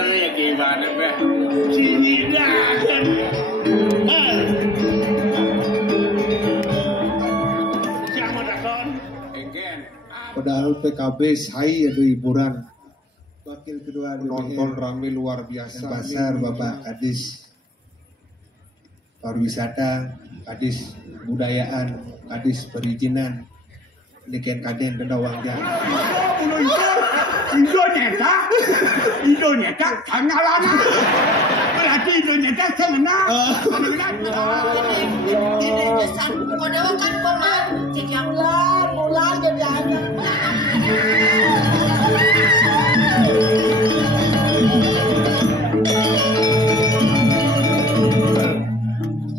ya gimana be? Sini kan. Siapa dakon? Again. Padahal PKB saya ada hiburan. Wakil kedua nonton rame luar biasa. Pasar Bapak Kadis pariwisata, Kadis budayaan, Kadis perizinan, Deken Kaden Kedawangja. Indonesia kangalana. Berarti Indonesia senang. Ini kesan kode kan koman cek yang bulan jadi anak.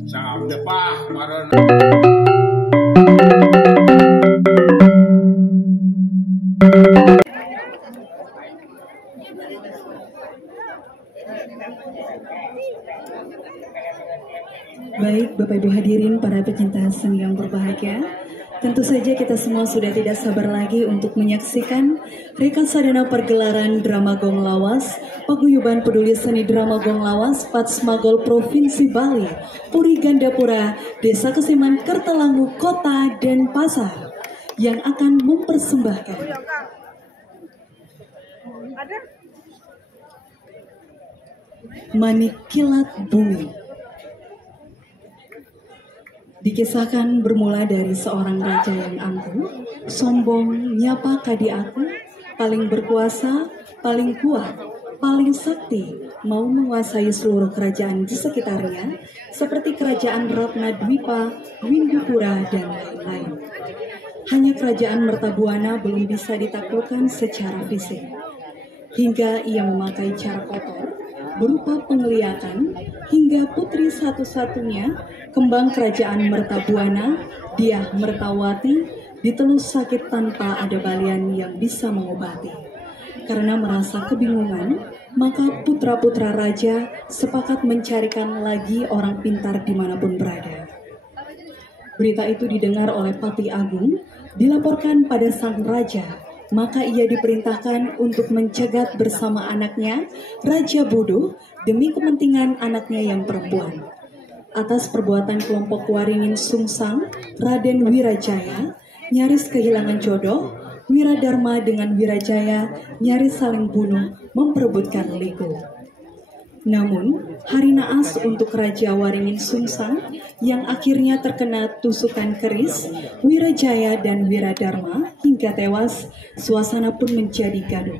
Sampai pak, maron. Baik, Bapak Ibu hadirin para pecinta seni yang berbahagia, tentu saja kita semua sudah tidak sabar lagi untuk menyaksikan Rekasadana Pergelaran Drama Gong Lawas, Paguyuban Peduli Seni Drama Gong Lawas, Patsmagol Provinsi Bali, Puri Gandapura, Desa Kesiman, Kertalangu, Kota, dan Pasar, yang akan mempersembahkan Manik Kilat Bumi. Dikisahkan bermula dari seorang raja yang angkuh, sombong, nyapa kadi aku, paling berkuasa, paling kuat, paling sakti, mau menguasai seluruh kerajaan di sekitarnya, seperti kerajaan Ratnadwipa, Windupura, dan lain-lain. Hanya kerajaan Mertabuana belum bisa ditaklukkan secara fisik, hingga ia memakai cara kotor, berupa pengeliakan, hingga putri satu-satunya kembang kerajaan Mertabuana, Diah Mertawati, ditelus sakit tanpa ada balian yang bisa mengobati. Karena merasa kebingungan, maka putra-putra raja sepakat mencarikan lagi orang pintar dimanapun berada. Berita itu didengar oleh Pati Agung, dilaporkan pada sang raja, maka ia diperintahkan untuk mencegat bersama anaknya, Raja Bodoh, demi kepentingan anaknya yang perempuan. Atas perbuatan kelompok Waringin Sungsang, Raden Wirajaya nyaris kehilangan jodoh, Wiradharma dengan Wirajaya nyaris saling bunuh memperebutkan Liku. Namun, hari naas untuk Raja Waringin Sungsang yang akhirnya terkena tusukan keris, Wirajaya dan Wiradharma hingga tewas, suasana pun menjadi gaduh.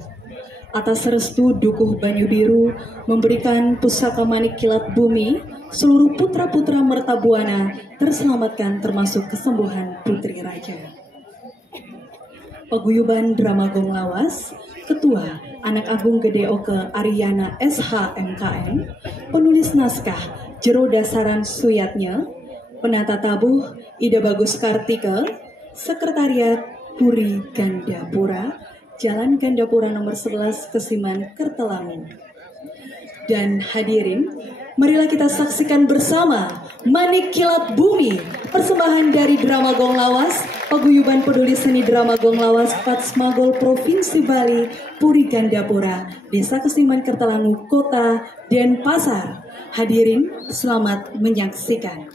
Atas restu Dukuh Banyu Biru memberikan pusaka Manik Kilat Bumi, seluruh putra-putra Mertabuana terselamatkan termasuk kesembuhan Putri Raja. Paguyuban Drama Gong Lawas, Ketua Anak Agung Gede Oke Aryana SHMKM, penulis naskah Jero Dasaran Suyatnya, penata tabuh Ida Bagus Kartika, Sekretariat Puri Gandapura, Jalan Gandapura nomor 11 Kesiman, Kertalangu. Dan hadirin, marilah kita saksikan bersama Manik Kilat Bumi, persembahan dari Drama Gong Lawas, Paguyuban Peduli Seni Drama Gong Lawas, Patsmagol Provinsi Bali, Puri Gandapura, Desa Kesiman, Kertalangu, Kota, dan Pasar. Hadirin, selamat menyaksikan.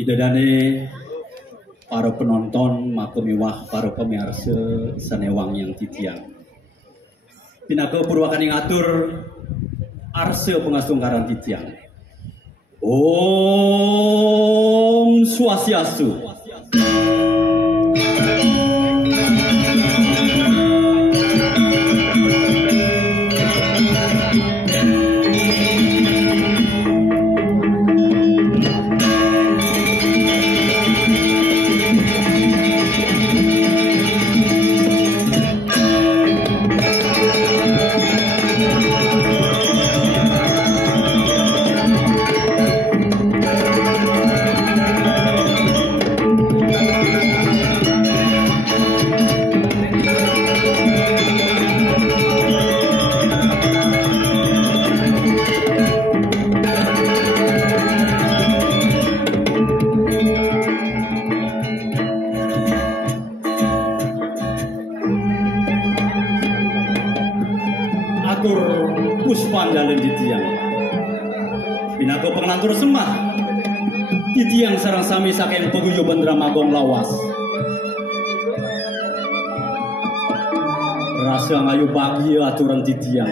Idadane para penonton makemiwah para pemirsa sanewang yang titiang. Pinaka purwakan yang atur arse pengasungkaran titiang. Om Swastiastu. Puspandalan titiang pinako pengantur semah titiang sarang sami saking paguyuban Dramagong lawas rasa ngayu bagi aturan titiang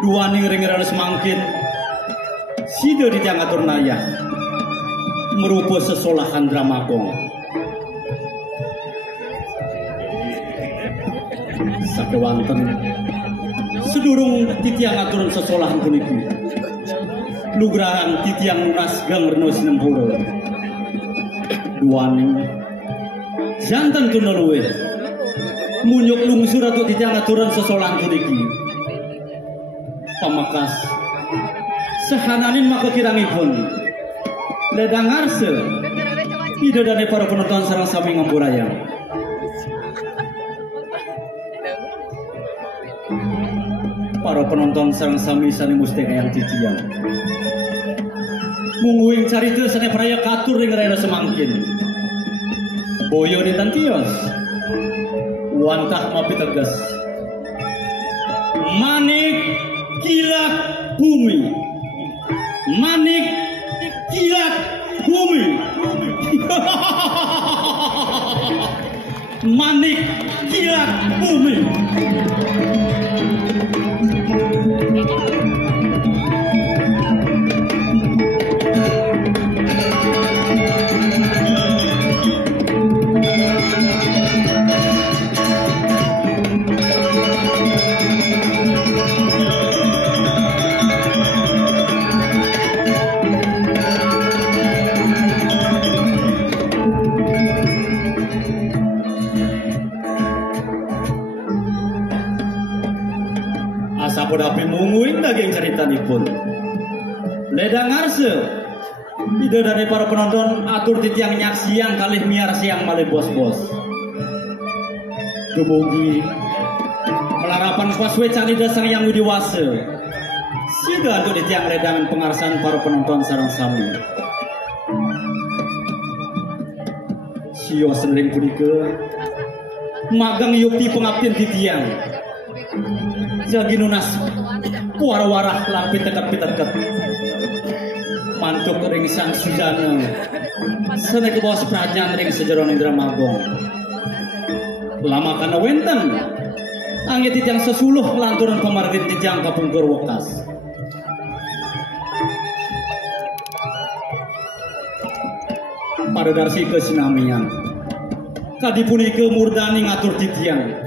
dua ning ringeran semangkin sida titiang atur naya merupa sesolahan Dramagong sakewanten sedurung titiang aturan sesolahan puniki lugrahan titiang nunas gangerno sinempura duaning jantan tunaluwe munyuk lungsur atau titiang aturan sesolahan puniki pamakas sehananin maka kirangipun ledang arse pidadane para penonton sareng sami ngampurayang. Para penonton sareng sami sani musti kayang titiang mungguing carita sane praya katur ring raya semangkin boyo dinten tios wantah mapi tegas manik kilat bumi manik kilat bumi manik kilat bumi. Sapodapi munguing daging ceritanipun ledang arse idadane para penonton atur titiang nyak siang kalih miar siang malih bos-bos dumugi melarapan paswe canida sang yang widiwase sida untuk titiang ledangan pengarsan para penonton sareng sami sio senring punika magang yukti pengabdian titiang jagi nunas puara-warah lampit teket-teket mantuk ring sang sujana sana ke bawah seprajan ring sejeron Dramagong lama kana wenten angit titiang sesuluh lanturan pemargin tijang kapungkur wekas pada darsi kesinamian kadipuni kemurdani ngatur titiang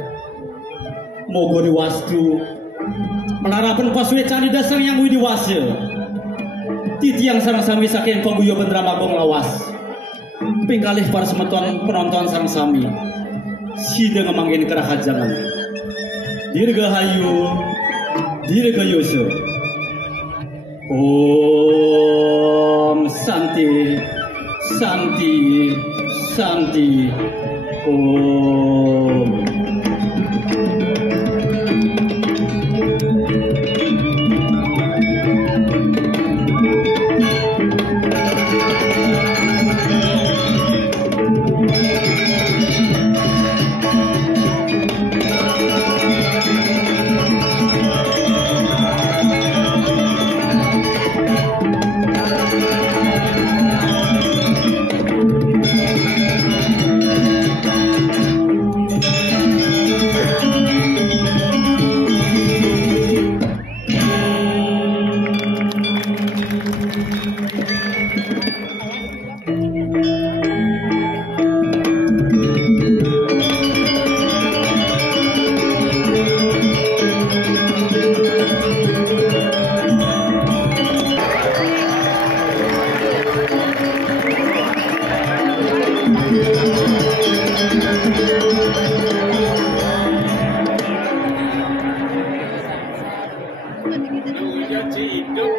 mogo diwastu melarapan paswe candi dasar yang widiwase titiang sareng sami saking paguyuban Dramagong lawas pingkalih para semeton penonton sareng sami sida ngemangin kerahajangan dirgahayu dirgayusu Om Santi Santi Santi Om. Dunia hidup.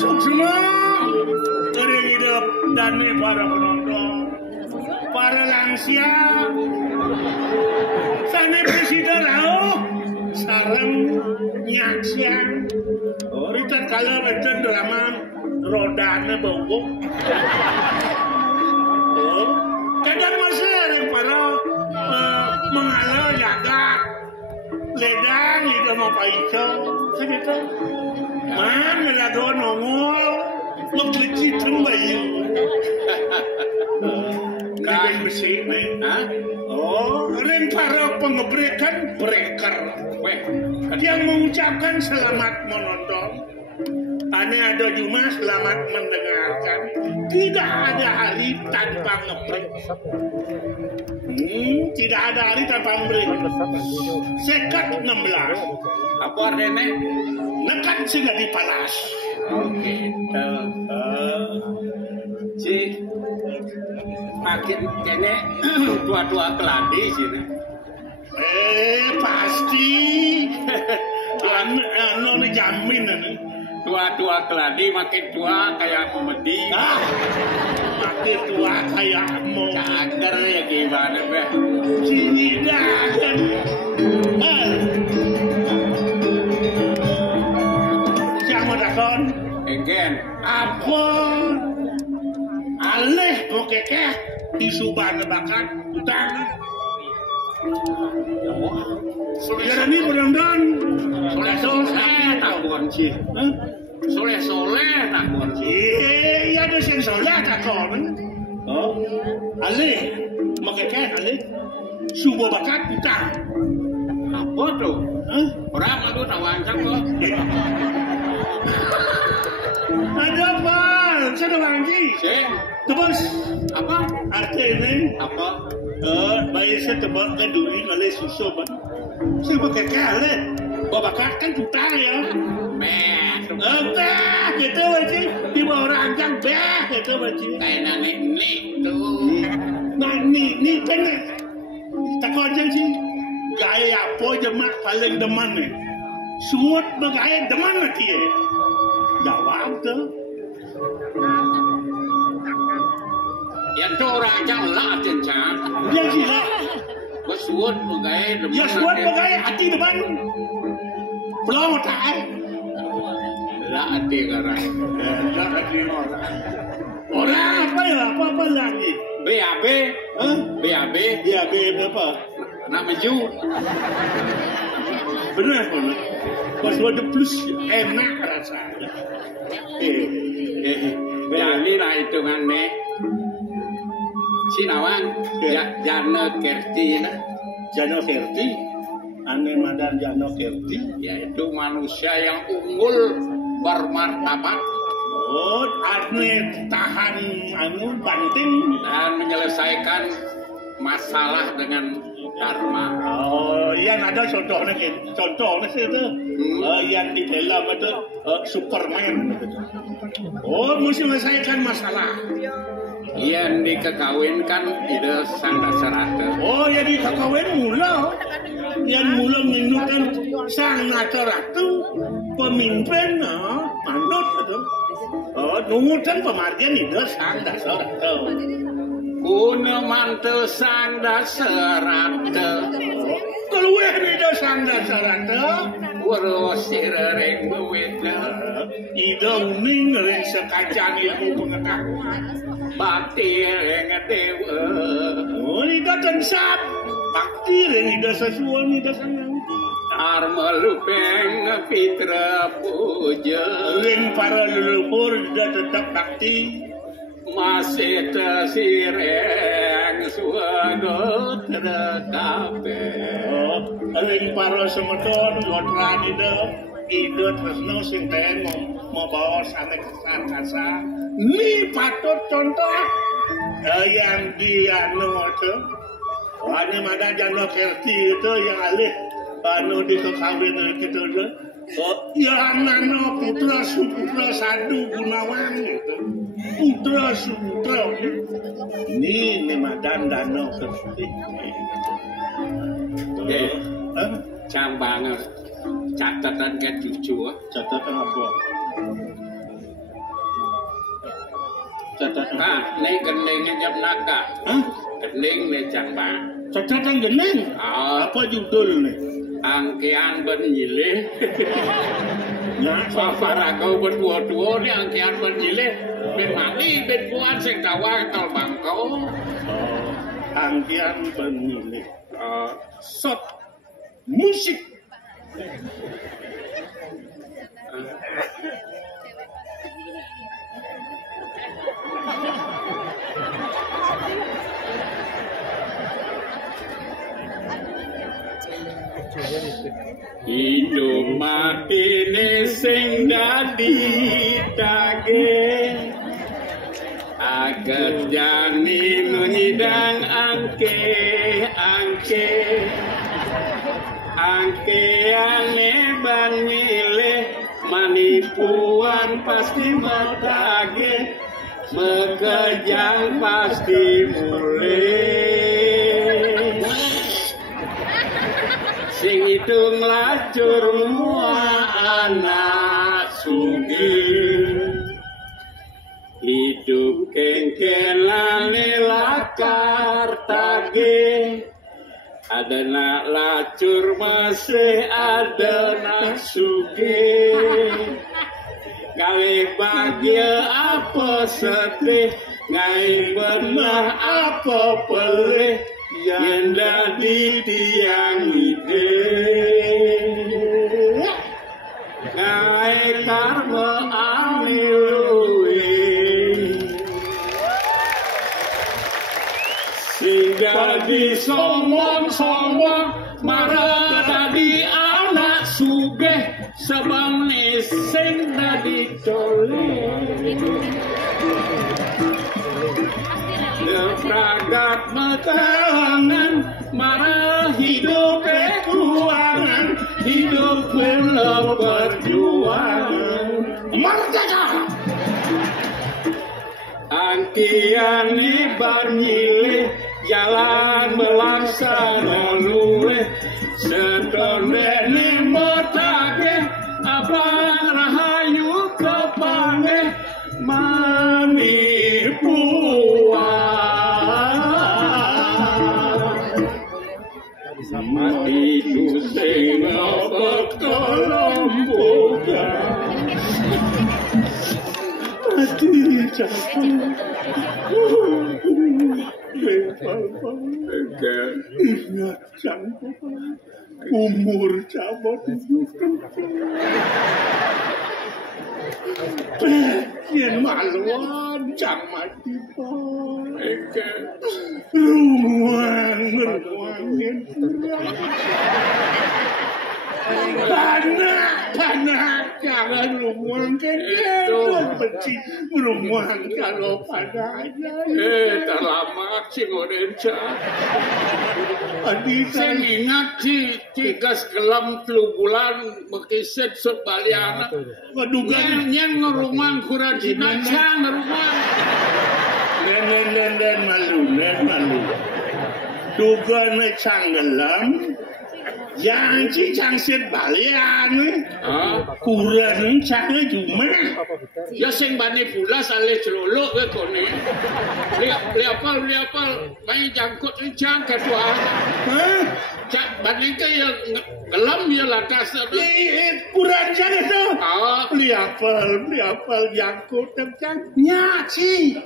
Semua orang hidup dan para penonton, para lansia, sana presiden sarang nyaksian. Ritan kalau macam drama rodanya bau. Kadang masih ada para mengalah jaga ledang itu mau paiko segitu. Mana ada nongol mencuci tembayu. Kain besi ni, orang para pengebrekan breaker. Yang mengucapkan selamat menonton. Aneh ada cuma selamat mendengarkan. Tidak ada hari tanpa ngebrek. Tidak ada hari tanpa ngebrek. Sekat 16. Apa artinya? Nekat sudah dipalas. Oke. Si makin kene tua-tua keladi sini. Pasti. Anu jamin nih. Tua-tua keladi makin tua kayak memedi. Makin tua kayak mau. Cager ya gimana be? Sini dah kan. Siapa takon? Egen. Apa? Aleh mau kekeh di subah bakat utang. Saudara ini mudah-mudahan soleh-soleh takon sih. Soleh-soleh takon sih. Iya ada yang soleh takon. Alih, makanya alih subah bakat utang. Apa tuh? Orang itu tawancang kok. Ada apa? Saya wangi. Terus apa? Artinya apa? Bayi saya tebak ke duri oleh susu ban. Saya pakai kale. Babakat kan utang ya. Beh, gitu aja. Di bawah ranjang beh, gitu aja. Kayak nenek tuh. Nah, ni bener. Tak kau sih. Gaya apa jemaah paling deman ni? Suat bergaya deman lagi. Jawab tu. Yang tu orang jalan jencang. Yang sila. Suat bergaya deman. Ya suat bergaya hati deman. Belum tak. Lah hati orang. Lah hati orang. Orang apa ya? Apa lagi? BAB. BAB. BAB apa? Nak maju. Benar. Pas ada plus enak rasanya. Jadi lah hitungan me. Sinawan, Jano Kerti lah. Jano Kerti, Ane Madan Jano Kerti, yaitu manusia yang unggul bermartabat. Oh, Ane tahan anu banting dan menyelesaikan masalah dengan dharma. Oh, yang ada contohnya itu, yang di film itu Superman. Oh, mesti menyelesaikan masalah. Yang dikekawinkan tidak sang dasarata. Oh, yang dikekawin mula. Yang mula menyukan sang dasarata pemimpin manut itu. Oh, nungutan pemargian itu sang dasarata. Kuna mantel sang dasarata. Keluar itu sang dasarata. Urusir reng duitnya. Ida uning reng sekacang ilmu pengetahuan. Bakti reng dewa. Oh, ida tensap. Bakti reng ida sesuai ida sayang. Dharma lupeng fitra puja. Reng para leluhur ida tetap bakti. Masih tersireng suaga terkabe. Ring para semeton lotran ide tresno sing teng mau bawa sampai kesar kasa. Ni patut contoh yang dia itu. Ane Madan Jano Kerti itu yang alih anu dikekawin gitu tu. Ya nano putra suputra sadu Gunawan itu. Putra suputra ini Madan Jano Kerti. Cambangan catatan kan jujur. Catatan apa? Catatan apa? Nih geningnya jam naga. Gening nih cambang. Catatan gening? Apa judul nih? Angkean benyilih. Ya, Paparagau berdua-dua nih angkean benyilih. Ben mali, ben kuan sing kawang tol bangkau. Angkean benyilih. Shot musik. Hidup matine sing dadi daging agar jani menyidang angkeane ban milih manipuan pasti metagih mekejang pasti mulih sing hidung lacur mua anak sugih hidup kengkenane lakar tagih ada nak lacur masih ada nak sugih gawe bahagia apa sedih ngai benar apa pelih yang dadi tiang ide ngai karma aniluwe sing dadi sombong-sombong marah dadi anak sugih sebab sing dadi tole Pragat mekalangan marah hidup kekurangan hidup penuh perjuangan merdeka angkian ibar nyilih jalan melaksana luweh sedone motake abang rahayu kepange itu sing kolomboga hati jangan ingat jangan umur cabut Yen maluan jang mati ruang tanah jangan ruang benci ruang kalau padanya terlamat si ngodenca sing ingat cigas gelam 3 bulan mekiset sebaliana kedugaan nyen ngerumang kurajina cang ngerumang dan malu dugaan cang gelam yang cicang sebalian kurang cangnya cuma ya sing bani pula saleh celolok ke kone liapal main jangkut cang kedua cak bani ke ya gelam ya lakas kurang cang itu liapal jangkut cang nyaci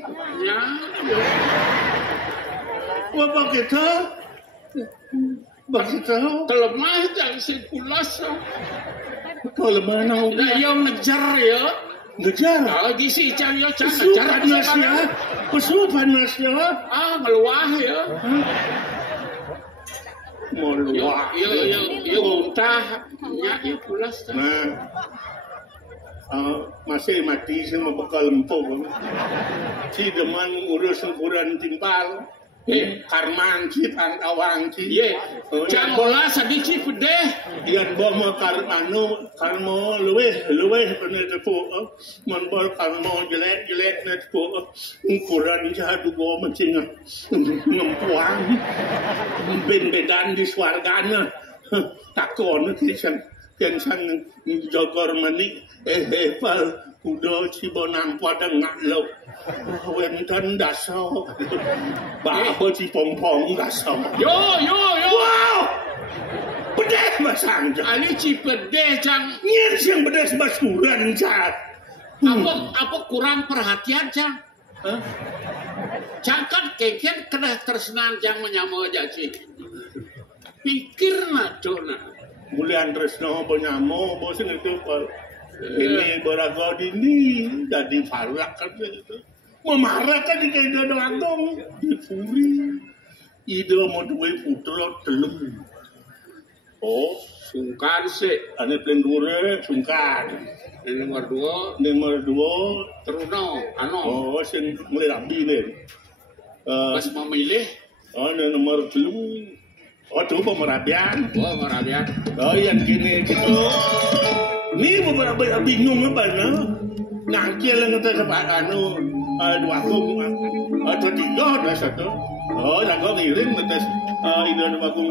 apa gitu Begitu. Kelemah jangan sirkulas. Kelemah nau. Nah, yang ngejar ya. Ngejar. Kalau di si cang ya cang ngejar ya. Pesupan mas ya. Meluah ya. Meluah. Ya muntah. Ya pulas. Nah. Masih mati sama bekal empuk. Si deman urus ukuran timpal. Karmanci Tantawangci Jam bola sadiki pedeh Yan bomo karmo luweh bener tepu monbol karmo jelek net tepu ukuran jadu go mencing ngempuang ben-bedan di swargana takon kisan kensan jogor mani pal udah Cibonang padang ngalok wenten daso babo Cipongpong daso yo wow bedeh masang ali Cipedeh cang nyen sing bedeh basuran cat apa kurang perhatian cang cangkat keken kena tersenang jang menyamo jaci pikir na dona mulian tresno penyamo bosen itu ini berago dini jadi farak kan itu memarah kan di kayak doang dong difuri ide mau duwe putra telum oh sungkan sih ane plendure sungkan nomor dua teruno ano oh sing mulai rabi nih pas memilih nomor telum oh tuh pemerabian oh yang gini gitu ni beberapa bingung apa nangkil ngata sepak dua kung atau tiga ada satu jago ngiring ngetes ide dua kung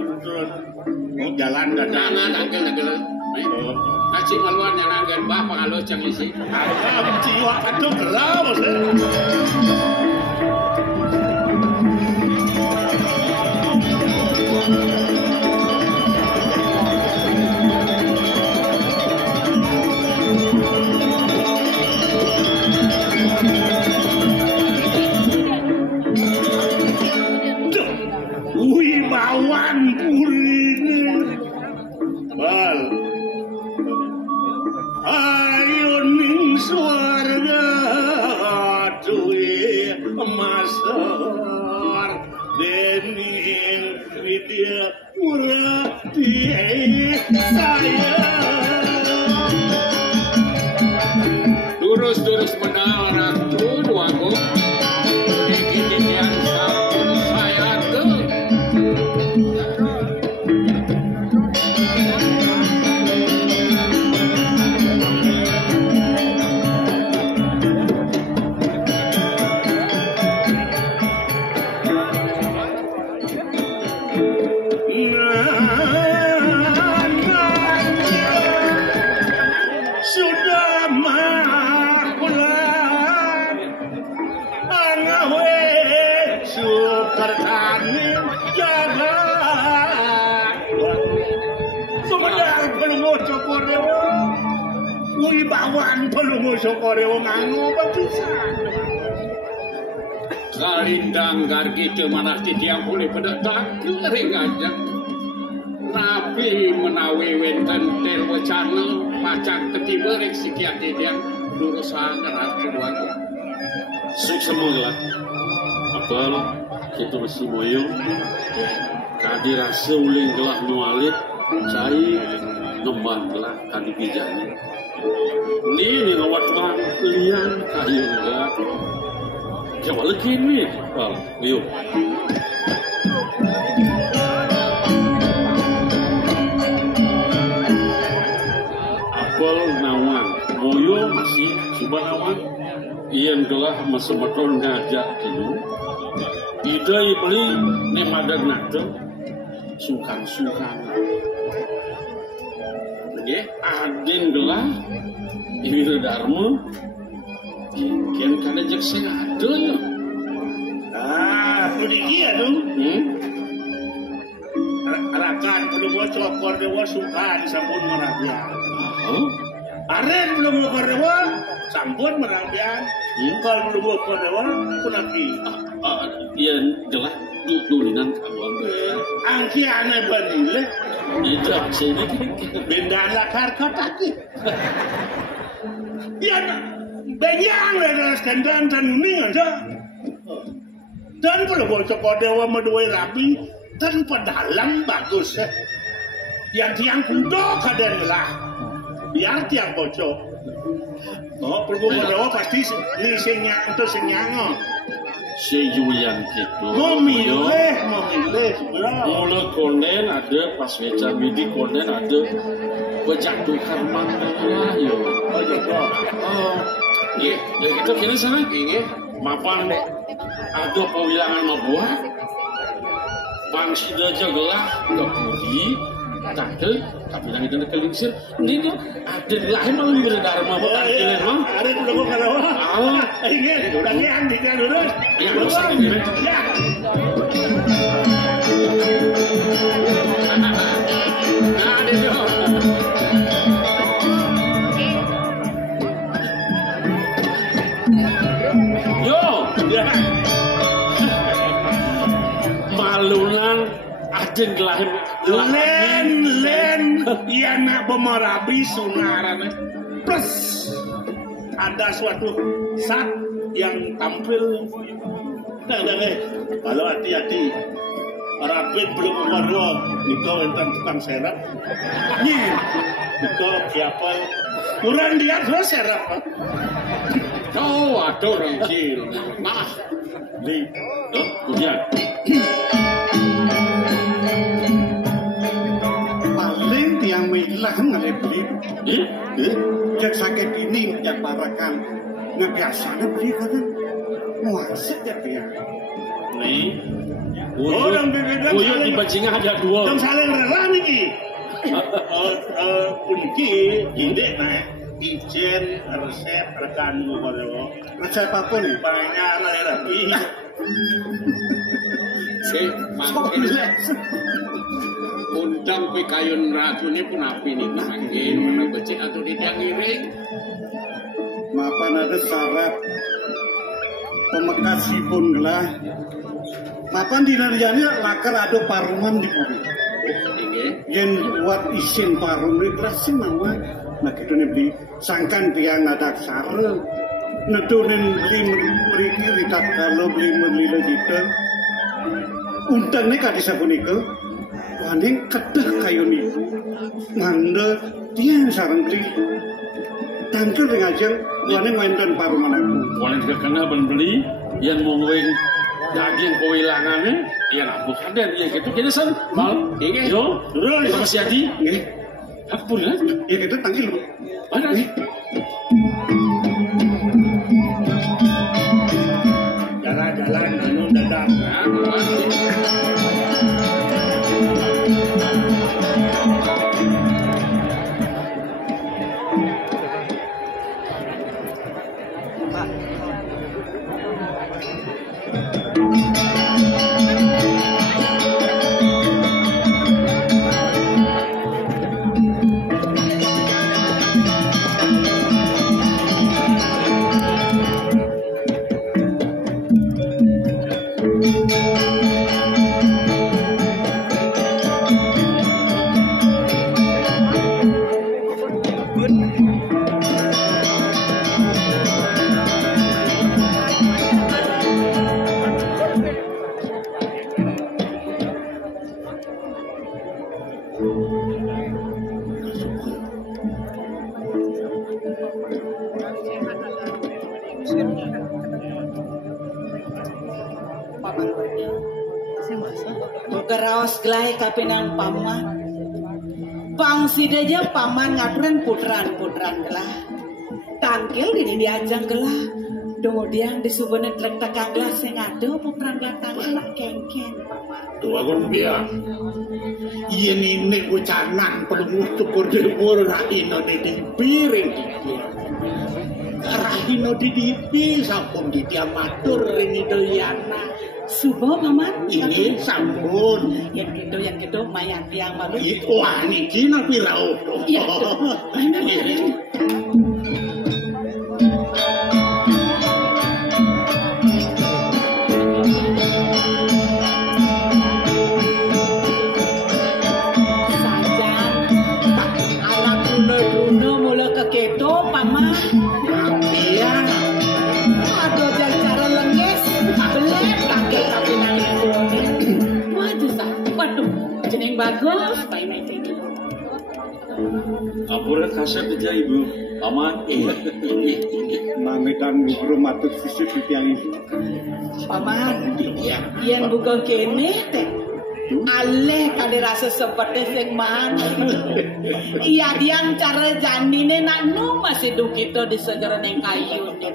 jalan dadan nangkil Haji maluan yang angin bapak kalau cang isi ada jiwa itu gelau wibawan purini bal ayo ning swarga duwe masar dening widya murati saya durus menawar aku duaku yang sabun saya tuh wibawan pelungu sokore wong anu pisan kalindang gargi teu manah ti tiang boleh pada takil ringajak nabi menawi wenten tel wacana pacak ketiba rek sikian tiang durusan ngerat keluarga suksemola apal kitu masih moyo kadirasa uling gelah nualit cai nembang gelah kadibijani ini ngawat bang lian kayu enggak coba lagi nih bang yuk apel nawang moyo masih coba nawang ian gelah masemeton ngajak dulu ide beli nemadan nate sukan aden gelah Ibu Dharma kian kada jek sing ado yo pudiki anu alakan perlu cokor dewa sukan sampun merabian aren belum cokor dewa sampun merabian kalau belum cokor dewa punapi iya gelah dulinan kawan angki aneh banile itu sini benda lakar kotaki ya bayang lah skandal dan uning aja dan kalau bocok dewa medue rapi tanpa dalam bagus yang tiang kudo kaden lah biar tiang bocok perlu dewa pasti nisingnya untuk senyango Seyuyan gitu. Memilih. Mula konden ada pas weca midi konden ada pejatuhan mangga yo. Oh gitu. Oh, iya, ya gitu kini sana. Iya, mapan ada pewilangan mabuah. Pangsida jagelah ke pudi, takde, tapi lagi dan kelingsir. Ini ada lain malu berdharma bukan kalian mah. Ada udah kok kalau. Ah, ini udah ngeandi kan dulu. Ya usah gitu. Ya. Ada yo. Yo, ya. Malunan aden lahir Len iya nak pemerabi sunaran plus ada suatu saat yang tampil kalau hati-hati Rapid belum umaro niko enten tukang serap nih niko siapa kurang dia terus serap kau ada orang kecil nah di kemudian paling tiang milah ngelebri cek sakit ini yang parakan nggak biasanya beli kan muasik ya dia nih orang beda uyuk di bajingan ada dua dan saling rela nih puniki ide nah ijen resep rekanmu kalau resep apa nih banyak lahir rapi mangkil undang pikayun ratu ini pun api nih mangkil mana becik atau tidak ngiring mapan ada syarat pemekas pun gelah mapan di narjani lakar ada paruman di bumi yang buat isin parum ini terasi mawa nah gitu nih sangkan tiang ada aksara netunin beli meriki ritat kalau beli melila gitu untang nih kadi sabun itu waning kedah kayu nih manda dia yang sarang beli tampil dengan ajang waning mainkan paruman aku waning juga kena beli yang mau ngewing daging kewilangannya ya lah bukan dan ya gitu kini san mal yo terus sama si Adi apa pun lah ya gitu tanggil mana jalan-jalan anu dadak Keraos gelai kapinang paman pangsidaja paman ngaturan putran gelah tangkil di diajang gelah kemudian disubenet lek tekang gelah sing ado putran gelah tangkil kengken paman tuh aku biar iya ini kucanan perlu cukur dipur rahino di piring rahino di dipi sampun di diamatur ring idoyana Subo paman ini sampun yang gitu mayat tiang baru wah niki napi rauh iya sajan anak runo mula keketo paman iya aduh cara lenges belek kaget tapi nangis waduh jeneng bagus baik Ampun kasep aja ibu. Paman. Mamitan guru matur sisut tiyang ibu. Paman, yen buka kene teh. Aleh kade rasa seperti sing man. Iya diang cara janine nak nu masih du kita di segerane kayu ni.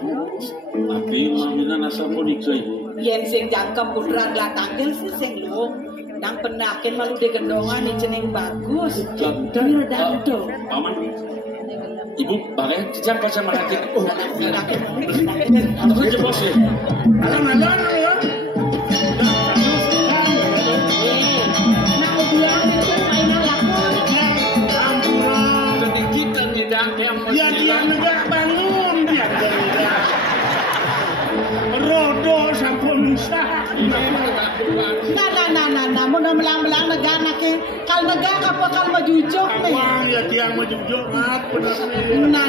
Tapi mamina nasa pun ikai. Yen sing jangkep putra lah tanggil sing lu. Nang penakin malu di gendongan ni ceneng bagus. Dulu dah tu. Paman. Ibu, bagai jejak pasal makan. Oh, aku jebos ya. Alam. Ya dia negak bangun dia. Rodo sampun sah. Nah, muna melang-melang negana ke. Kal negak apa kal majujuk nih. Wah, ya tiang majujuk ngap bener. Nah,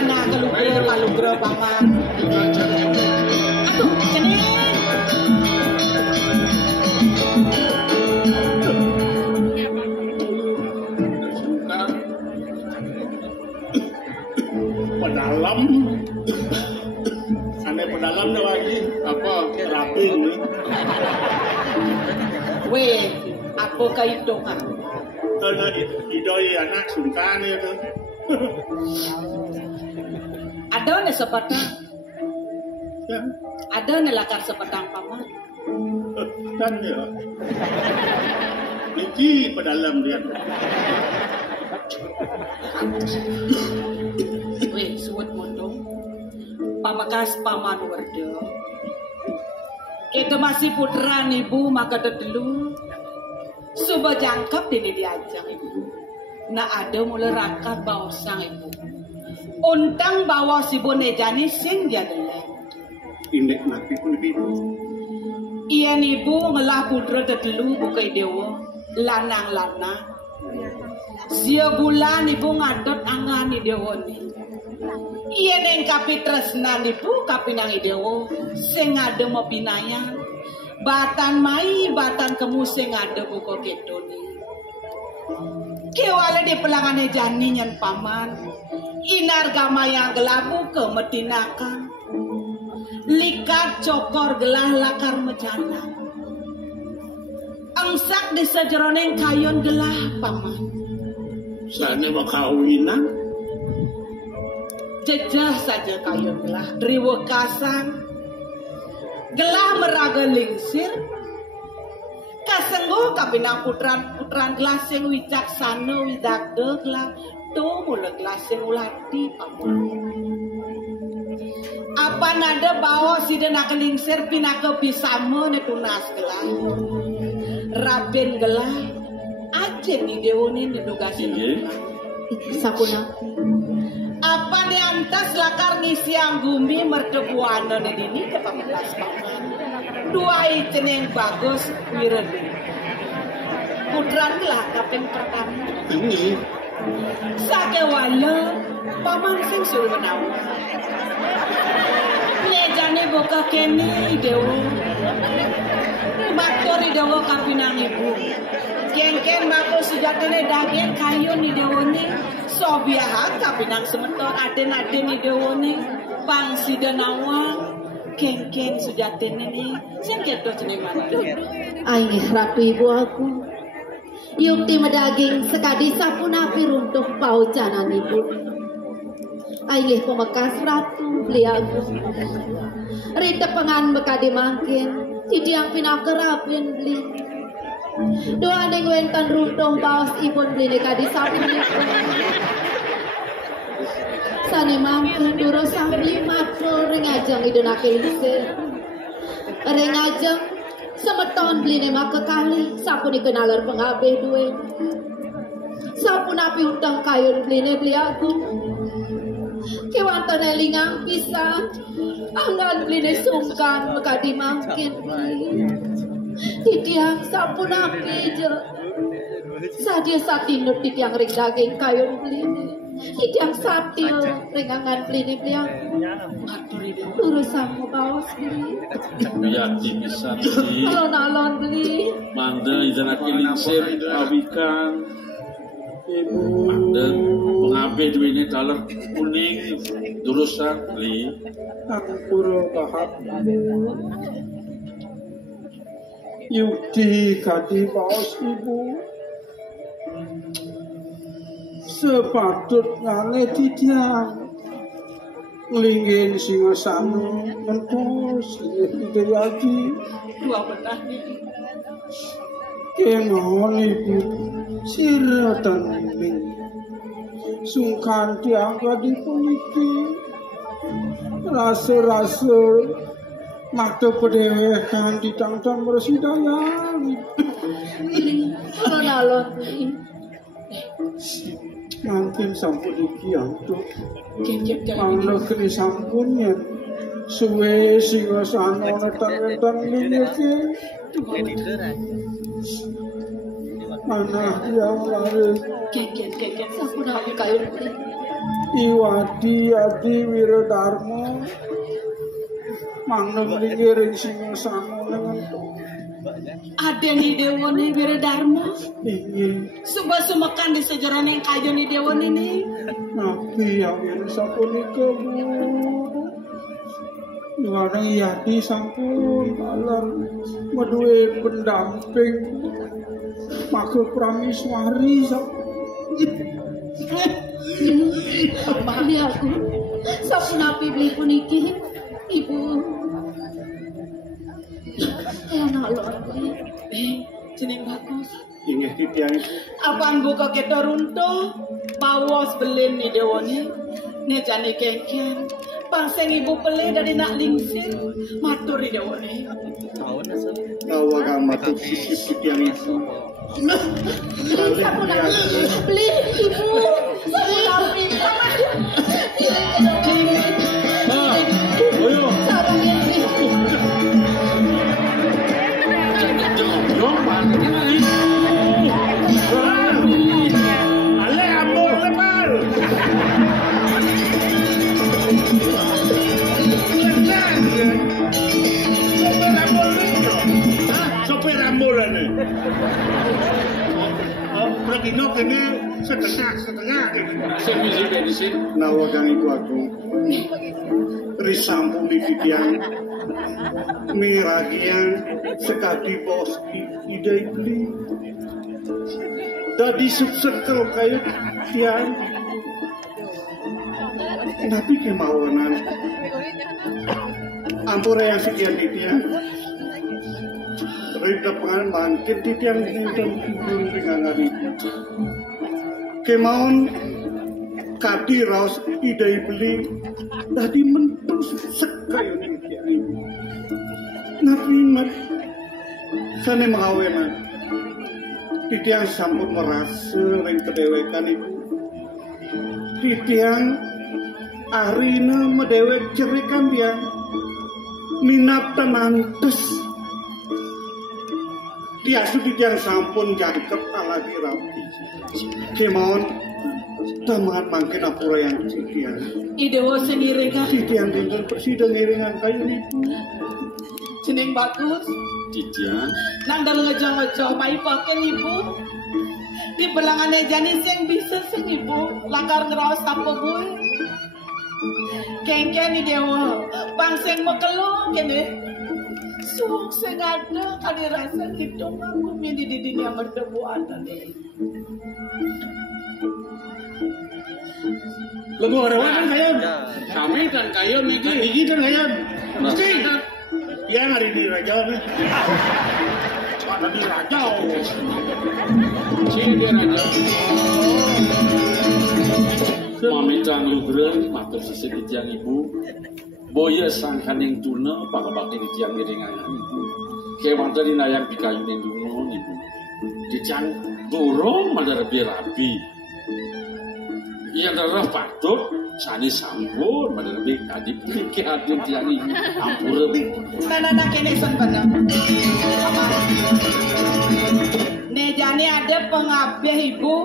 kalugro paman. Aduh, cening. Pedalam aneh pedalam dah lagi apa raping ni Weh, apa kaitu kan? kena idoi anak sungkan ni tu Ada ni sepatang, ya ada ni lakar sepatang paman. kan dia iki pedalam dia Weh, suwet mondong. Pamakas paman warda. Kita masih putra ibu maka dulu. Suba jangkap dini diajak ibu. Nah ada mulai rakat bawa sang ibu. Untang bawa si bonejani sing jadele. Indek mati pun ibu. Iyan ibu ngelah putra dulu bukai dewa. Lanang-lanang. Sia bulan ibu ngadot angani dewa ni. Iya neng kapi tresnan ibu kapi nang idewo sing ada mau pinayan batan mai batan kemu sing ada buko ketoni kewala di pelangane jani nyan paman inar gamaya gelabu ke metinakan likat cokor gelah lakar mejana angsak di sejeroneng kayon gelah paman sana makawinan jejah saja kayu gelah driwo kasang gelah meraga lingsir kasenggo kapinang putran gelah sing wicaksana widagda gelah tu mula gelah sing ulati paman apa nada bawa sida nak lingsir pinaka pisama ne tunas gelah raben gelah ajen ni dewone nedugasi Sapuna. Apa di antas lakar ngisi anggumi merdebuana di dini ke pamitas paman. Dua ijen yang bagus wiredi. Putran lah kaping pertama. ini Sake wala paman sing suruh menawar. Nyejane boka keni dewo. Matur dewo kapinang ibu. Ken mako sejatine daging kayu ni dewone. Sobiahan kapinang semeton aden-aden ni dewone. Pang sidenawang. Ken sejatine ni. Sing keto jeneng mantu. Aing rapi ibu aku. Yukti medaging sekadi sapun api runtuh paucanan ibu. Aing pemekas ratu beli aku. Rita pengan bekadi mangkin. Tidiang pinakerapin beli. Doa deng wentan runtuh paus ibon beli nekadi sapun ibu. Sane mangkin duro sabli makro ringajang idunake lise. Ringajang semeton beli ne maka kali sapun ikenalar pengabeh duwe. Sapun api utang kayun beli ne beli aku. Kewantan elingang pisang angan beli ne sungkan mekadi mangkin. Titiang sapun api je. Sadia satinut titiang ring daging kayun beli ne. Titiang satil ringangan beli ne beli aku. Urusanmu bawas beli. Yati bisa beli. Alon-alon beli. Manda ijanaki lingsir awikan. Manda kabeh duwene daler kuning durusan li. Ampura tahap. Yudi kadi paos ibu. Sepatutnya tidak ngelingin singasana mentos ide lagi Dua benar kemauan ibu siratan ning sungkan tiangga di puniki rasa-rasa mata pedewekan di tangtang bersidayang alon-alon mungkin sampun iki antuk kecep ana kene sampunnya suwe singasana netan-netan iki mana yang lari kecep sampun abi kayu Iwadi Adi Wiradharma maneng lingiring singasana dengan ada nih dewa nih Wiradharma ingin Subah sumekan di sejarah yang kayu nih dewa ini nabi yang sapunika bu Iwana Yadi sampun alam meduwe pendamping maka Prameswari Maaf aku sampun api beli puniki ibu jeneng bagus ingat titiang apaan buka kita runtuh pawas belin nih dewani nih jani kengken pangseng ibu pele dari nak lingsir matur nih dewani tawa kang matur sisip titiang itu sampun beli ibu sampun api sarung ini Ale amor lebar. Sopir amor ini. Pergi no kene setengah. nawa kang iku aku risampun titiang miragian sekadi bos ide beli dadi subsekel kayu tiang tapi kemauanan ampura yang sekian titiang rida penganan bangkit titiang dan kubur dengan hari kemauan kadi raus ide beli dadi mentus sekayu titiang nabi mat sana mengawenan titiang sampun merasa ring kedewekan ibu titiang arina medewek cerikan dia minat tenantes dia titiang sampun jangkep alagi rapi kemauan tamat mangkin apura yang titiang idewa sendiri kan titiang dinten persidang iringan kayu ibu jeneng bagus Titiang nandal ngejauh-ngejauh mai pakai ibu di belangannya jani sing bisa sing ibu lakar ngerawas apa boy kengken ni dewa pangseng mekelu kene suuk sing ada kali rasa hitung aku mindi di dunia merdebu ada nih Lebu orang kan kayu. kami dan kayu niki Iki kan kayu. Mesti. Ya hari di raja nih. Ada di raja. sini dia raja mami cang lugreng matur sisi titiang ibu boya sangkan yang tuna pakabakti titiang iringan ibu kewan tadi nayang pikayu yang dungon ibu titiang dorong madara berapi yang darah patut sani sampun madara be kadip ke hati tiang ibu ampura nana kene son bener nejane ada pengabeh ibu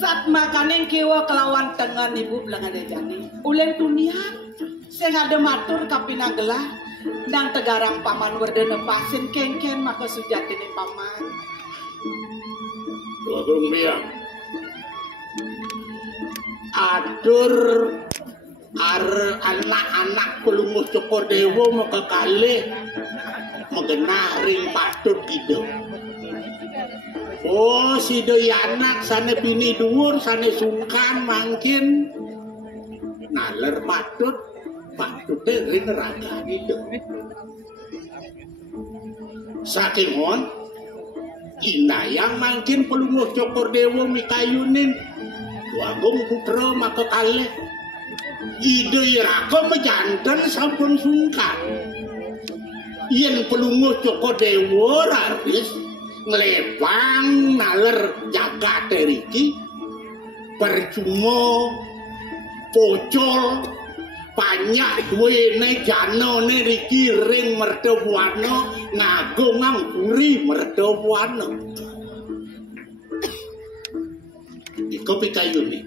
saat makanan kiwa kelawan tengan ibu belangan nejane ulen dunia sing ada matur kapinagelah nang tegarang paman werdana pasin kengken maka sujatine paman Bagong biang. atur anak-anak pelunguh Cokordewo makakalih mengenah ring patut gitu. Oh, si doi anak sana bini dhuwur sana sungkan mangkin naler patut ring raga gitu. Saking mon indayang mangkin pelunguh Cokordewo mikayunin wagung putra makakalih ide raka mejanten sampun sungkan yen pelunguh Cokordewo raris ngelepang naler jagat riki percuma pocol banyak duwene janone riki ring merdawana ngagongang puri merdawana iku pikayune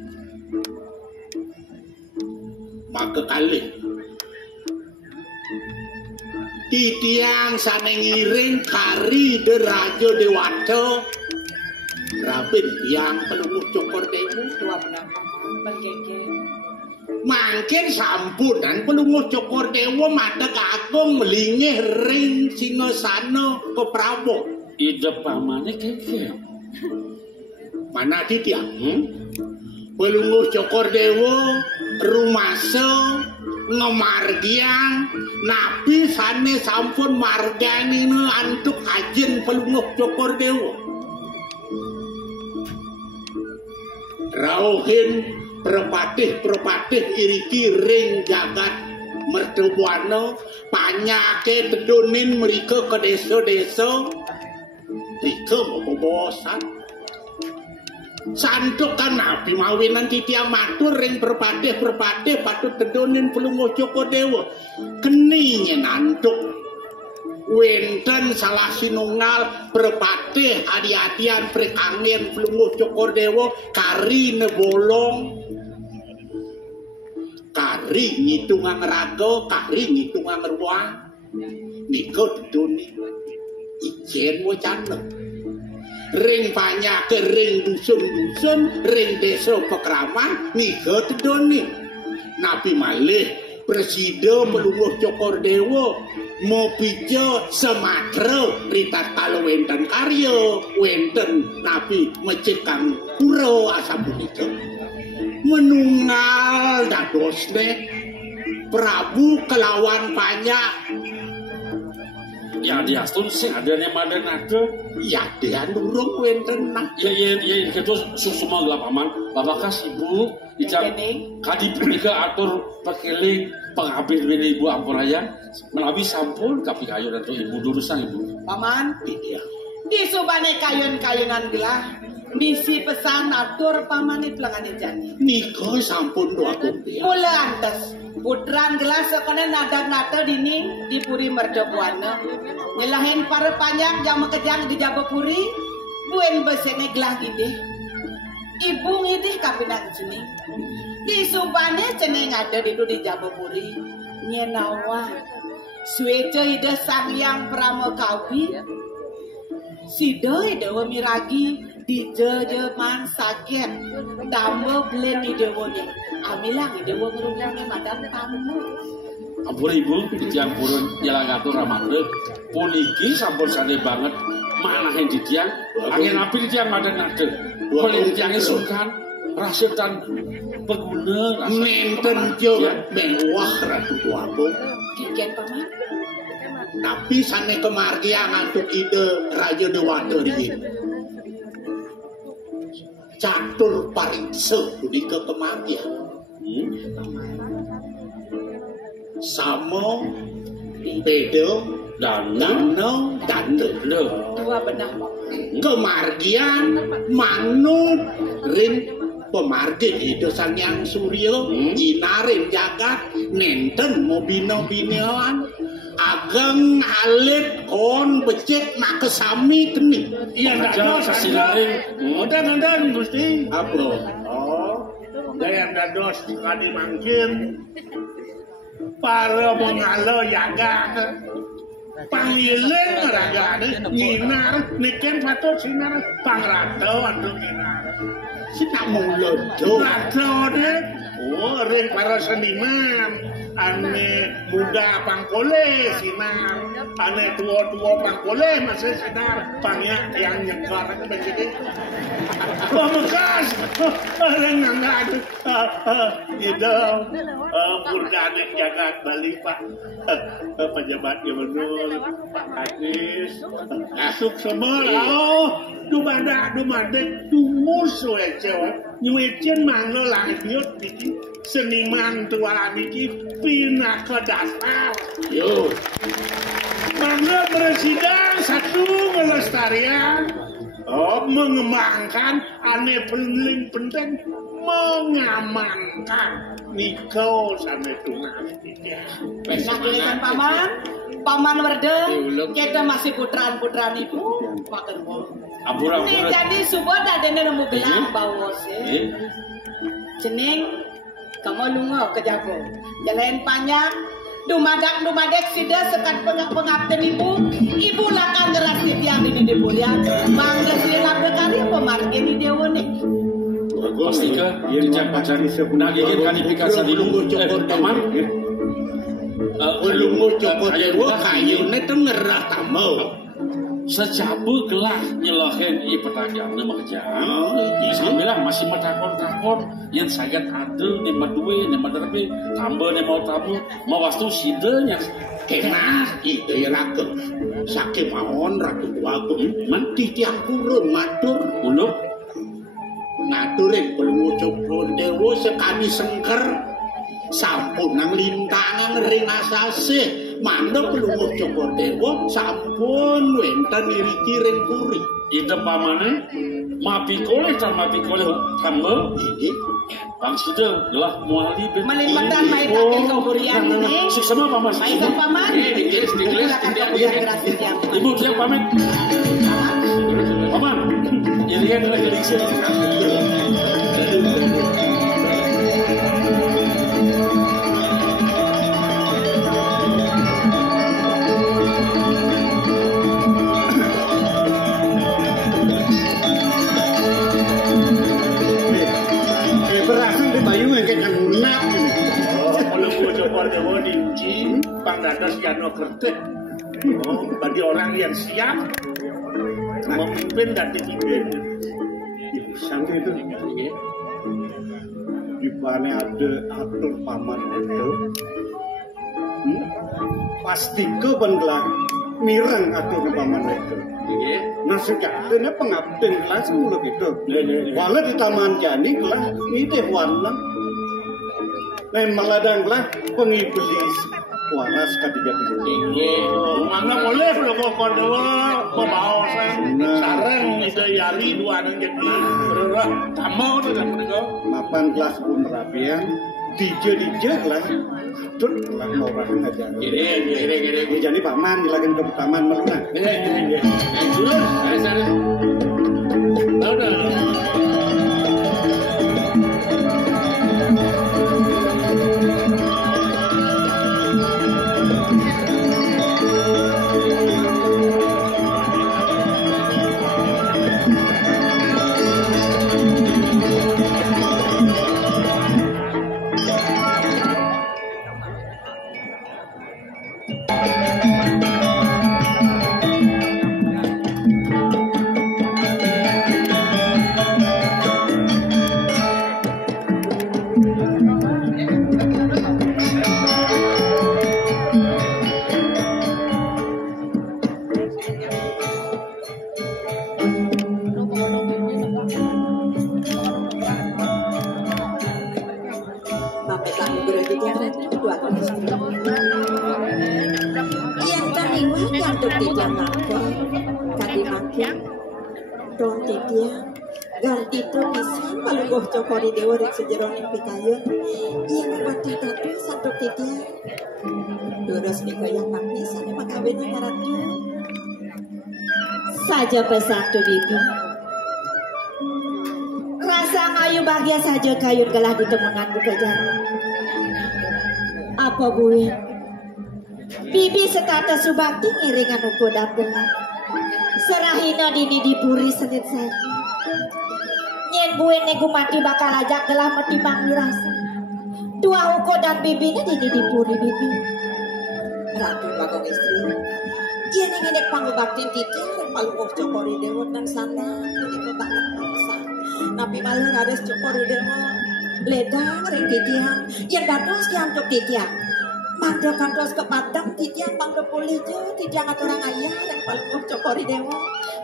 maka kalih titiang sana ngiring kari deraja dewata rapin yang pelunguh Cokordewo tua benar mengkeke mangkin sampunan pelunguh Cokordewo madeg agung melingih ring Singasana Keprawa ide pamane keke mana titiang pelunguh Cokordewo rumasa ngemargiang nabi sane sampun margani antuk ajen pelunguh Cokordewo rauhin perpatih iriki ring jagat merdawana panyake tedonin mereka ke desa-desa rika bobosan santuk kan nabi mawinan titiang matur ring perpatih patut tedonin pelunguh Cokordewo keninge nantuk wenten salah sinunggal perpatih adi-adian prekangin pelunguh Cokordewo kari nebolong kari ngitungan raga kari ngitungan ruang niko tedonin ijen wacana ring banyak ring dusun-dusun ring desa pekraman niga tedoni nabi malih presiden pelunguh Cokordewo mau pijo sematra ritat kalau wenten karya wenten nabi mecekang pura asam punika menunggal dadosne Prabu kelawan banyak ya diastun sing adanya madan ada ya dia durung wenten nah ya itu semua gelap aman bapak ibu ijang kadi punika atur pakeling pengabih bini ibu ampurayan menawi sampun tapi kayu dan ibu durusan ibu paman iya di subane kayun-kayunan gelah misi pesan atur pamane pelangane jani niko sampun doa kumpi mula antes putran gelas sekone nadak-nadak dini di puri merdawana nyelahin para panjang jam kejang di Jabapuri buen besene gelah gede ibu ngidih kapinang sini di subane ceneng ada di Jabapuri nyenawa sueca ida sang yang pramokawi sidoi dewa miragi di jejeman sakit tamu belen di dewone amilang di dewa ngerundangnya madam tamu ampun ibu diang purun jalan ngatur ramadhan puniki sampun sane banget mana yang didiang angin api didiang ada boleh didiangnya sungkan rasitan berguna nenten jo mewah ratu tuaku kikian paman tapi sane kemargian ngantuk ide Raja Dewata ini catur pariksa punika kemargian sama beda dano dua benar kemargian manut rin pemargi itu sang yang surya jinarin jagat nenten mobino-binoan ageng alit kon becek nak kesami kening iya dados silaring ngodan Gusti apa daya dados kadi mangkin para mengalo yaga Pangilen ragane nyinar niken patut sinar pangrata anu nyinar. Sita mulut ratone oh ring para seniman ane muda pangkole sinar ane tua-tua pangkole masih sinar pangyak yang nyekar begini bekas orang nggak itu purgane jagat Bali Pak pejabat gubernur Pak Kadis masuk semua dumada dumus cewek nyuecen manglo lanjut bikin seniman tua bikin pindah ke dasar yo manglo presiden satu melestarian mengembangkan aneh paling penting mengamankan Niko sampai tunas Nakilikan paman Werdeng kita masih putraan ibu makan bol ini jadi subot ada nemu gelang bawa sih jeneng kamu lungo ke Jago jalan panjang dumadak sudah sekat pengabten ibu lakan deras tiang ini dibulian mangga silap dekari pemargin di dewa nih pasti ke dicari nagingin kanifikasi di lungo cokor paman lungo cokor dewa kayu itu ngerah tamau secabu gelah nyelahin i pedagang nama kejam sambilah masih metakon yang sangat ada ni madue ni madarbe tambah ni mau tamu mau wastu sidenya kenah itu ya rakyat sakit mawon rakyat wagung menti tiang kurun matur uluk ngaturin belum ucap dewa sekali sengker sampun nang lintangan ring asase mandok belum ucap dewa sampun wenten iriki ring puri itu pamane mapi koleh tambah ini bang sudah gelah muali melimpatan main kakek keburian ini sama paman mainkan paman dikles ibu siap pamit paman ini kan lagi diksin Pangadas Yano Kertek bagi orang yang siap memimpin dan dipimpin sang itu di mana ada atur paman itu pasti ke bendlang mireng atur paman itu nah sejatinya pengabden kelas mulu gitu walau di taman jani kelas ini teh warna nah meladang kelas pengiblis waras ketiga mana boleh kalau kodoa pembahasan sarang itu yari dua nang jadi berurah tamau tu kan mereka mapan kelas pun merapian DJ kelas tur kelas orang ngajar gini jadi paman dilakukan ke taman meluna gini sana udah Gartito pisan palungguh cokori dewa rek sejeroning pikayun iya ngawati tatu satu titia terus pikayun pisan makabena ngaratnya saja pesatu bibi rasa ngayu bahagia saja kayun gelah ditemungan bekerja apa buin Bibi setata subakti ngiringan uko dagelan. Serahina dini dipuri senit saja. Nyen buen nego mati bakal ajak gelah mati pangrasa. Dua uko dan bibinya dini dipuri bibi. Ratu bagong istri. Dia nih pangubaktin titi palukoh cokori dewa dan sana ini kebanget bangsa. Napi malah ada cokori dewa leda ring titian yang dados yang tok titian. Mangdo kantos ke Padang titian mangdo pulih jo titian aturan ayah dan palukoh cokori dewa.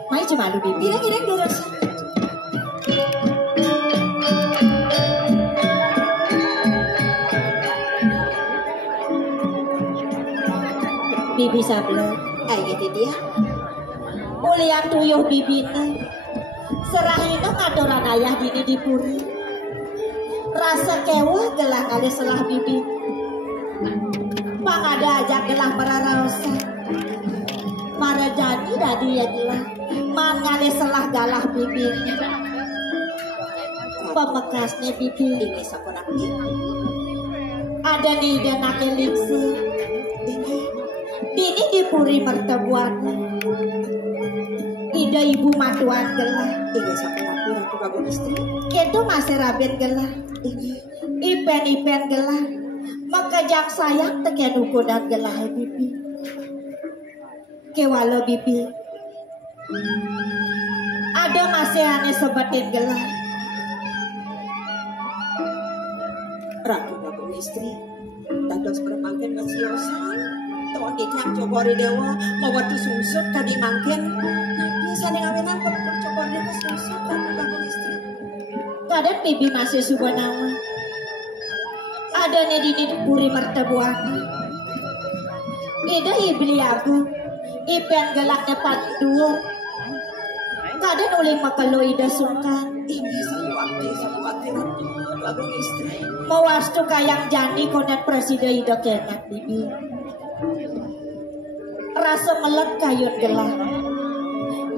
Mai cuma lu bibi ireng deres. Bibi sablon, gitu dia. Mulian tuyuh bibine, serahina ngatoran ayah dini dipuri. Rasa kewa gelah kali selah bibi. Pangada aja gelah meraraosa. Mara jadi dadi ya gelah, man kali selah galah bibi. Pemekasnya bibi ini saponapi. Ada nih dia nakil liksi. Dini dipuri mertebuan. Ida ibu matuan gelah. Ini sampai aku ratu bagong istri. Itu masih rabin gelah. Ipen gelah. Maka jak sayang teken uko dan gelah bibi. Kewalo bibi. Ada masih aneh sebatin gelah. Ratu bagong istri. Dados bermangkin kesiosan. Tuan ditiang cokori dewa mau waktu susut tadi mangkin tapi sana ngawenan kalau cokori dewa susut tapi bagong istri kadang bibi masih subanawa ada nedini puri mertebuan ida ibli aku ipen gelak depan dua kadang uling makalo ida sungkan ini sewakti bagong istri mau wastu kayang jani konet presiden ida kenak bibi rasa melet kayut gelah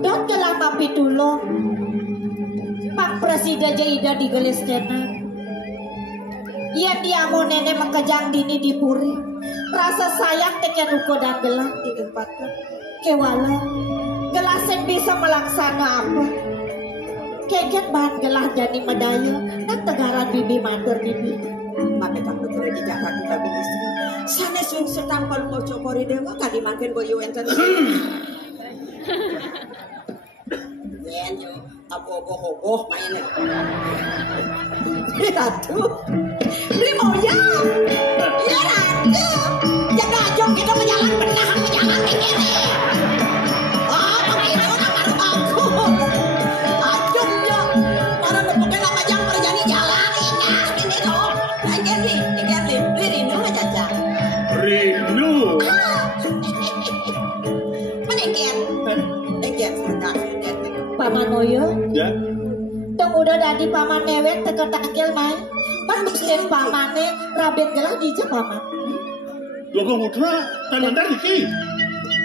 dan gelah mapi dulu Pak Presiden Jaida digelis kena ia diamu nenek mengkejang dini dipuri rasa sayang teken uko dan gelah diempatkan kewala gelah sen bisa melaksana apa keket bahan gelah jadi medaya dan tegaran bibi matur bibi maka tak betul di Jakarta babi istri sana sungsut tanpa lu cokori dewa kadi makin boyo enten yen yo aboh-aboh main ratu limo ya ya ratu jaga jong kita menjalan penahan menjalan kene oh tapi itu nama aku ajong yo para pokoknya nama jang perjani jalan ini loh lagi rindu aja aja rindu menengket paman Oyo ya tong udah dadi paman newek teka takil main pan muslim pamane rabit gelah dija paman logo putra tanandar iki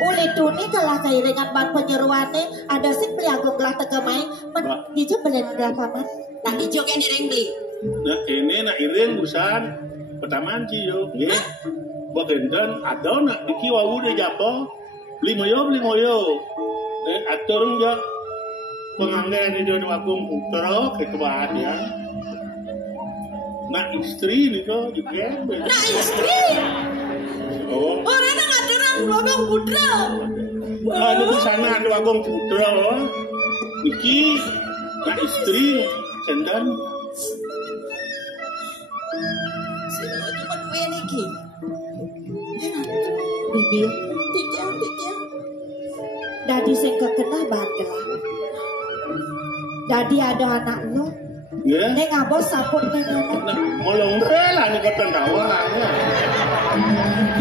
uli tuni gelah kairingan ban penyeruane ada sing peliagung gelah teka main dija belen gelah paman nah dijo kan direng beli nah ini nak iring urusan pertama ciyo nggih bagenden ada nak diki wawu de japo beli moyo atur ya penganggen di dua agung putra kekebahagiaan nak istri nih kok juga nak istri oh orang ngaturang agung putra ada di sana dua agung putra niki nak istri sendan cuma dua niki bibi tiga dadi sing kekenah banget dadi ada anak lo yeah. Neng abos saput neng nah molong rela nih kata tawarannya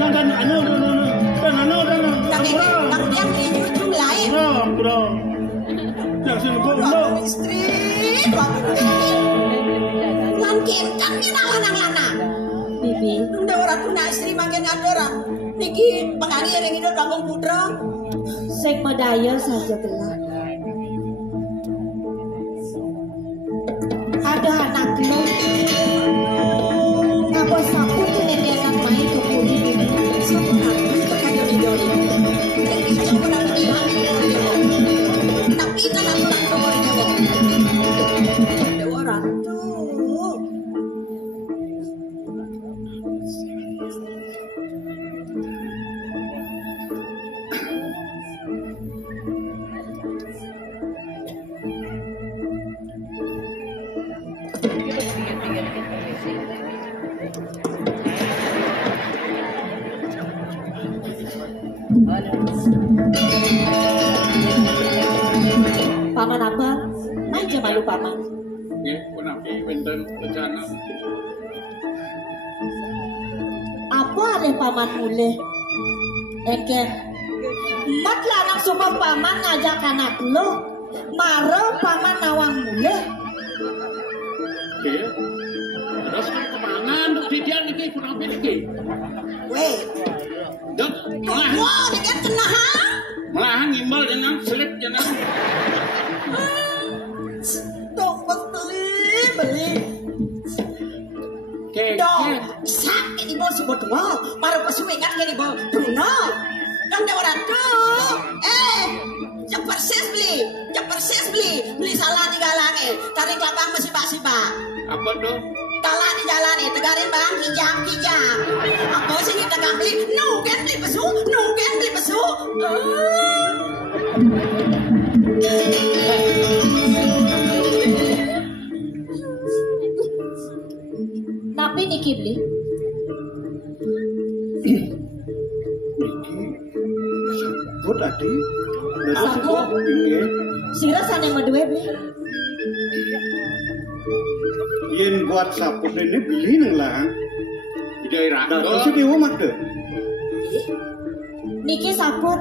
dan yang di ujung lain bro yang sini lo istri mungkin kan kita lanang-lanang bibi udah orang punya istri makin ada niki pengani yang hidup kampung putra sing medaya saja gelah ada anak lo ngapa saput nendenan main ke puri bibi saput Paman apa? Aja malu paman. Nggih, punapi wonten bencana. Apa alih paman mulih? Eken. Mat lanang sumber paman ngajak anak lo, maro paman nawang mulih. Nggih. Terus kemangan dok didian iki punapi iki? Weh. Dok, wah, dengan kenaha? Malahan ngimbal dengan selip jenang. Dong beli. Dong, sak ini bos sebut dua, maru pesuingan ini bos Bruno. Dong dewa ratu, cepet beli salah di galange, tarik lapang mesipak. Apa tuh? Talah di jalan tegarin bang kijang. Apa sih ini tegang beli? Nugen beli pesu. Tapi niki beli. Sabut tadi. Sabut. Ini. Sira sana medue beli. Yen buat sabut ini beli neng lah. Di daerah. Nah, terus di rumah deh. Niki sabut.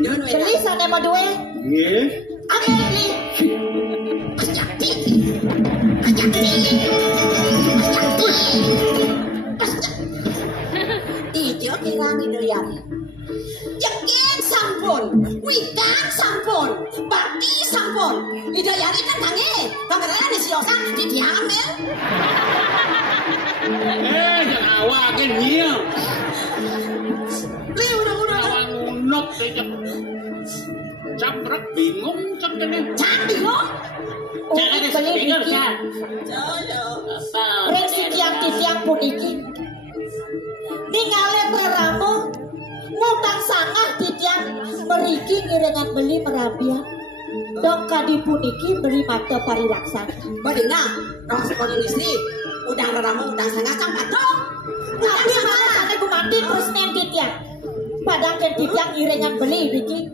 Beli sana medue. Iya. Ame beli. Ijo kirang itu ya. Yakin sampun, witan sampun, bakti sampun. Idayani kan tangi, pangeran si Yosa diambil. Jangan awak gini. Li udah. Awang unuk saja. Camprak bingung cakene. Bingung? Jangan beli bingung ya. Reksi tiang puniki. Ningali praramu ngutang sangah titiang meriki ngirengan beli merabian. Dong kadi puniki beli mata parilaksana. Badina, dong sekolah istri. Udang praramu udang sangah campak dong. Tapi malah sana gue mati terus nen titiang. Padang ken titiang ngirengan beli biki.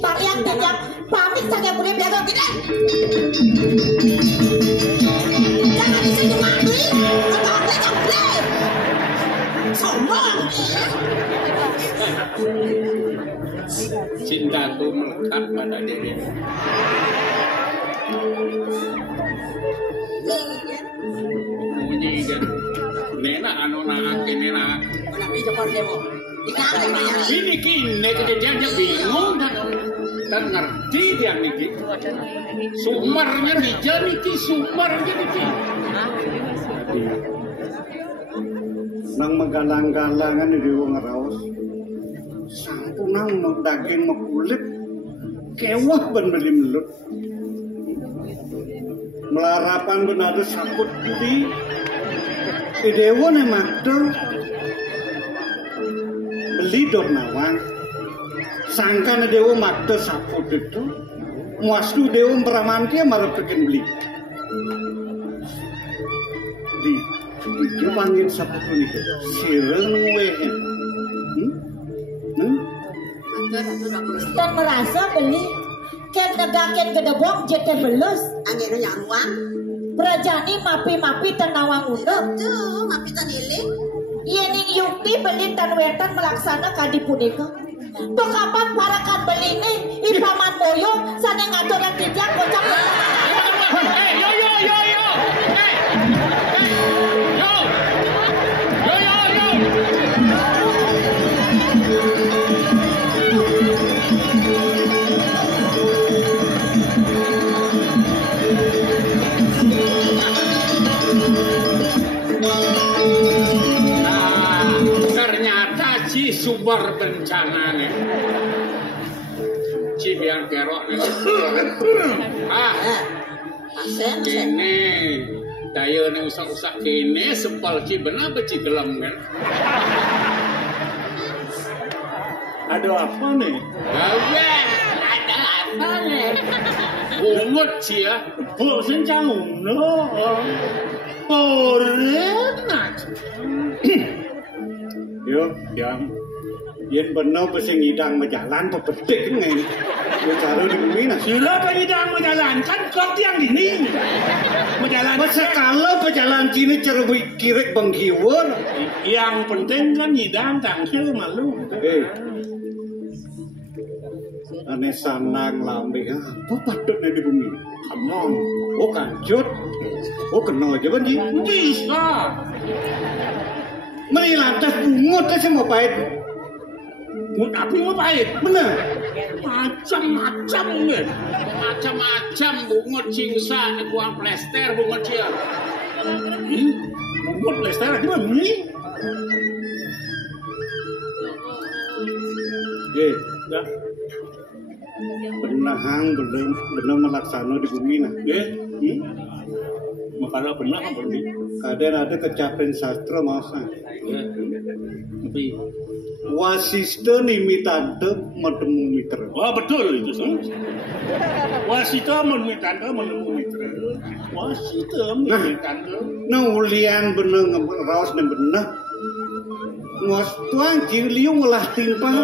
Pariang titiang pamit sangat boleh biaga gini. Jangan disini mati. Kembali. Sombong. Cintaku melekat pada dirimu. Bunyi kan. Nena anu naake nena. Kenapa cepat demo? Ini kini kejadiannya bingung dan ngerti dia niki. Sumarnya bija niki, sumarnya niki. Nang magalang-galangan di wong raos. Sampunang daging mekulit kewah ben beli melut. Melarapan benar saput di dewa ne makdo beli dor nawang sangka ne dewa makdo saput itu muasku dewa peramanti marah pengen beli di dia panggil saput ini sireng wehen dan merasa beli ken negaken gedebong jete belus angin yang ruang berajani mapi tenawang undang tuh mapi taniling yening yukti beli tan wetan melaksana kadi punika bekapan parakan beli ini ipaman moyo sana ngatur yang tijak kocak yo sumber bencana nih. Cibian kerok nih. Ini daya nih usah-usah kini sepal cibena beci gelem kan. Ada apa nih? Ada apa nih? Bungut sih ya. Bosen canggung no. Orenat. Yo, yang yen bener pesing ngidang majalan pepetik ngai. Yo cara di bumi nah. Sira apa ngidang majalan kan kok yang dini. Majalan sekala pejalan cini cerwi kirek bengkiwon. Yang penting kan ngidang tangsil malu. Aneh sanang lambe apa patutnya di bumi? Kamon. Oh kancut. Oh kenal aja banji. Bisa. Mari lantas bungut aja mau pahit. Bungut api mau pahit. Bener. Macam-macam nih. Macam-macam bungut cingsa nih buang plester bungut cia. Bungut plester aja mah ini. Ya. Benahang belum melaksana di bumi nah. Makanya benar apa ini? Kadang ada kecapen sastra masa. Tapi wasista nimitante menemu mitra. Wah betul itu sah. Wasita nimitante menemu mitra. Wasita nimitante. Nah ulian bener raos dan bener. Ngos tuang ciliu ngolah timpang.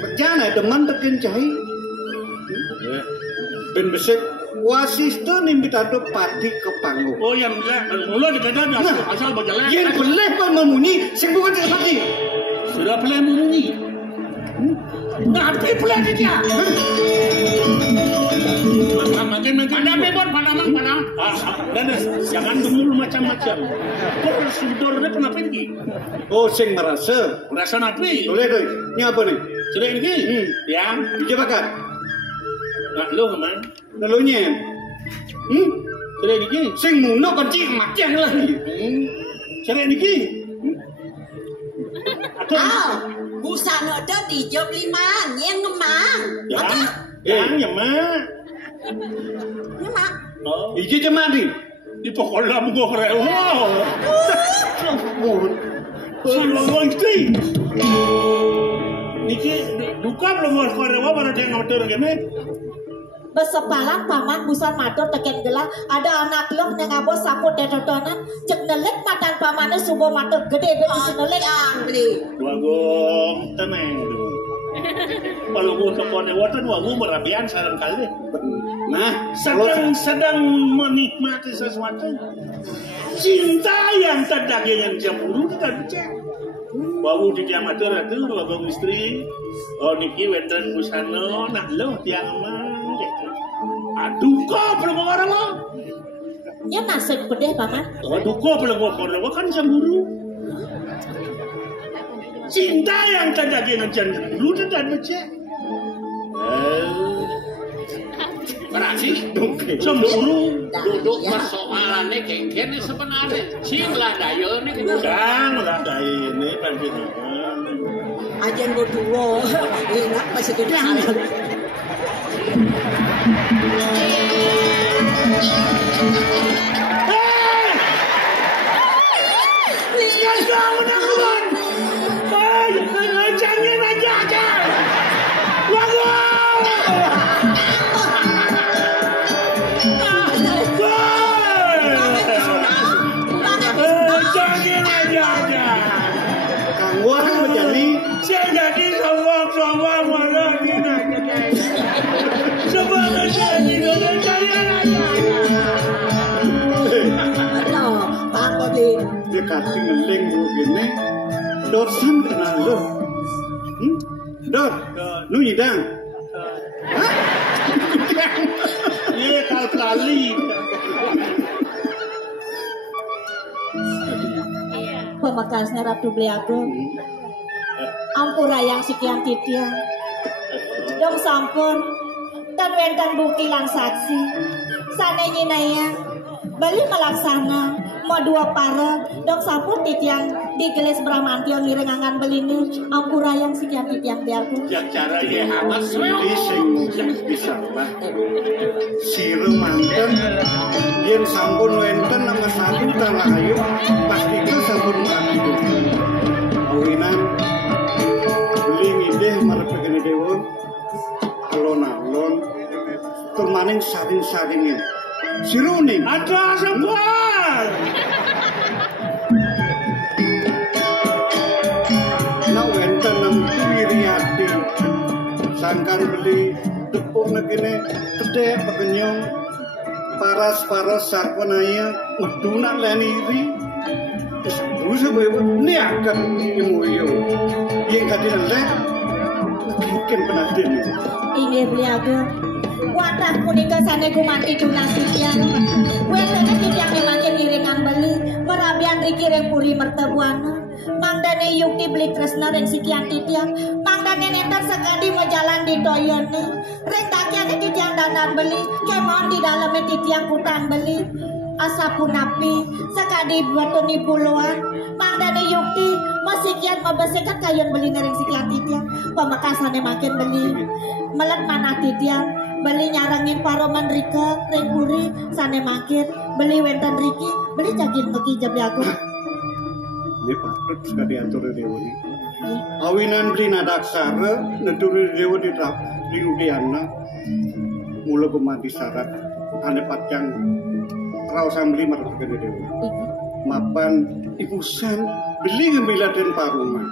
Berjana teman tekin cai. Ben besek wasista nimitante pati ke panggung. Oh yang mula dikatakan asal berjalan. Yang boleh memunyi sing bukan seperti. Sudah boleh memunyi. Ngapain pula dia? Makin ada bebot pada. Dan jangan dulu macam-macam. Kok sudornya kenapa ini? Oh sing merasa napi. Boleh deh. Ini apa nih? Sudah ini? Yang coba kan? Nggak lo kemana? Lalunya. Sudah ini? Sing muno kencing macam lah. Sudah ini? Busana ada di job 5 yang ngemang. Yang nyemak. Nyemak. Oh. Iki cuma di pokok lamu gua kerewa. Selalu itu. Niki duka belum mau kerewa pada dia ngotor gini. Besepalan paman busan matur teken gelah ada anak lo yang ngabo saput detotonan cek nelek matan pamane subo matur gede beti sinelek beli dua gong tenang kalau gua kepone watan gua merabian sarang kali nah sedang menikmati sesuatu cinta yang terdaging yang cemburu tidak dicek bawu di dia matur itu dua gong istri oh niki wenten busano nak lo tiang mah aduh kok belum orang lo ya nasib pedeh paman aduh kok belum orang lo kan cemburu cinta yang terjadi dengan cemburu tidak becek berarti cemburu duduk persoalannya kengkene sebenarnya singlah daya ini bukan lah daya ini kan gitu aja gue dulu enak masih gede kasih ngeling begini dosan kenal lo dor nu nyidang iya kali pemakasnya Ratu Bliagung ampura yang sekian titian dong sampun dan wentan bukti lan saksi sanenya naya beli melaksana mau dua para dok sampun titiang di gelis Bramantio ngirengangan belini ampura yang sekian titiang diaku yang cara ya hangat sing bisa lah siru manten yen sampun wenten nama sampun rahayu pasti itu sampun rahayu awinan beli ngideh marepekene dewa alon-alon termaning saring-saringin siruning ada sampun na wenten nang Wiriati sangkan beli tepuk negene gede pekenyong paras-paras sarpanaya meduna leniri terus bewe niakan imuyo yang kadiran le mungkin penaden inggih beliaga wadah punika sane gumanti dunasitian wetene titiang makin iringan beli merabian riki puri mertebuana mangdane yukti beli tresna reng sikian titiang mangdane netar sekali mau jalan di toyone reng takiane titiang dandan beli kemon di dalamnya titiang kutan beli asapun api sekali buatoni puluhan mangdane yukti masikian mabesekat kayon beli nering sikian titiang pemekasannya makin beli melet mana titiang beli nyarangin paroman rika reng puri sane makin beli wenten riki beli jagin meki jabli aku ini patut sudah diatur dewa ini awinan beli nadaksara neduri dewa di udiana mula kemati syarat ane patjang rausan beli marapekene dewa mapan ibusan beli ngemila den parungan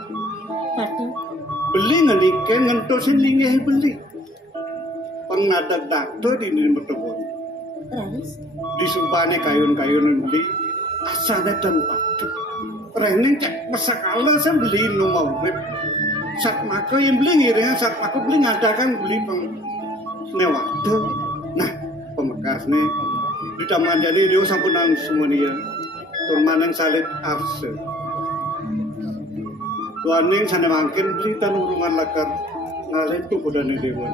beli ngeniken ngentosin lingeh beli pengadak dakto di ini bertebon disumpahnya kayun-kayun beli asane dan patut Rening cek pesakala saya beli nomor web sak maka yang beli ngiringnya sak maka beli ngadakan beli peng newade nah pemekasnya di taman jadi dia sampunan semua dia turmaneng salit arse tuaning sana makin beli tan urungan lakar ngalen tuh kodane dewa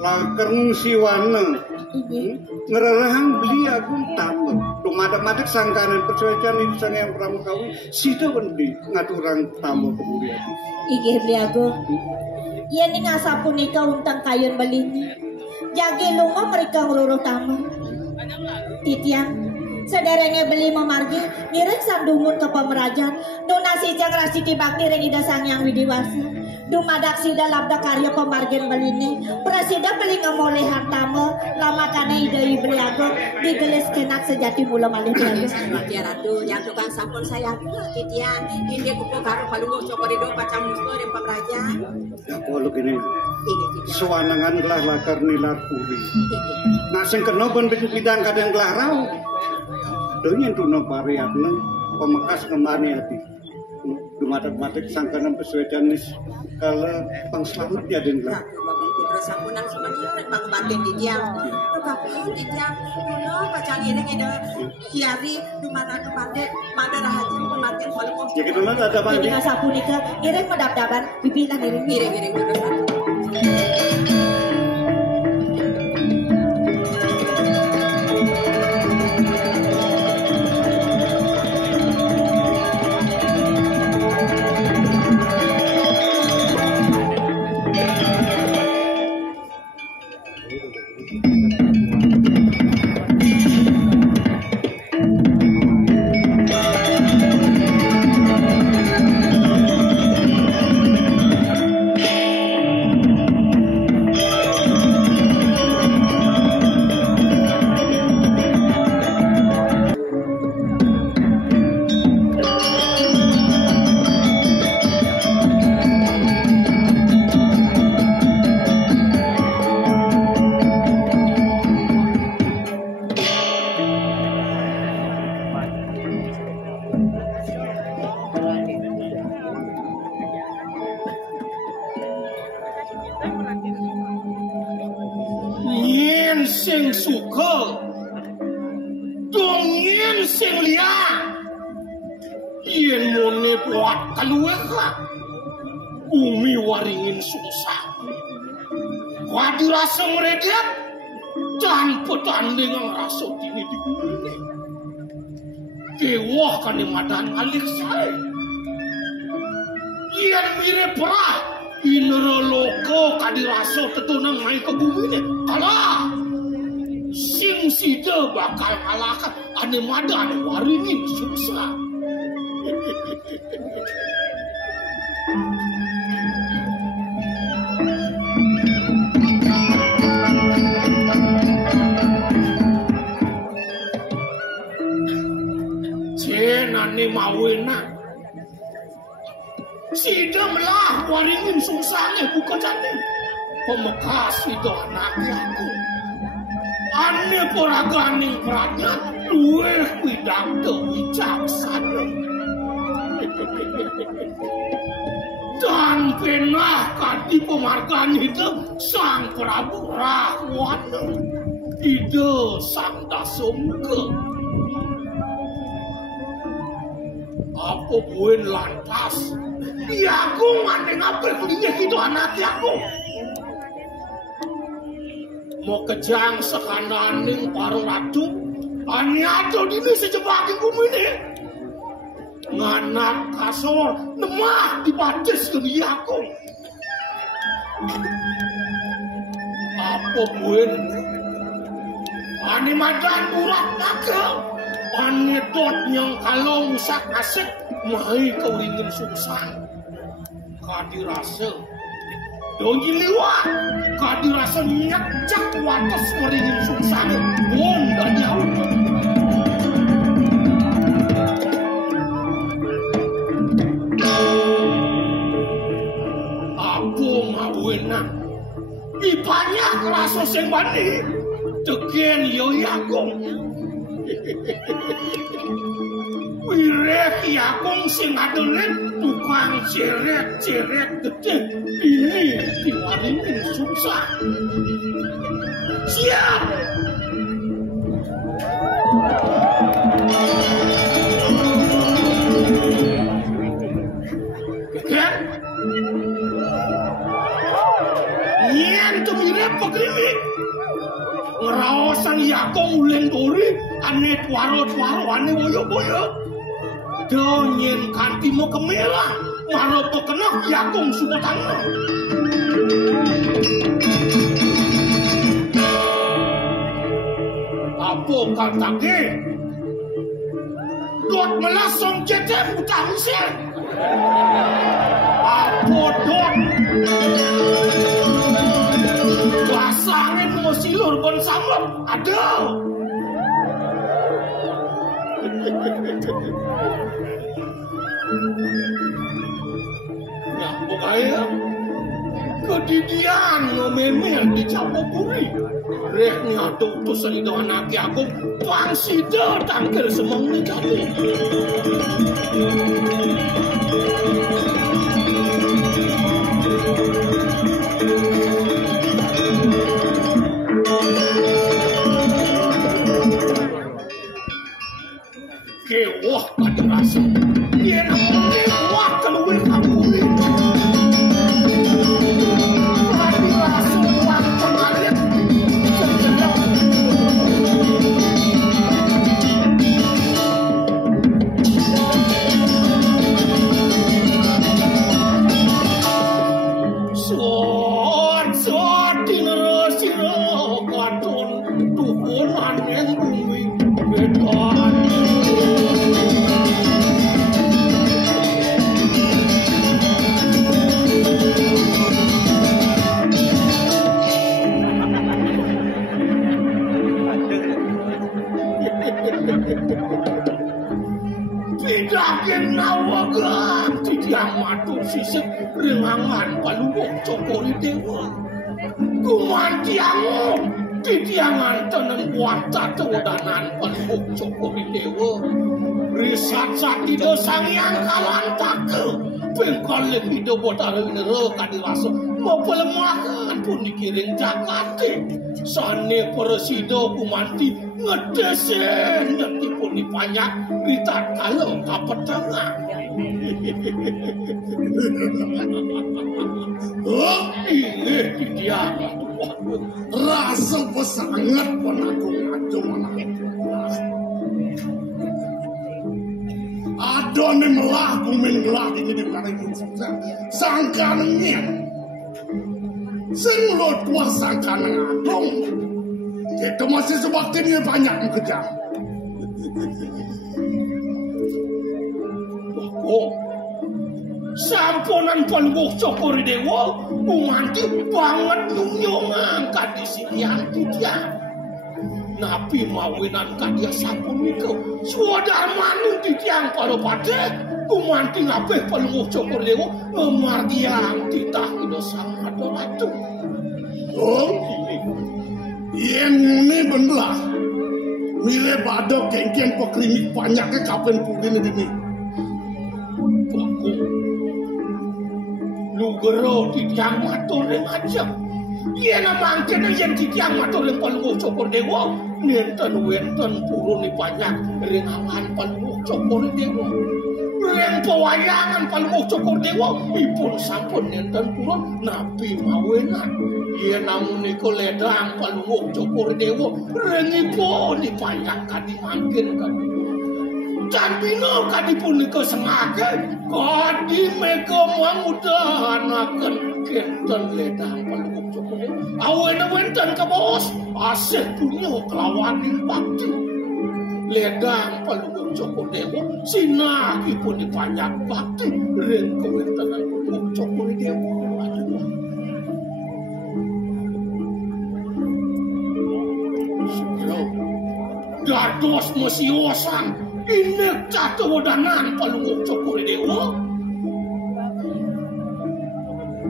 lakar ngungsi wana ngerarahang beli aku tambah tumadak-madak sangkanan persuajan ini sang yang pramukawi sida wendi ngaturang tambah kemudian inggih beli aku yen ngasapun nika untang kayun belini jage lunga mereka ngeluruh tamu titiang sederenge beli memargi ngiring sandumun ke pemerajan donasi jang rasiki bakti rengida sang yang widiwasa dumadak sida labda karya pemargen belini presida beli ngemolehan tamu lama kane idei beli aku digelis kenak sejati mula malih beli Makia Ratu yang tukang sampun saya titian ini kupu karo palunggo cokorido pacang musto dan pemerajan ya kalau gini suwanangan gelah lakar nilar puri nak sing kena pun bidang kadang gelah rau dengan tuno pariatna pemekas kemani hati dumadak-madak sangkanan pesuedanis kalau pangselamat ya den gelah terus sampunan semuanya bang batin titiang tuh kapal titiang kuno pacang ini ada kiari dumana kepade madara haji pematin palunggo ya gitu lah ada apa ini ngasapu nika ngiring medap-dapan bibilah ngiring terus Yen sing suka dongin sing liya yen mone buat keluar bumi waringin susah wadi rasa meredet tanpa tanding rasa dini di bumi kewah kan madan alik saya. Iyan mirip perah, ineroloko kadiraso tetunang mai ke bumi ini. Kalah, sing sida bakal kalahkan ane madan waringin susah. Cenane mawena sida melah waringin sungsane buka jane pemekas itu anaknya aku ane poraganing peratnya luwe widang wicaksana dan penah kadi pemargan itu sang Prabu Rahwana ide sang dasumke apa buen lantas ya aku ngandeng apa kuliah itu anaknya aku mau kejang sekananing para ratu ani atau dini sejebakin bumi ini nganak kasor nemah dibatis ke dia aku apa buen ani madan urat naga ani tot yang kalau musak asik mai kau ingin sungsang kadirasa donji liwat kadirasa nyacak watas keringin sungsang bonda jauh aku ngawena ipanya kerasa sing bani tegen yoyakong wireh yakong sing adolen tukang ceret-ceret gede ini diwaringin susah siap kan nyen itu mirip pegrimik ngerawasan yakong ulen dori ane tuaro-tuaro ane boyo-boyo donyen kanti mau kemelah maro pekenak yakong subatangna apa katake dot melasong cetem utang sen apa dot basangin mau silur kon samot ada ya pokoknya kedidian memel di Capopuri reknya tutus itu anak aku pangsi datang ke semang negara kewah pada rasa dia namanya kewah kalau kamu pada rasa wah kemarin sot dinero katon tuhunan yang bumi beton Pidakin nawagan tidak matur sisik rengangan palubok cokori dewa kumantiango titiangan teneng kuanta tewodanan palubok cokori dewa risat sati dosang yang kalantake pengkolek hidup botaring nero kadiraso mau pelemahan pun dikiring jakate sane peresido kumanti ngedesen nyetipun dipanyak ritat kalau kapet tengah oh ini dia rasa pesangat pun aku ngacung malah adone melah kumen gelah ini di paling sangkannya sing lo tua sangkan agung itu masih sebaktinya banyak mengejar sampunan palungok cokori dewa umanti banget nunyong angkat di sini antitia napi mawinan kadia sampun itu suada manu di tiang paro pate umanti ngape palungok cokori dewa memargiang titah ino sang adoratu oh ini bener mile badok kengkeng pekrimik banyaknya kapan pulin ini Lugero di tiang matur yang macam iya namangkin yang di tiang matur yang palungok cokor dewa nenten wenten purun banyak ringangan palungok cokor dewa ring pewayangan palungok cokor dewa ipun sampun nenten purun napi mawenan iya namun niko ledang palungok cokor dewa ring ipun banyak kadi mangkin kadi dan bino kadi pun niko sengaja kadi meko mangudahan akan kenten ledang palungok cokor dewa awena wenten ke bos asih punya kelawanin bakti ledang palungok cokor dewa sinaki pun banyak bakti ring kewentanan palungok cokor dewa dados mesiosan ini jatuh wadanan palungok cokor dewa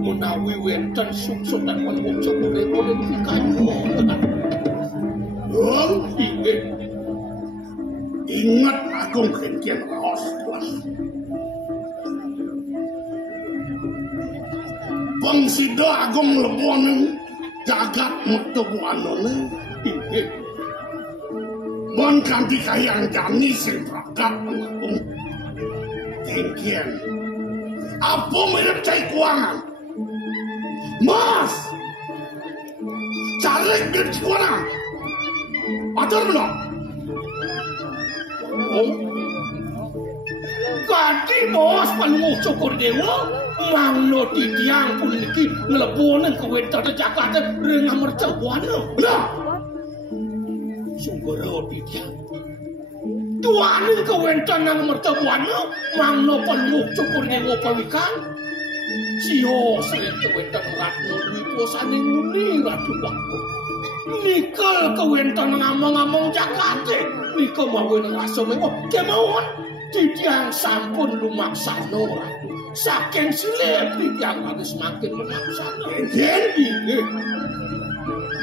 menawi wenten sungsung dan palungok cokor dewa yang dikanyu ingat agung kengkian raos pangsida agung lebonen jagat metebuanon Bon kanti kayang jani sing prakat pengagung kengkian apa mirip cai kuangan mas carik mirip kuangan atur belum kati bos palungok cokor dewa mangno di tiang pun niki ngelebonen kewentar Jakarta dengan mercabuan benar sumber di tiang tuanin kewentar dengan mercabuan mangno palungok cokor dewa pawikan sio sering kewentar ratno di posaning muni ratu waktu nikel kewentar ngamong-ngamong Jakarta nikel mawin rasa mewah kemauan Tiang sampun lumaksana ratu saking silip tiang harus semakin lumaksana ini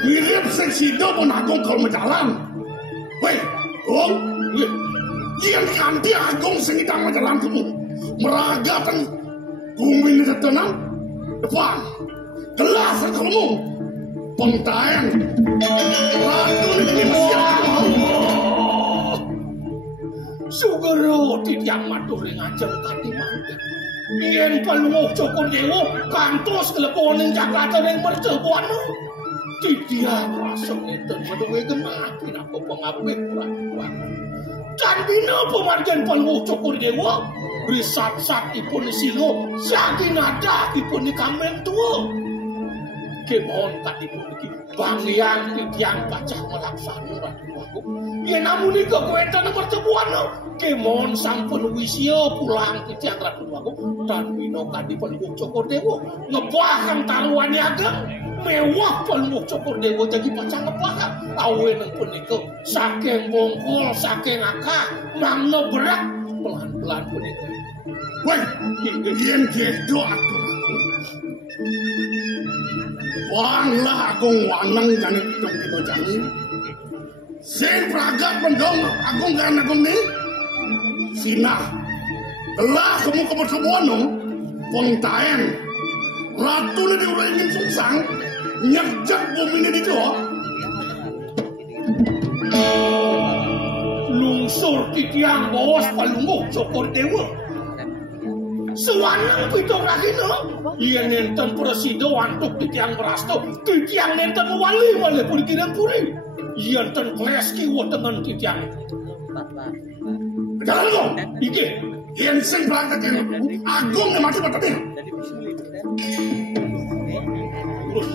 mirip sing sida pun agung kalau menjalan weh gong yang kanti agung sing idang menjalan kamu meragakan kumin tenang depan gelas kamu pengtayan ratu ini mesiang sugero tiang matur ngajeng kanthi mangken yen palungok cokor dewa kantos keleponing Jakarta ning mercebuan tiang rasa ngeten meduwe genah pinapa pengabek peraturan can dina pemarjan palungok cokor dewa risat-satipun silo saking nadakipun kamen tuwa kemon kadipun iki bangyan tiang pacah melaksana ratu yen namun ika kuentan pertemuan kemon sampun wisya pulang ke tiang ratu aku dan bino kadi palungok cokor dewa ngebahang taruhan ageng mewah palungok cokor dewa jadi pacah ngebahang awen pun ika saking bongkol saking akak mangno berat pelan-pelan pun itu weh yen kedo aku wanglah agung wanang jani dong kita jani sing pragat mendong agung kan agung ni sinah telah kamu kebersebuan pengtaen ratu ni diurai ingin sungsang nyerjak bumi ni di doa lungsur di tiang bos palungok cokor dewa sewanang pitong lagi iya nenten presiden wantuk di tiang berasto di tiang nenten wali pun kirim puri iya nenten kleski watengan di tiang jalan dong ike Yang sing berangkat yang agung yang mati mati. Terus.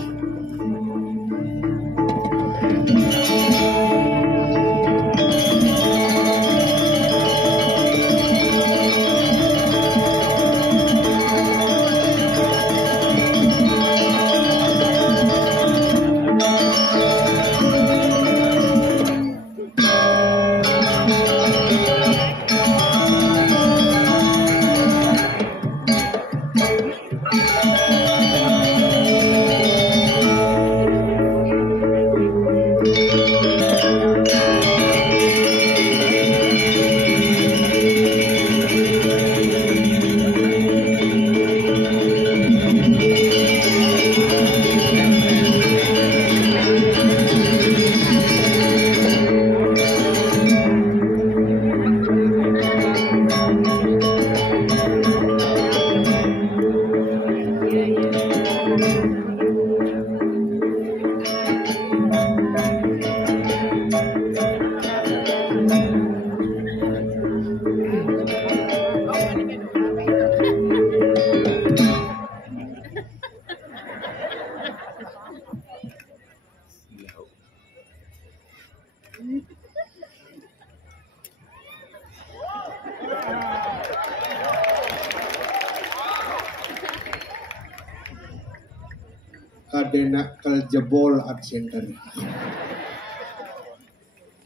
Kadena keljebol absenter.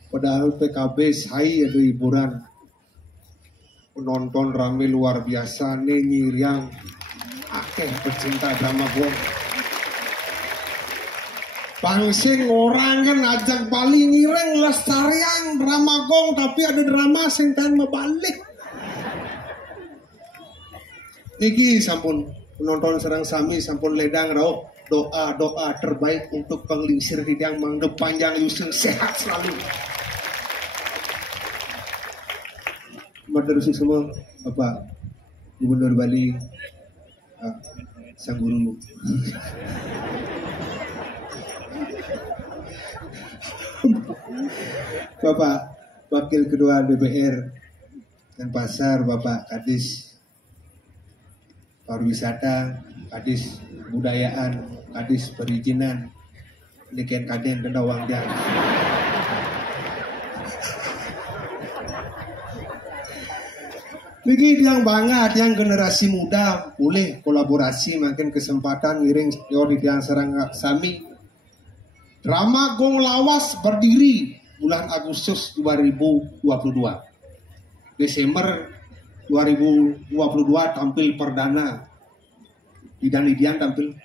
Padahal PKB saya ada hiburan. Penonton rame luar biasa nih ngiriang. Akeh pecinta drama gong. Pangsing orang kan ajak paling ngireng lestarian drama gong, tapi ada drama sing kan mebalik. Niki sampun penonton serang sami sampun ledang rauh. Doa terbaik untuk penglingsir hidang mangde panjang yusung sehat selalu. Matur semua Bapak Gubernur Bali, Sang Guru. Bapak Wakil Ketua DPR dan Pasar, Bapak Kadis Pariwisata, Kadis Budayaan, Kadis Perizinan, Likian Kaden dan Dawang Jang. Begini yang banget, yang generasi muda boleh kolaborasi, makin kesempatan ngiring teori yang serang sami. Drama Gong Lawas berdiri bulan Agustus 2022. Desember 2022 tampil perdana. Lidian tampil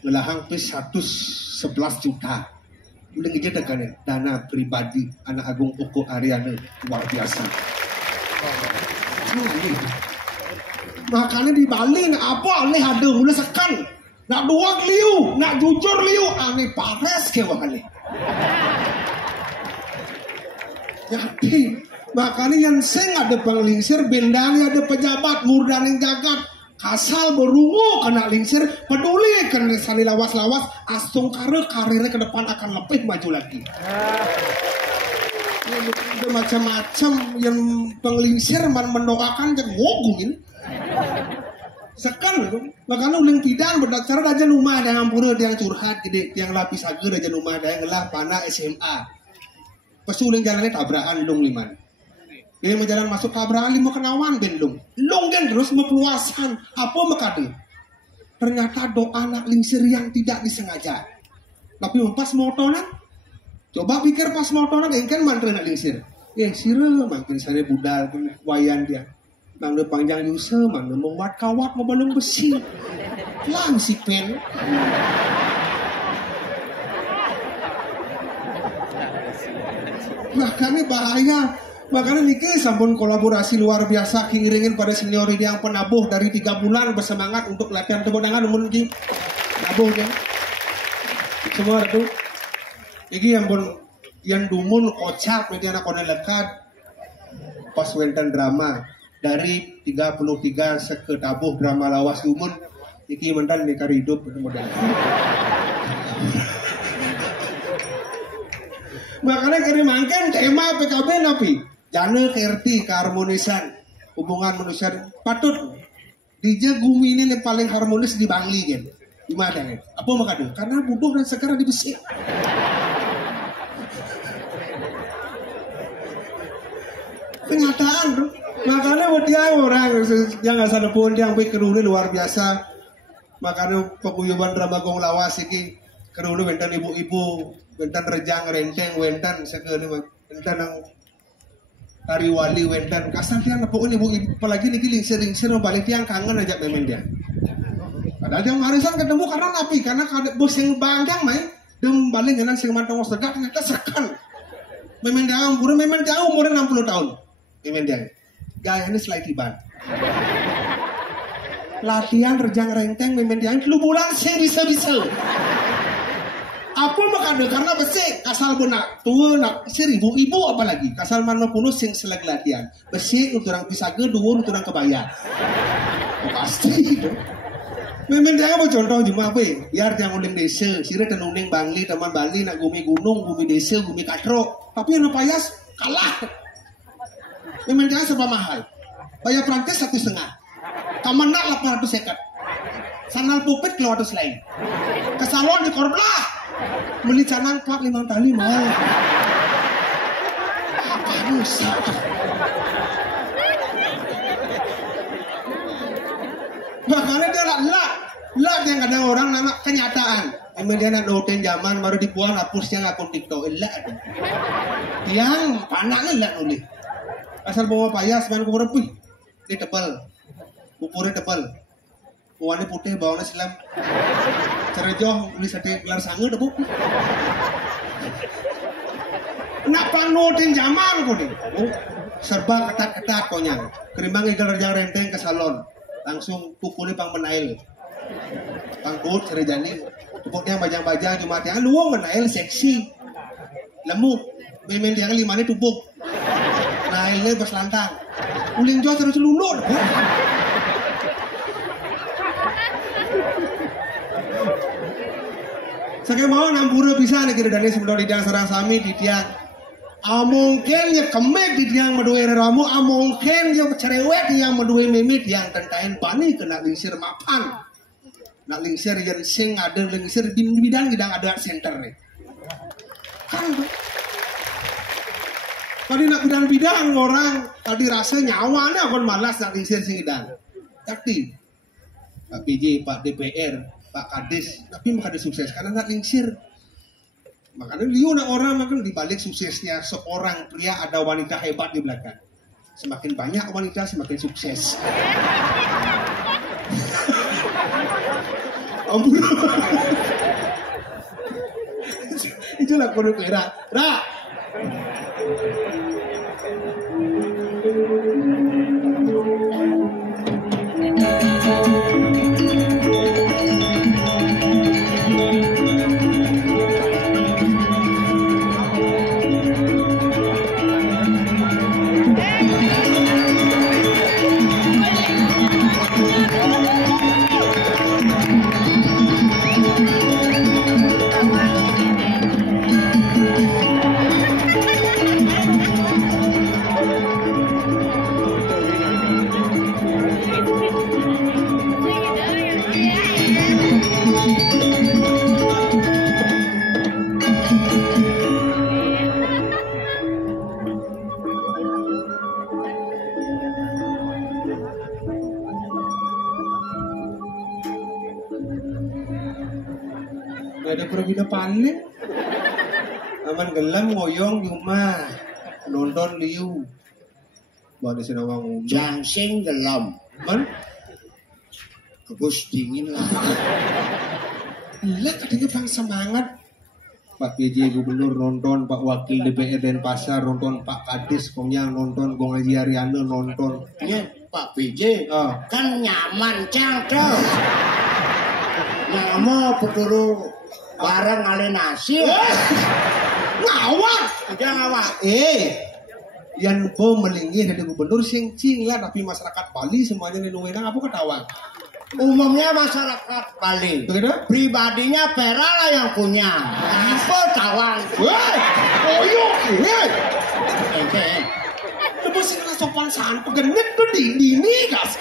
ngelahang plus 111 juta. Udah ngejek kan ya, dana pribadi anak Agung Oko Ariana luar biasa. Makanya di Bali apa aneh ada udah sekan nak dua liu nak jujur liu aneh pares ke Bali. Jadi makanya yang sing ada penglingsir bendani ada pejabat murdaning jagat kasal berungu kena lingsir peduli kena sani lawas-lawas astung karirnya ke depan akan lebih maju lagi. Ada macam-macam yang penglingsir mendoakan dan ngogungin sekan itu makanya uling tidak berdasar aja rumah ada yang pura ada yang curhat gede yang lapis agar aja rumah ada yang ngelah panah SMA pasti uling jalannya tabrakan dong liman dia menjalan masuk tabrakan lima kenawan ben dong kan terus mepeluasan apa mekade ternyata doa anak lingsir yang tidak disengaja tapi pas motonan coba pikir pas motoran kan mantra nak lingsir. Sira makin sana budal wayan dia. Mangga panjang yusa, mangga membuat kawat membalung besi. Lang si pen. Makanya bahaya. Makanya niki sampun kolaborasi luar biasa kiringin pada senior yang penabuh dari 3 bulan bersemangat untuk latihan tepuk tangan umum ki. Nabuh dia. Semua itu. Iki yang dumun kocak media anak kone lekat pas wenten drama dari 33 seketabuh drama lawas dumun iki mentan nikah hidup model. Makanya kiri mangken tema PKB napi jane kerti keharmonisan hubungan manusia patut dija gumi ini yang paling harmonis di Bangli kan. Gimana kan? Apa makanya? Karena bubuh dan sekarang dibesik. Kenyataan bro. Makanya dia orang yang nggak sadar pun yang kerune luar biasa. Makanya paguyuban drama gong lawas iki kerune wentan ibu-ibu, wentan rejang renteng, wentan sekali wentan yang kariwali wentan kasar tiang pokoknya ibu-ibu apalagi niki lingsir-lingsir balik tiang kangen aja memen dia. Padahal dia marisan ketemu karena napi karena bos yang banggang main dem balik dengan sing mantong sedap ternyata sekan. Memen dia umurnya 60 tahun. Memen dia. Gaya ini selai tiban. Latihan rejang renteng memen dia 3 bulan sing bisa-bisa. Apa makanya karena besi kasal benak tua nak seribu ibu apalagi kasal mana punuh sing selag latihan besi untuk orang pisage dua untuk orang kebaya pasti itu. Memen dia apa contoh cuma apa biar jangan uling desa sire dan uling Bangli teman Bali nak gumi gunung gumi desa gumi katro tapi yang payas kalah. Memen dia serba mahal bayar Prancis 1,5 kamenak 800 sekat sanal pupit keluar terus lain ke salon di Korblah beli canang 4-5 tali mahal apa rusak makanya dia lah yang kadang orang nama kenyataan kemudian ada hotel zaman baru dibuang hapusnya akun TikTok lah yang panaknya lah nulis asal bawa payas main kubur pih ini tebal kupurnya tebal warna putih bawahnya silam cerejoh beli sate gelar sange debu nak panutin zaman kok nih serba ketat-ketat konyang kerimbang igal rejang renteng ke salon langsung kukulnya pang menail pangkut serejani tupuknya bajang-bajang cuma tiang luang menail seksi lemuk memen tiang 5 ini tupuk nailnya bas lantang uling jauh terus lulur saya mau nampura bisa nih kira dari sebelum di tiang serang sami di tiang mungkin ya kemek di tiang medue ramu mungkin ya cerewet yang medue mimit yang tentain pani kena lingsir mapan nak lingsir yang sing ada lingsir di bidang gidang ada center nih kan tadi nak bidang-bidang orang tadi rasa nyawanya akan malas nak lingsir sing gidang tapi Pak PJ, Pak DPR, Pak Kades, tapi makanya sukses karena nggak lingsir. Makanya liu nak orang makan dibalik suksesnya seorang pria ada wanita hebat di belakang. Semakin banyak wanita semakin sukses. Ampun. Itulah kode kira. Ada perbeda paling aman gelam ngoyong di rumah nonton liu buat di sini wang jangsing gelam man kebus dingin lah lah katanya bang semangat Pak PJ Gubernur nonton Pak Wakil DPR Denpasar nonton Pak Kades Komyang nonton Gong Haji Ariana nonton ya Pak PJ kan nyaman cangkel nama peturu barang alenasi ngawat jangan ngawat yang melinggih dari gubernur sing lah tapi masyarakat Bali semuanya nenuwenang apa ketawa umumnya masyarakat Bali begitu? Pribadinya Pera lah yang punya apa tawang Apa sih sopan santun genit tuh dini gas.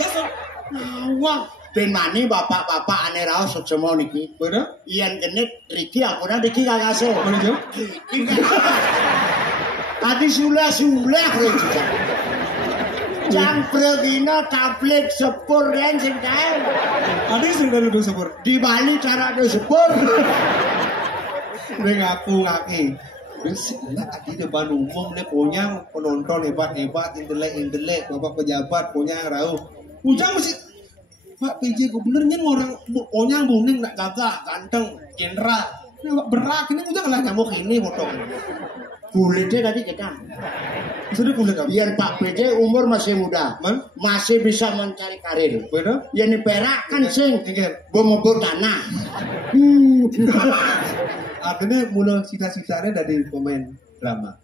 Nawang. Ben mani bapak-bapak ane raos semua niki. Bener? Iyan genit Riki apuna Riki kagase. Mana jauh? Tadi sulah Riki. Jam pregina tablet sepur yang sing kae. Ada sing duduk sepur. Di Bali cara ada sepur. Gue ngaku. Lah tadi depan umum le ponyang penonton hebat intelek bapak pejabat ponyang rauh. Ujang masih Pak PJ gubernurnya orang ponyang buning nak gagah ganteng jenderal. Berak ini ujang lah nyamuk ini potong. Kulitnya tadi kita. Sudah kulit apa? Biar Pak PJ umur masih muda, masih bisa mencari karir. Benar? Yang di Perak kan sing bumubur tanah. Akhirnya mulai cita-citanya dari pemain drama.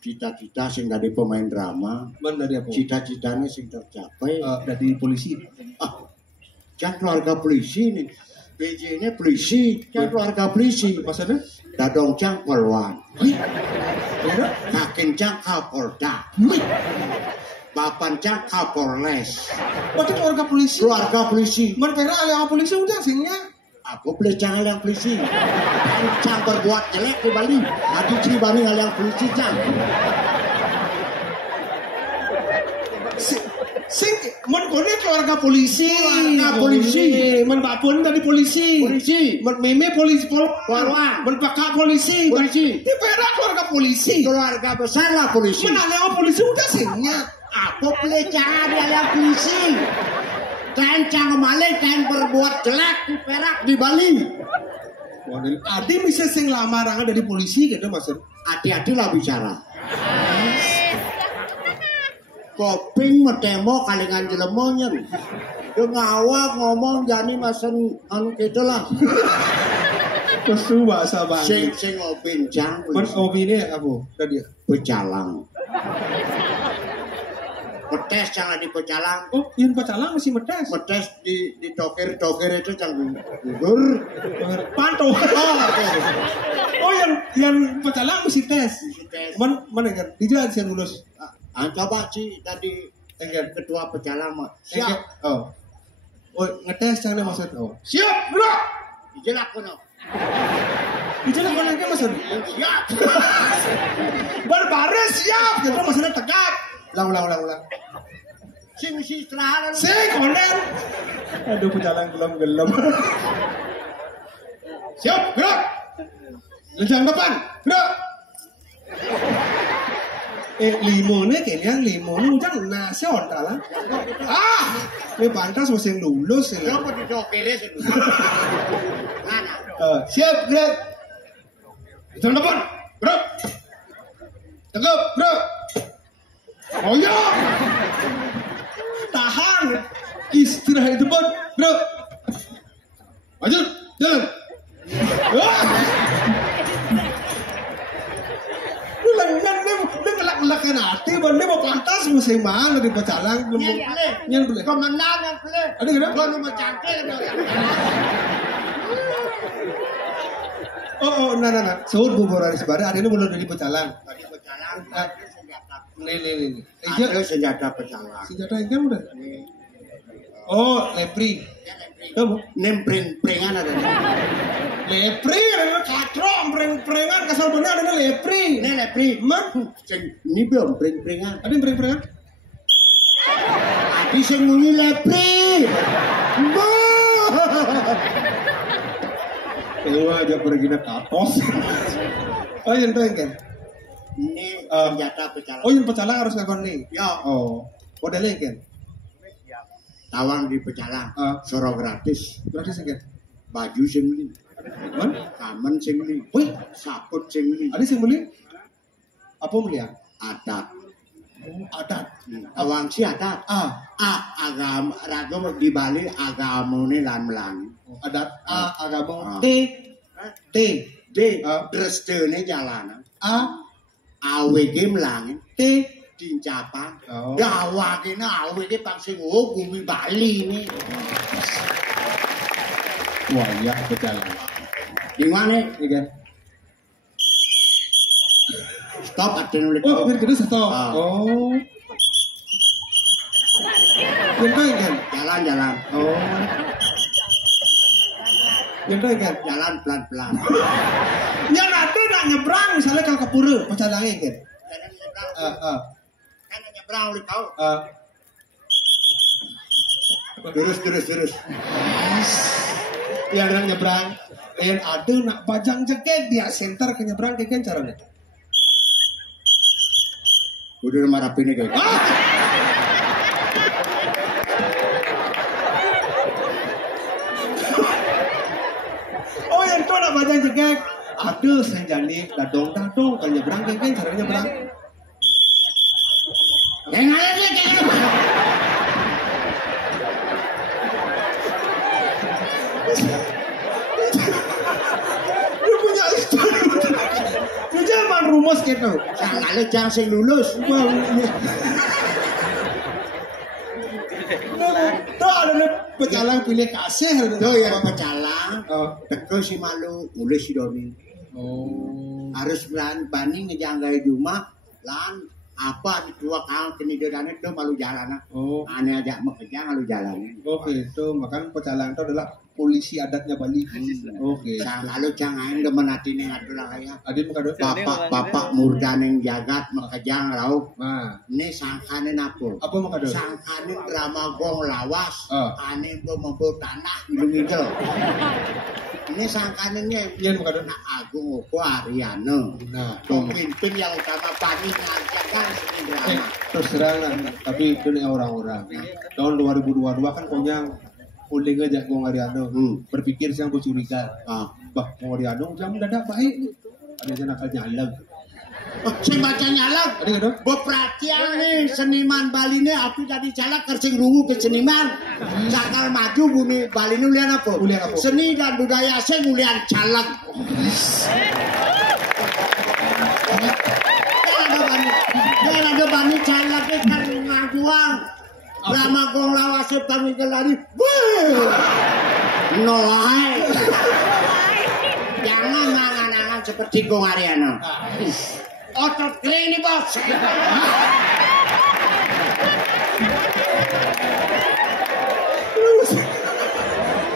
Cita-cita sing dari pemain drama. Mana dari apa? Cita-citanya sing tercapai. Dari polisi. Kan keluarga polisi nih. PJ ini polisi, kan keluarga polisi. Maksudnya? Dadong cang polwan. Kakin cang kapolda. Papan cang kapolres. Berarti keluarga polisi. Keluarga polisi. Mereka yang polisi udah singnya. Aku beli cang yang polisi. Cang berbuat jelek di Bali. Aduh Cibani yang polisi cang. Sing men kone keluarga polisi. Men bapun dari polisi. Men meme polisi Polwan. Men pakak polisi. Di Perak keluarga polisi. Keluarga besar lah polisi. Men yang polisi udah singnya. Aku beli cang yang polisi. Kain malik, kain berbuat jelek di Perak di Bali. Adi bisa sing lamarangan dari polisi gitu maksud. Hati-hati lah bicara. Koping metemo kalingan jelemonya. Dia ngawak ngomong jani masen anu gitu lah. Kesu bahasa banget. Sing opin jang. Opin ini apa? Tadi Pecalang. Metes jangan di Pecalang. Oh, yang Pecalang masih metes. Metes di toker itu jangan gugur. Pantau. Oh, yang Pecalang masih tes. Mana kan? Dijelasin lulus. Coba sih tadi ketua Pecalang mah. Siap. Oh, ngetes cara maksud. Oh, siap, bro. Dijelak kono. Dijelak kono ke maksud? Siap. Berbaris siap. Gitu maksudnya tegak. Ulang. Sing istirahat. Sing konen. Aduh Pecalang gelem. Siap, gerak. Lencang depan, gerak. Limone kayaknya limone udah nasi ontalan. Ini pantas masih lulus ya. Kamu di dokere sih. Siap, gerak. Lencang depan, gerak. Tegap, gerak. Oh ya. Tahan. Istirahat itu pun, gerak. Maju, jalan. Ngelak-ngelakan hati, benda mau pantas musim mana di Pecalang. Nyen boleh. Kemenang yang boleh. Ada kira? Kalau mau cangkir. Nah. Sahut bubur hari sebarang, ada ini mulai dari Pecalang. Tadi Pecalang, senjata. Nih. Ada senjata Pecalang. Senjata yang kan udah. Oh, lepri. Kamu? Nempring-pringan ada. Lepri, ada katrong, pring-pringan, kasar benar ada lepri. Ini lepri. Ini belum pring-pringan. Ada yang pring-pringan? Adi sing muni lepri. Aja pergi nak katos. Oh, yang itu kan? Ini senjata Pecalang. Oh, yang Pecalang harus ngakon nih? Ya. Oh, modelnya kan? Tawang di Pecalang, soro gratis. Gratis kan? Baju sing beli. Kamen sing beli. Wih, saput sing beli. Ada sing beli? Apa beli ya? Adat. Adat. Awang si adat. Agama ragam di Bali agamane lan melangi. Adat agama. T. Drestene jalanan. AWG melangi. T. Dincapa. Gawake AWG pangsing bumi Bali ini. Wah, ya Pecalang. Di mana? Iya. Stop ada nulis. Oh, biar kita stop. Oh. kan? Jalan-jalan. Oh. Yang kan? Jalan pelan-pelan. Yang ada nak nyebrang misalnya kalau ke pura, pecalangnya kan? Jalan nyebrang. Kan nyebrang oleh kau. Terus. Yang nak nyebrang, yang ada nak bajang jaket dia center ke nyebrang kan caranya? Udah marah ini kan? Oh yang tu nak bajang jaket, ada saya jadi dadong kalau nyebrang kan caranya nyebrang? Yang ada dia kan? Dia punya dia jangan rumus gitu. Kalau jangan sing lulus. Tuh ada pecalang pilih kasih. Tuh yang pecalang. Teko si malu mulai si Doni. Harus banding ngejanggai rumah lan apa di dua kang kenidiran itu malu jalan. Aneh aja mengejar malu jalan. Itu makanya pecalang itu adalah polisi adatnya Bali. Oke. Lalu jangan demen hati nih adalah ya. Adik muka Bapak murdan yang jagat makajang rauh. Ini sangkanin apa? Apa muka doa? Sangkanin drama gong lawas. Ane itu membuat tanah hidung-hidung. Ini sangkaninnya. Iya muka doa. Nah Agung Oko Ariano. Nah pemimpin yang utama Pani ngajakan seni drama. Terus terang tapi itu nih orang-orang. Tahun 2022 kan konyang. Uling aja Gong Ariano berpikir siang curiga. Bah Gong Ariano jam mendadak baik. Ada yang nakal nyalag. Saya baca nyalag. Beperhatian nih seniman Bali ini aku jadi calak kercing rungu ke seniman. Sakal maju bumi Bali ini ulian apa? Seni dan budaya saya ulian calak. Jangan ada bani calak kan ngajuang. Lama gong lawase paminggal lari. Noai. Jangan mangan-mangan seperti Gong Ariano. Otot kering nih bos.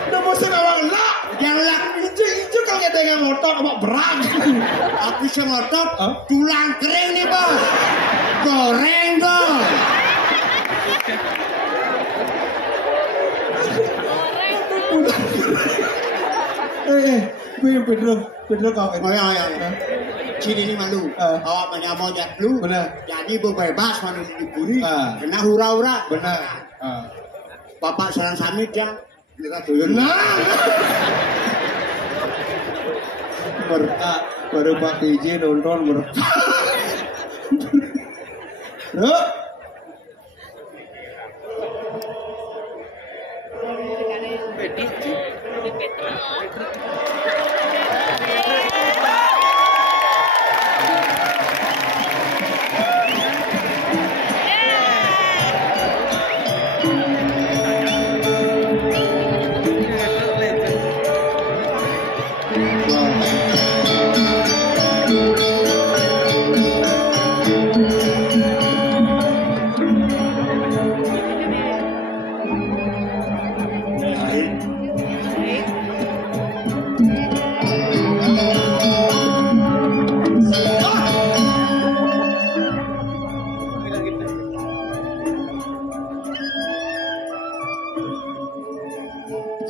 Udah bosan awang lah. Yang lah itu kalau kita yang ngotot apa berat. Aku bisa ngotot tulang kering nih bos. Goreng dong. Gue yang Pedro kau kan? Ya. Ciri ini malu. Awak banyak mau jatuh. Benar. Jadi bebas malu diburi. Kena hura-hura. Benar. Bapak serang samit ya. Mereka tuyul. Mereka baru Pak PJ nonton mereka. Bro.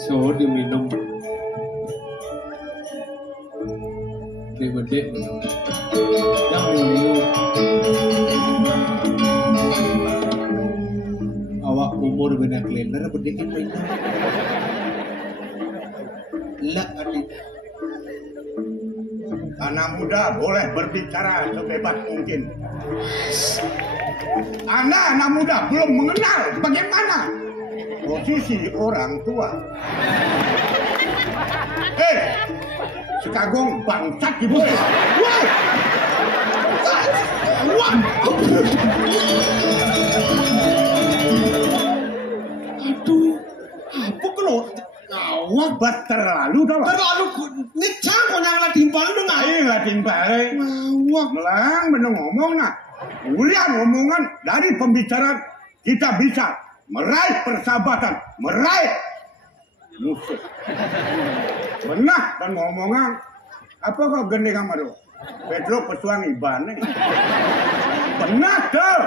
So diminum gede yang dulu awak umur benak lener berdikit minum lah adik anak muda boleh berbicara sebebas mungkin. Anak muda belum mengenal bagaimana posisi orang tua. Sekagong bangsat di bawah. Aduh, apa kalau awak bat terlalu dah. Terlalu ni cang kau yang lah timpal tu nggak? Lah timpal. Awak melang benar ngomong nak. Ulian omongan dari pembicaraan kita bisa meraih persahabatan, meraih musuh. Benar dan ngomongan apa kau gendeng amaro? Petro pesuang ibane. Benar tuh.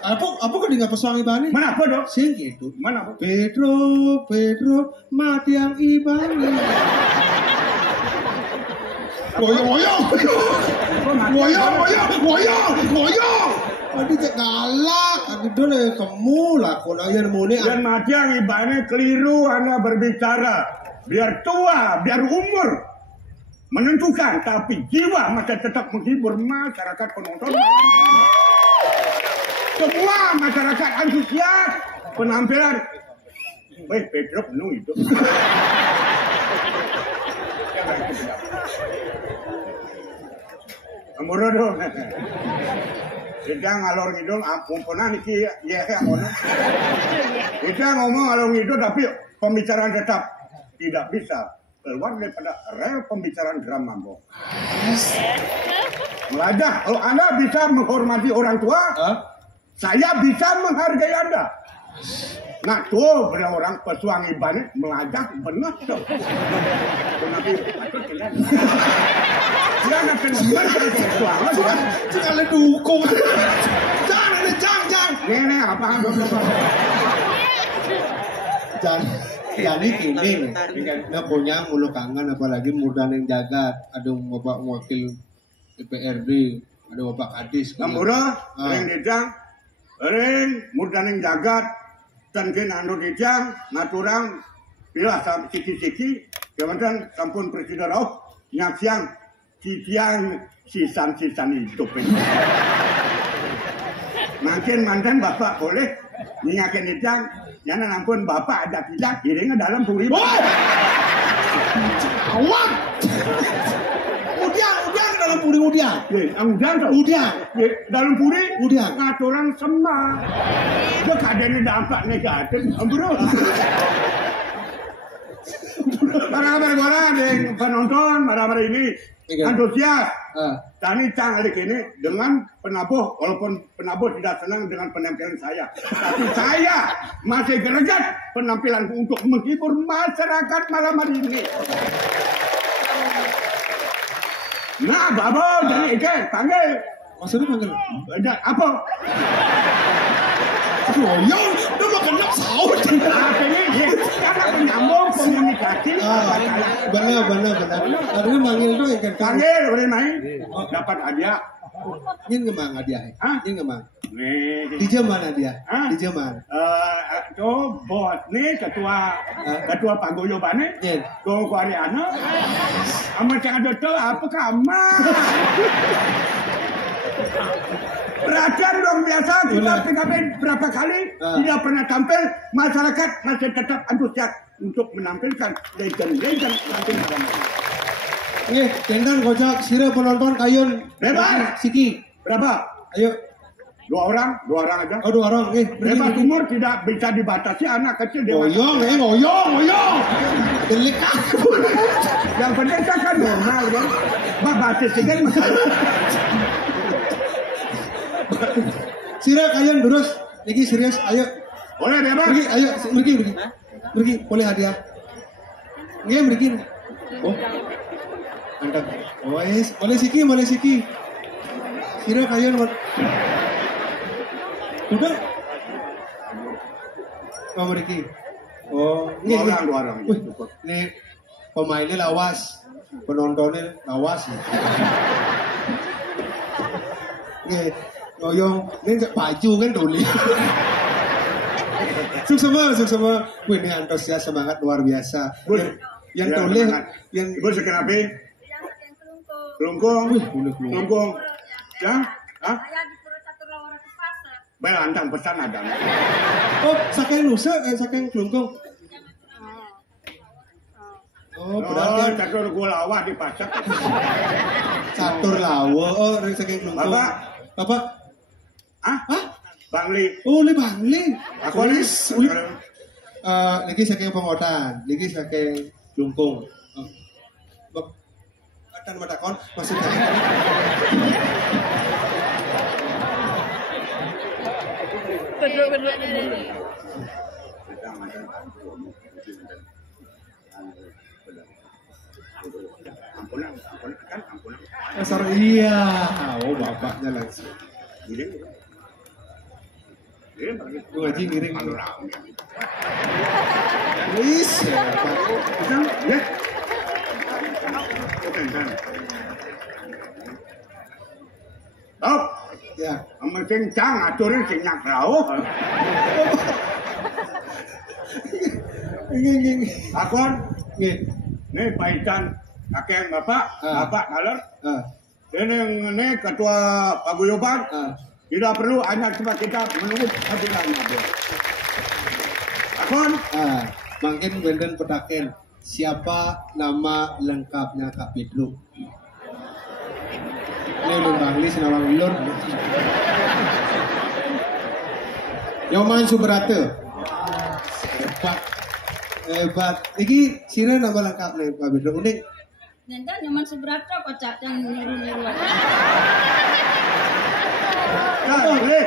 Apa kau dengar pesuang ibane? Mana apa dong? Sing gitu. Mana apa? Petro mati yang ibane. Goyong. Adi cek galak, adi dole kamu lah, kau nanya mune. Dan mati yang ibane keliru anda berbicara. Biar tua, biar umur menentukan, tapi jiwa masih tetap menghibur masyarakat penonton. Semua masyarakat antusias penampilan. Baik, Petro penuh itu. Amuro dong. Kita ngalor ngidul, umpunan iki ya ono. Kita ngomong ngalor ngidul tapi pembicaraan tetap tidak bisa keluar daripada rel pembicaraan Gram Mambo. Melajah, kalau Anda bisa menghormati orang tua, saya bisa menghargai Anda. Nah tuh benar orang pesuang ibane melajah benar tuh. Nanti jangan kenalan pesuang, jangan dukung. Jangan. Ini apa? Jadi kini nah punya mulu kangen apalagi Murdaneng Jagat, ada bapak wakil DPRD, ada bapak Kadis. Namura, ring dijang, ring Murdaneng Jagat, dan kena ando dijang, naturang pilah siki-siki, kemudian sampun presiden nyaksiang siang sisan hidup ini. Makin mantan bapak boleh ngingakin dijang. Yana ampun bapak ada tidak kiringnya dalam puri. Awak. Udiang dalam puri udiang. Udiang. Dalam puri udiang. Ngaturan sembah. Dia kadang dampak negatif. Bro. Para penonton, para ini antusias. Tani Cang hari ini dengan penabuh, walaupun penabuh tidak senang dengan penampilan saya, tapi saya masih greget penampilan untuk menghibur masyarakat malam hari ini. Nah, Babo, jadi ikan panggil. Maksudnya panggil? Apa? Goyong, udah makan sahur. Ini karena penyambung komunikasi. Benar. Karena manggil tuh ikan. Panggil, boleh main? Dapat hadiah. Ini ngemang hadiah. Ini ngemang. Nih. Di mana dia? Di mana? Tuh bos nih ketua paguyuban nih. Tuh Koreana. Amat yang ada tuh apa kamu? Perhatian dong biasa kita PKB berapa kali tidak pernah tampil, masyarakat masih tetap antusias untuk menampilkan legend nanti malam. Nih, tendang kocak sira penonton kayun. Bebas. Siki. Berapa? Ayo. Dua orang aja. Oh, 2 orang. Bebas umur tidak bisa dibatasi, anak kecil ngoyong. Delik aku. Yang penting kan normal kan. Batas kan masalah. Sira kalian terus, lagi serius, ayo. Boleh bebas. Pergi, ayo, pergi, boleh hadiah. Nggak pergi. Oh, angkat. Oh, yes, boleh siki. Sira kalian udah. Mau pergi. Oh, dua orang. Nih, pemainnya lawas, penontonnya lawas. Nih. Ngoyong, ini baju kan dulu. Sukses semua. Wih, ini antusias semangat luar biasa. Yang tulis, yang ibu sekian apa? Kelungkung. Ya? Hah? Baik, antang pesan ada. Oh, saking lusa, saking kelungkung. Oh, berarti catur gua lawa di pasar. Catur lawa, oh, saking kelungkung. Bapak. Hah? Bangli. Oh, Bangli. Aku ni. Lagi saking pengotan, lagi saking lungkung. Atan matakon maksudnya. Dasar iya. Oh bapaknya langsung. Lu ngaji miring. Wis. Ya. Oh, ya, amun sing cang aturin sing nyakrau. Nggih. Akon, nggih. Nih paitan kakek bapak kaler. Ini ketua paguyuban. Tidak perlu hanya cuma kita menunggu hadirannya. Akon, mungkin benden petaken siapa nama lengkapnya Kak Pedro? Ini Bangli senawang ulur. Nyoman Subrata. Hebat. Iki sira nama lengkapnya Kak Pedro unik. Nanti Nyoman Subrata kocak yang niru-niru. Nah, boleh.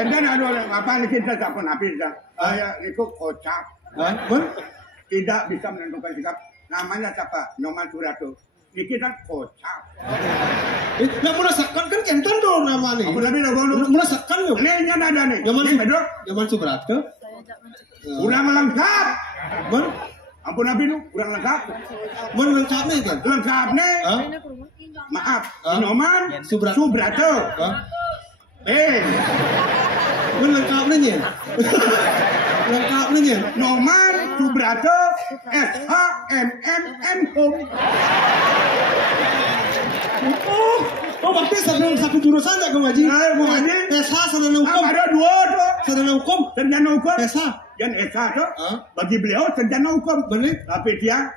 Enten ada apa nih kita tak pernah bisa. Saya itu kocak. Tidak bisa menentukan sikap. Namanya siapa? Nyoman Subrata. Ini kita kocak. Nah merasakan kan kenton dong namanya. Aku lebih dahulu. Merasakan loh. Ini ada nih. Nyoman Subrata. Kurang lengkap. Ampun Nabi lu kurang lengkap. Lengkapnya kan? Lengkapnya. Maaf. Nyoman Subrata. Lengkapnya. Lengkapnya. Nyoman Subrata SHMMN Home. Oh, berarti satu jurusan tak kau ngaji? Ngaji. SH sarjana hukum. Ada dua tuh. Sarjana hukum. Sarjana hukum. SH. Yang SH tuh. Bagi beliau sarjana hukum. Benar. Tapi dia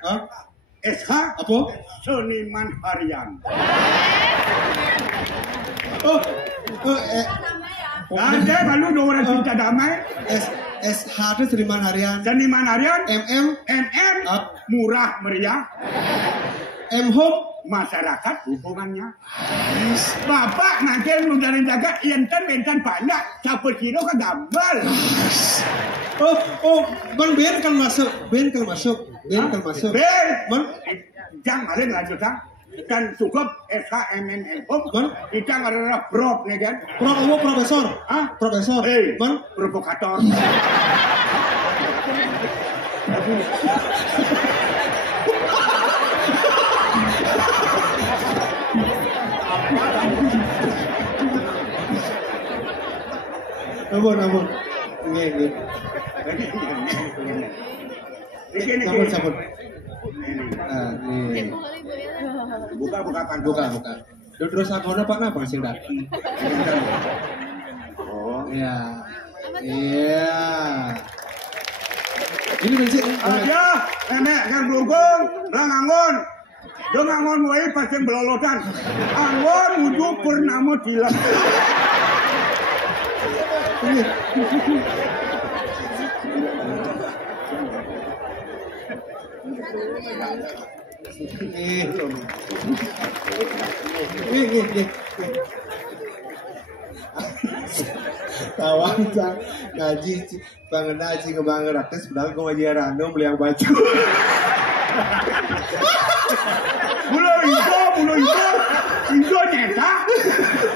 SH apa? Seniman harian. Ada baru dua orang cinta damai. SH itu seniman harian. Seniman harian. MM murah meriah. M-Home masyarakat hubungannya. Bapak nanti udah jaga enten banyak. Capur kilo ke gambar. Bang Ben kan masuk. Ben. Jangan ada lanjutan. Dan cukup SHMMN kita nggak prof nih kan? Prof apa profesor? Profesor. Provokator. Ampun. Nggih. Sampun. Buka. Terus agono Pak napa sing daki? Oh, iya. Ini bensin. Aja, nenek yang dukung, rangangon. Dong angon wae pasti belolotan. Angon wudu purnama dilan. Tawang ngaji bangen ngaji ke bangen ratus padahal gue ngaji random beli yang baju. Bulo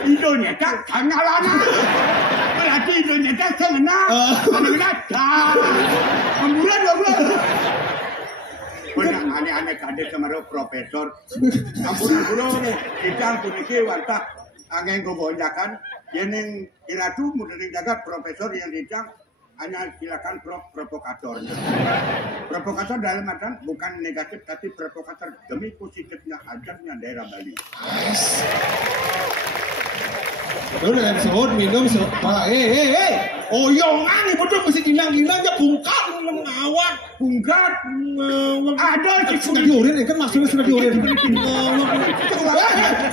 Indo nyetak kangalana. Berarti Indo nyetak sengena. Ambulan dong. Banyak aneh-aneh kader kemarin profesor. Ambulan kita puniki warta angin kebanyakan. Yang iratu mudah dijaga profesor yang dicang hanya silakan provokator. Provokator dalam artian bukan negatif tapi provokator demi positifnya ajarnya daerah Bali. Udah yang sahur minum sahur. Oyongan nih betul mesti gilang-gilangnya bungkat ngawat. Bungkat ada sih sudah diurin kan maksudnya sudah diurin.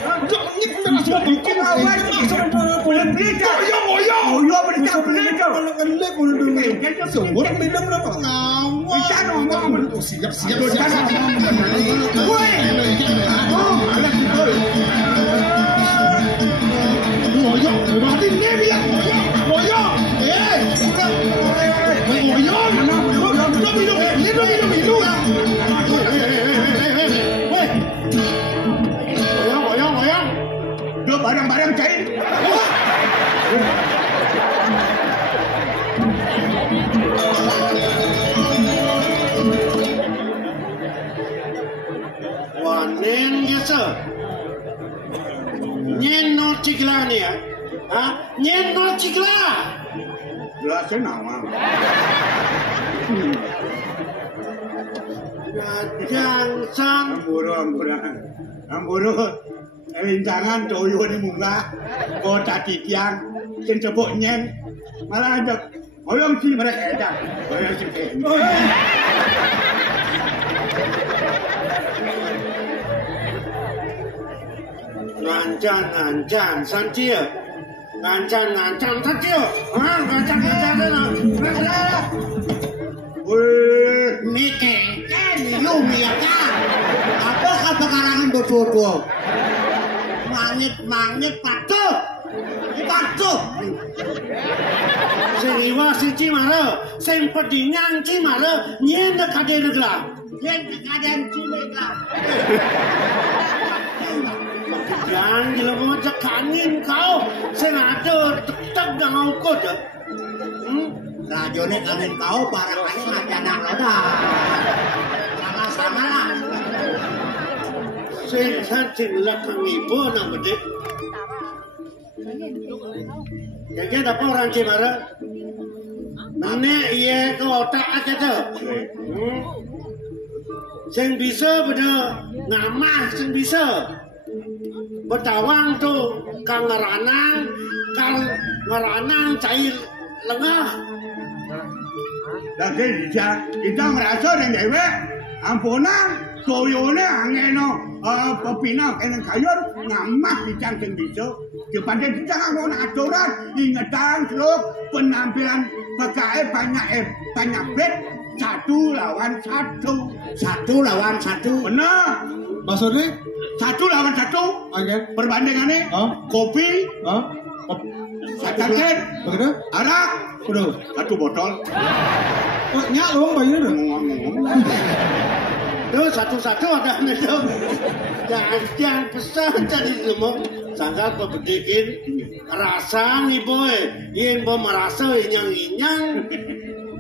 Siap. itu. Goyang. Dia barang-barang cair. Wanen gitu. Nyen no cikla ni ya. Nyen no cikla. Jelasnya nama. Jangan Amburu. Lintangan toyo ni munga. Kota titiang. Cencepuk nyen. Malah ada. Oyong si mereka ada. Oyong si Ngancan santia. Ngancan santia. Ngancan lah. Ni kengken, lu miakan. Apa pekarangan bodoh-bodoh? Mangit patuh. Patuh. Seriwa si cimara. Sempedingan cimara. Nyen dah kader lah. Nyen kader cimara. Jangan gila mau cekanin kau. Senada tetap dengan kau dah. Rajone kanin kau para kali ngajanak roda. Sama-sama lah. Saya belakang ibu nak bedek. Jadi apa orang cemara? Mana ia ke otak aja tu. Sing bisa benda ngamah sing bisa. Betawang tu kang ngeranang cair lengah. Dan kita merasa dengan dewe, ampunan, soyone, angeno, pepina, kena kayur, ngamah kita yang bisa. Kepada kita ngomong aturan, ingatan, seluk, penampilan pakai banyak bet, 1 lawan 1. 1 lawan 1. Benar. Maksudnya? 1 lawan 1. Okay. Perbandingannya, kopi, Sakaken, arak, udah 1 botol. Nyak lu bayar dah. Tuh satu-satu ada nih tuh. Jangan pesan tadi semua. Sangka pebedikin rasa nih boy. Yang merasa inyang.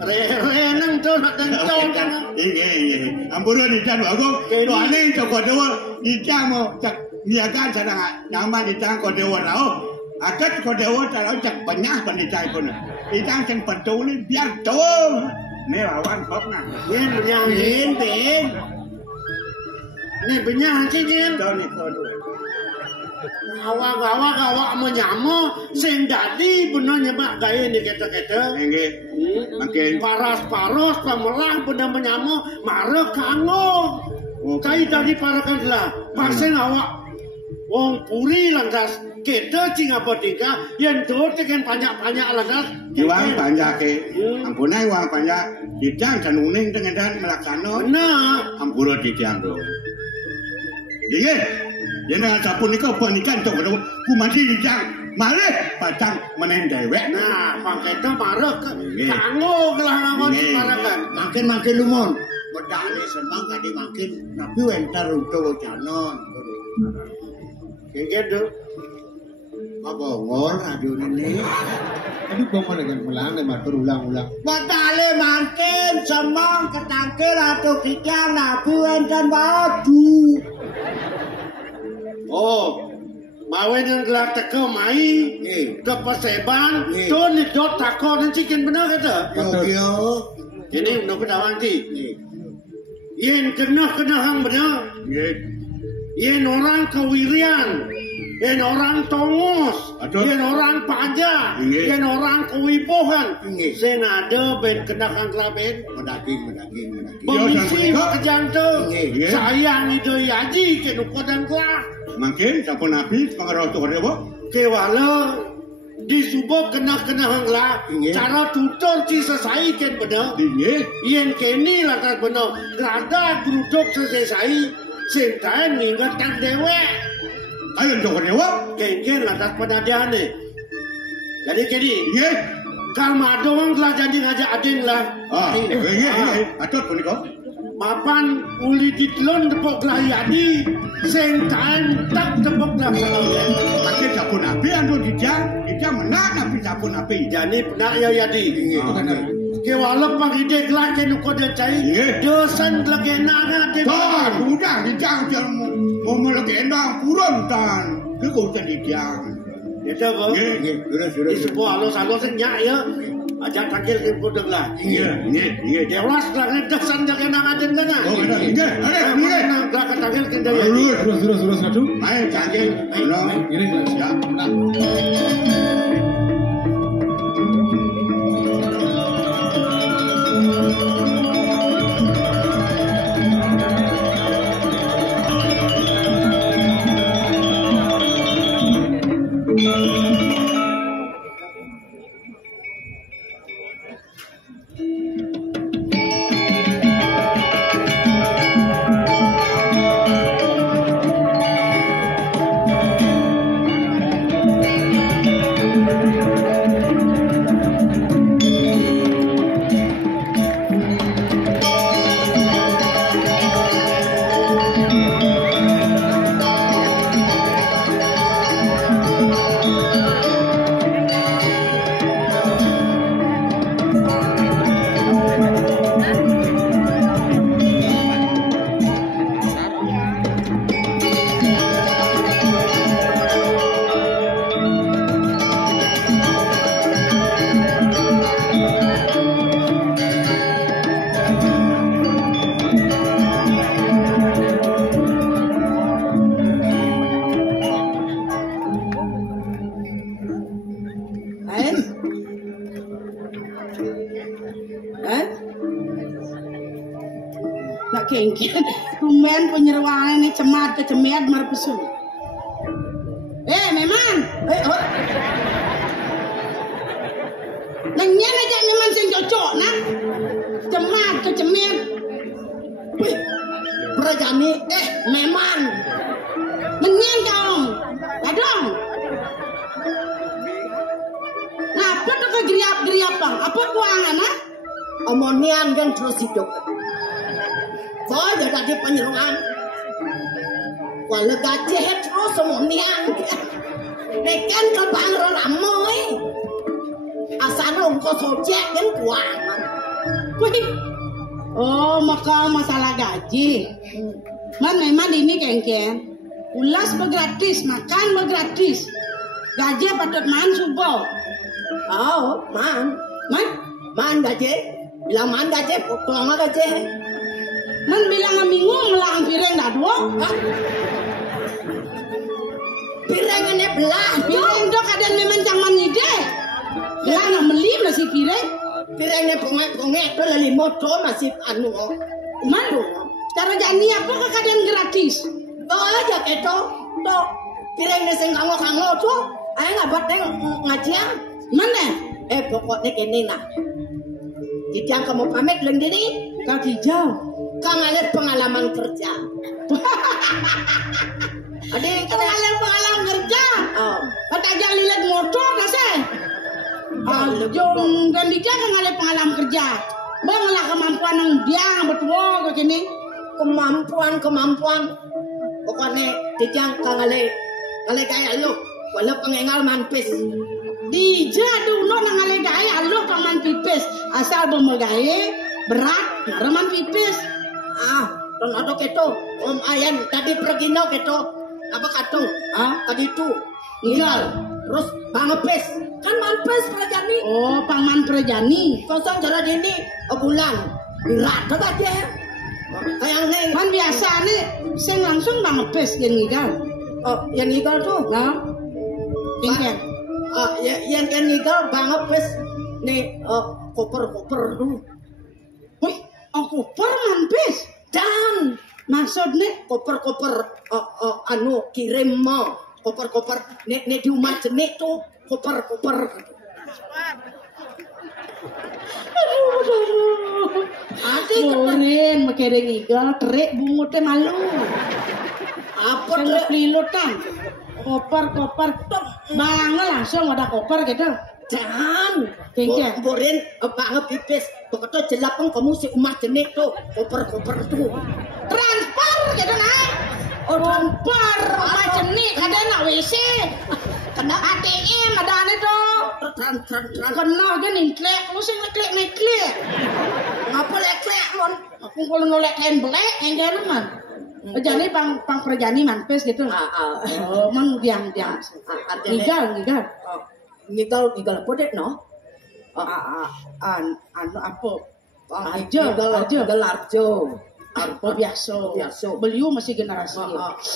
Renang tuh nak tencong kan. Iya. Ampun ni jangan aku. Tu aneh cakap dewa. Ni jangan cak niaga sana nama ni jangan kau dewa lau. Akat kau dewa kalau cak banyak pandai pun. Ni jangan cak pentul ni biar tahu. Ni lawan kau nak. Yen banyak yen. Ni banyak yen. Tahu ni kau tu. Awak menyamu sing dadi bener nyebak gaya ni kata-kata. Nggih. Makin paras pemelah bener menyamu marah kanggo. Kai tadi parakanlah. Pasien awak wong puri lantas kita cing apa tingkah yang tu tekan banyak lantas. Uang banyak ke. Ampunai uang banyak. Dijang dan uning dengan dan melaksana. Nah. Ampura dijang tu. Iya. Jangan sapun ni kau panikan tu kalau ku mandi dijang. Malah pacang menendai wek. Nah, pakai tu marah ke. Kanggo kelah ngomong parakan. Makin lumon. Bedak ni senang kadi makin. Tapi wentar untuk jalan. Kayak tu. Apa ngor radio ini? Aduh kau mana yang melang ni matur ulang-ulang. Badale makin semang ketangkil atau kijang nabi wentar batu. Oh, mawen yang gelap teko mai, ke perseban, tu ni dot takor nanti kan benar kata. Yo. Ini nak kedawang ti. Yen kena hang benar. Yen orang kewirian, yen orang tongos, yen orang pajak, yen orang kewibohan. Senada ben kena hang kelaben. Mendaging. Bemisi kejantung. Sayang itu yaji ke nukodan kelah. Makin siapa nabi pengaruh tu dia kewala disubuk kena hangla cara tutur ci sesai ken bener yen keni lantas bener rada gruduk sesai sentan ngingetan dewe ayo tu dewa ken lantas penadiane jadi kini kal madong telah jadi ngajak ading lah atut pun kau Papan uli ditlon tepuk Grayadi, sing time tak tepuk Grayadi. Pakai sabun api anu dijang menang tapi sabun api. Jadi benar ya Yadi. Ke walau pagi dek lah ke nuko dia cai, dosan legenda dia. Tan, udah dijang mau melegenda kurang tan, ke kau jadi dijang. Dia tahu. Sudah. Sebuah alos-alos nyak ya. Aja takil ke kodok lah. Iya. Dewas lah dosan legenda ngaden kana. Oh, ada. Nak kata takil ke dia. Terus satu. Ayo takil. Ini ya. Nak kengkian, rumen penyeruangan ini cemat kecemet marpesu. Memang. Nangnya aja memang sing cocok nak. Cemat kecemet. Perajani, memang. Menyen dong. Adong. Ngapa tuh kegeriap-geriap bang? Apa buangan ah? Omonian kan terus hidup. Boy, dah tadi penyeruan. Walau gajah terus omonian. Nekan ke bang ramoy. Asal kau sojek kan buangan. Oh, maka masalah gaji. Memang ini kengken. Ulas bergratis, makan bergratis. Gaji patut man subuh. Oh, man gaji. Bilang man gaji, potong gaji. Man bilang minggu melang piring dah dua. Piring ini belah. Piring dok ada memang jangan ide. Belah nak beli masih piring. Piring ini pungek tu lali motor masih anu. Malu. Cara jani apa kadang gratis. Aja keto. Tok. Piring ini sing kango tu. Ayo ngabat ngajian. Mana? Pokoknya kini nak. Dijang kamu pamit leng dini. Kaki jauh. Kang ada pengalaman kerja. Adik pengalaman kerja. Oh. Kata jangan lihat motor kasih. Jom dan dijang kang ada pengalaman kerja. Banglah kemampuan yang biang betul ke sini. Kemampuan. Pokoknya dijang kang ada kaya lu. Walau pengengal manpis. Dija dulu nang gaya lu paman pipis asal bemegaye berat reman pipis. Don ada keto om ayam tadi pergi no keto apa katung tadi tu tinggal terus bangepes kan manpes perjani. Oh paman perjani kosong cara ini bulan berat aja kayak nih kan biasa nih sing langsung bangepes yang ngigal. Oh yang ngigal tuh nah tinggal yang kan ngigal bangepes nih koper tuh. Wih, koper manpes dan maksudnya koper anu kirim mo koper nek di rumah jenik tuh koper Ati koren makere ngigal trek bungute malu. Apa trek lilutan? Koper tok. Bangga langsung ada koper gitu. Dan Kengke. boren pak ngepipis pokoknya jelap kamu si umat jenik tuh koper tuh Transfer gitu naik. Oh transfer umat jenik ada nak WC. Kena ATM ada ane tuh. Kena aja niklek, lu sih niklek. Ngapa leklek mon? Aku kalau nolek temblek yang gana man. Jadi pang perjani manpes gitu. Oh, mang diang. Ngigal apa deh no? Anu apa? Aja larjo. Apa biasa. Beliau masih generasi.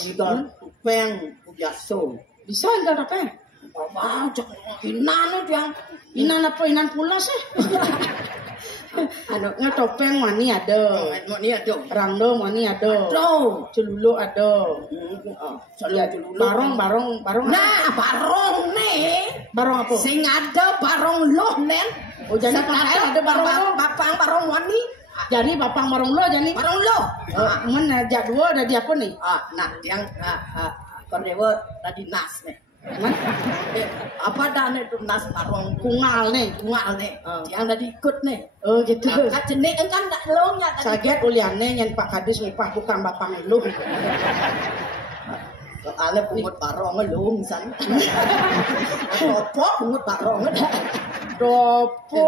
Ngigal topeng biasa. Bisa ngigal topeng? Wah, inan yang inan apa inan pula sih? Anu topeng mani ada. Rangdo mani ada. Celulu ada. Barong. Nah, barong nih. Barong apa? Sing ada barong loh nen. Oh jadi ada barong wani. Jadi bapang barong lo jadi. Barong lo. Mana jadwal ada di apa nih? Nah yang kordewa tadi nas nih. Apa dah nih tuh nas barong kungal nih. Yang tadi ikut nih. Oh gitu. Kat jenik kan tak longnya tadi. Saget uliane yang Pak Kadis ngipah bukan bapang lu. Soalnya pungut barong lu misalnya. Topo pungut barong. Topo.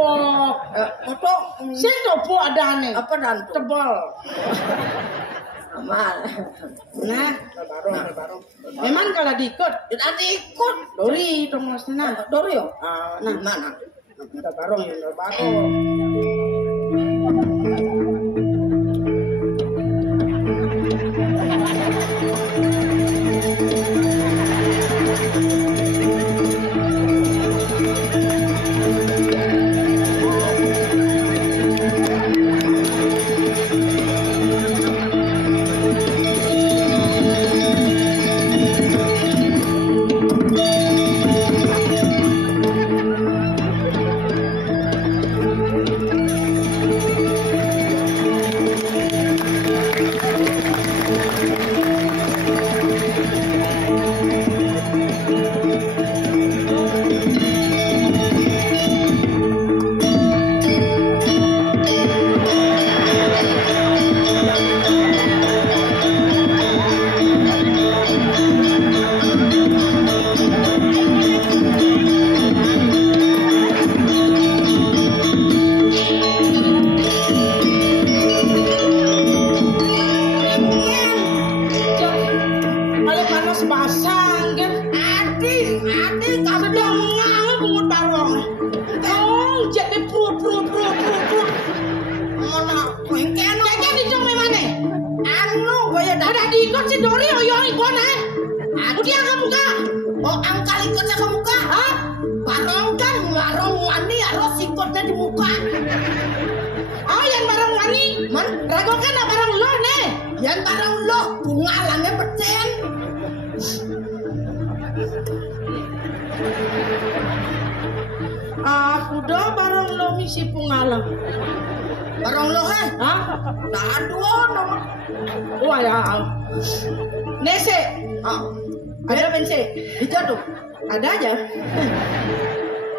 Sing topo ada nih. Apa dan tebal. Amal. Nah, barong. Memang kalau diikut, Dori dong maksudnya. Dori yo. Nah, mana? Ada barong. Ada aja.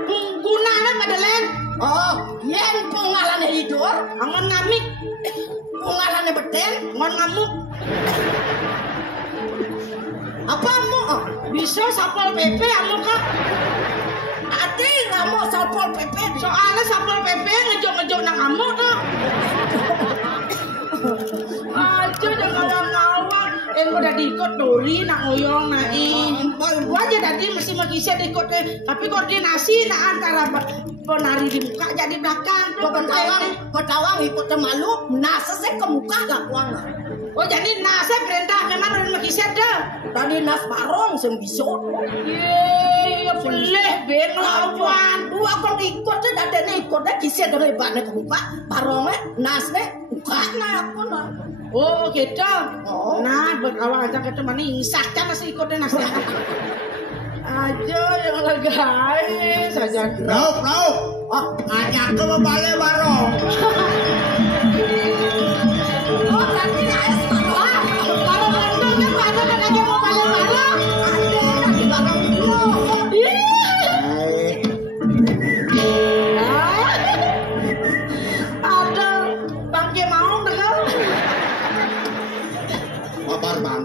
Penggunaan pada lain. Oh, yen pengalane hidur, angon ngamik. Pengalane beten, angon ngamuk. Apa mu? Bisa sapol PP amuk kak. Ati ngamuk sapol PP. Soalnya sapol PP ngejok-ngejok nang ngamuk tuh. Aja jangan ngawang-ngawang. Udah diikut Dori nak ngoyong naik. Gua aja tadi mesti makisnya diikut tapi koordinasi nak antara penari di muka jadi belakang. Petawang ikut malu, nasa saya ke muka gak kuang. Oh jadi nasa perintah memang udah makisnya dah. Tadi nas barong sing bisa. Yeay, boleh ben lawan. Dua kong ikut tuh ada nih ikutnya kisah dari bane ke muka, barongnya nasnya muka nak aku nak. Oh gitu. Oh. Nah berkawal aja ke teman ini insakkan nasi ikutnya nasi. Aja yang legais saja. Raup. Oh ngajak ke balik barong. Oh berarti es barong. Kalau bandung kan ada kan aja mau balik barong. Ada nanti barong dulu.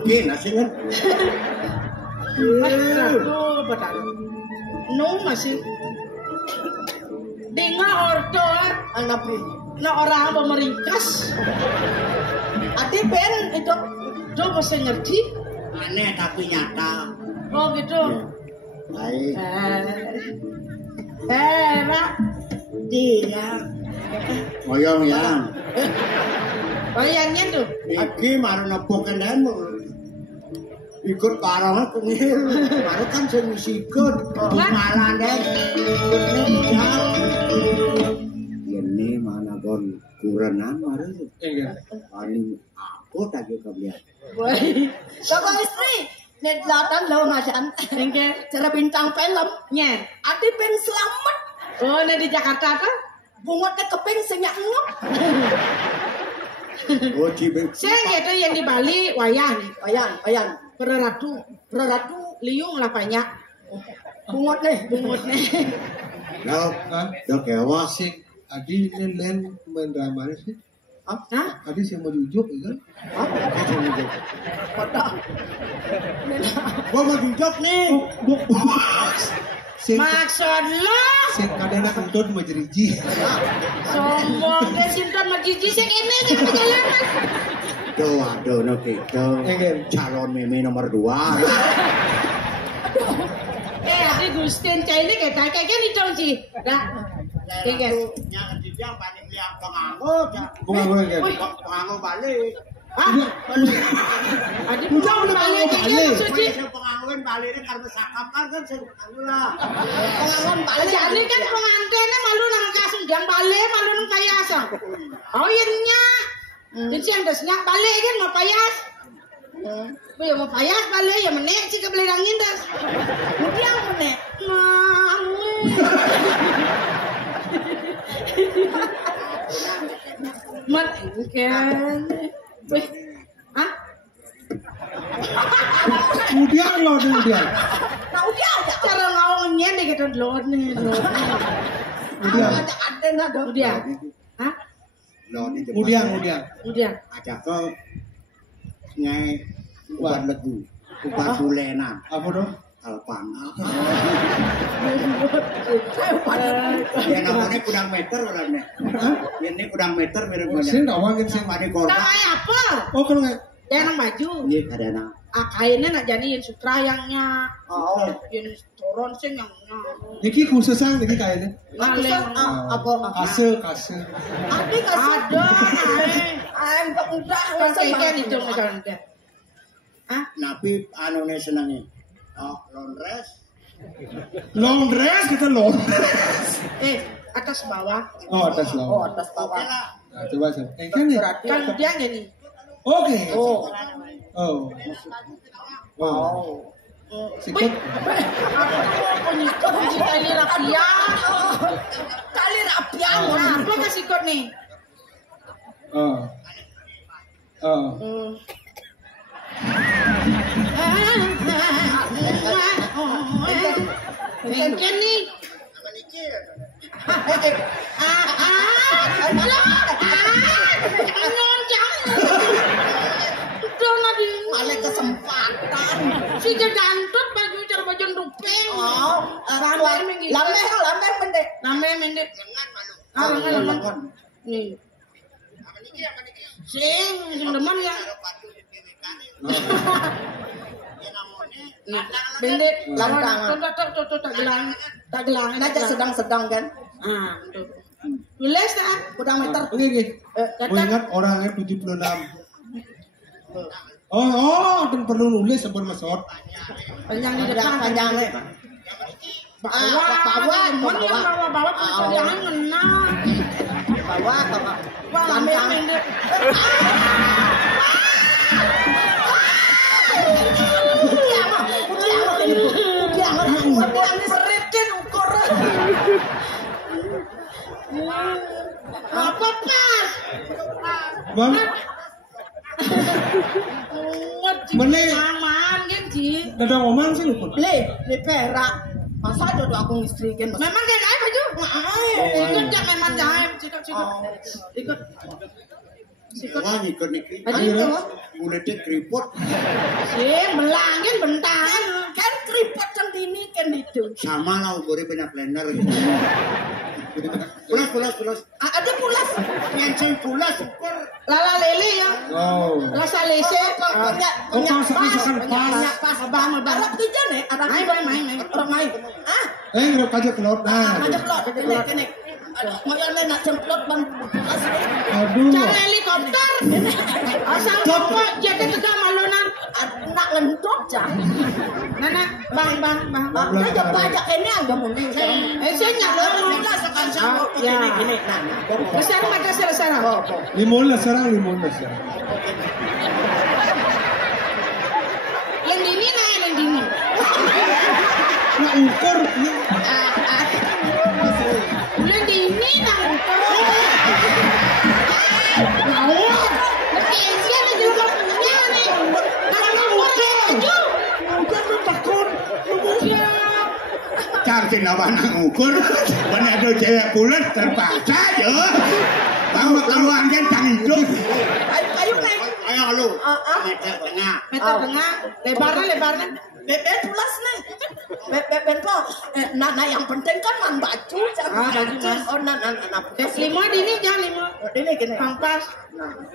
makin asing kan. Aduh, betul. No masih. Dengar ordo, anak na orang pemeringkas. Adi Ben itu do masih ngerti. Aneh tapi nyata. Oh gitu. Baik. Pak. Dia. Moyong ya. Bayangnya tuh. Iki maru nepuk kendaan ikut parang aku ngir. Maru kan sing ikut. Malah deh. Ini mana kon kurenan maru. Paling aku tadi kebelian. Kau istri. Net latan lo ngajan. Engke cara bintang film. Nya. Adi Ben selamat. Oh, di Jakarta kan? Bungotnya keping senyak ngop. Oh, cibeng. Saya itu yang di Bali wayang. Wayang. Pereratu liung lah banyak. Bungot nih. Lo kewa sih. Adi len main drama sih. Hah? Adi sih mau jujuk kan? Gua mau jujuk nih. Maksud lo? Sing kadang kentut mau jeriji. Sombong deh sinton mau jeriji sing ini di perjalanan. Aduh, no gitu. Calon meme nomor 2. Adi Gustin cah ini kayak gini dong sih. Dah. Yang ketiga paling lihat penganggo. Penganggo balik. Adi pulang balik maksudnya. Pengangguan balik ini karena sakap kan lah. Pengangguan balik. Jadi kan pengantinnya malu nang kasundang balik, malu nang payasa. Oh iya. Jadi yang desnya balik kan mau payas. Ya mau payas balik ya menek sih kebelerangin das. Dia menek. Mat kan. Hah? Kemudian lo dia. Udah cara ngawangnya deh gitu lo nih. Udah. Hah? Udah. Aja ke ngai uban legu, uban bulenan. Apa dong? Alpang. Ya namanya kudang meter orangnya. Ini kudang meter mirip-mirip. Sing dawangin sing pada korban. Namanya apa? Oh kalau nggak. Yang baju. Ini kadang. Kainnya nak jadi yang sutra yangnya. Oh. Yang turun sing yangnya. Niki khusus sang niki kayaknya. Apa? Kase. Ada. Udah. Kan itu misalnya. Hah? Nabi anu ne senangnya. Laundress kita laundress. Atas bawah. Oh atas bawah. Nah, coba sih. Kan ya. Kan dia nih. Oke. Sikut. Tali rapia. Apa ke sikut nih? Mungkin nih. Malah kesempatan. Si jadantut baju cara baju dupeng. Lambe mendek. Lengan. Nih. Sing demen ya. Bendek lantang. Tak gelang. Aja sedang-sedang kan. Tulis tak? Kudang meter. Ini. Ingat orangnya 76. Dan perlu nulis sebelum masuk. Panjang di depan. Panjangnya. Bawa jangan ngena. Bawa. Pendek. Apa pas? Bang. Meneh. Aman kan sih. Dadang omang sih luput. Le perak. Masa jodoh aku istri kan. Memang kayak gaya baju. Ikut ya memang jahit. Ikut. Wah ngikut niki. Kulitnya keriput. Belangin bentar. Kan keriput centini kan itu. Sama lah uburi banyak blender. Pulas. Ada pulas. Nyenceng pulas super. Lala lele ya. Oh. Rasa lese punya pas. Abang Arab tiga nih. Main. Orang main. Ngerap aja kelot. Aja kelot. Kene. Ngoyone nak jemplot bang. Aduh. Cara helikopter. Asal pokok jadi tegak malunan. Nak ngentot jam. Nana, bang. Dia coba aja ini agak mungkin. Saya nyalur lah sekarang sama. Gini. Besar mata serang. Limon lah serang. Yang dini. Nak ukur. Yang dini nak ukur. Ngawur. Kesian aja lu punya nih. Kalau ukur aja. Ukur lu takut. Cari nama nak ukur. Mana ada cewek pulas terpaksa je. Kamu keluar kan cang hidup. Ayo naik. Ayo lu. Meter tengah. Lebarnya. Beben pulas nih. Beben po. Nah yang penting kan man baju. Oh nah. Lima dini jangan lima. Dini gini. Pangpas.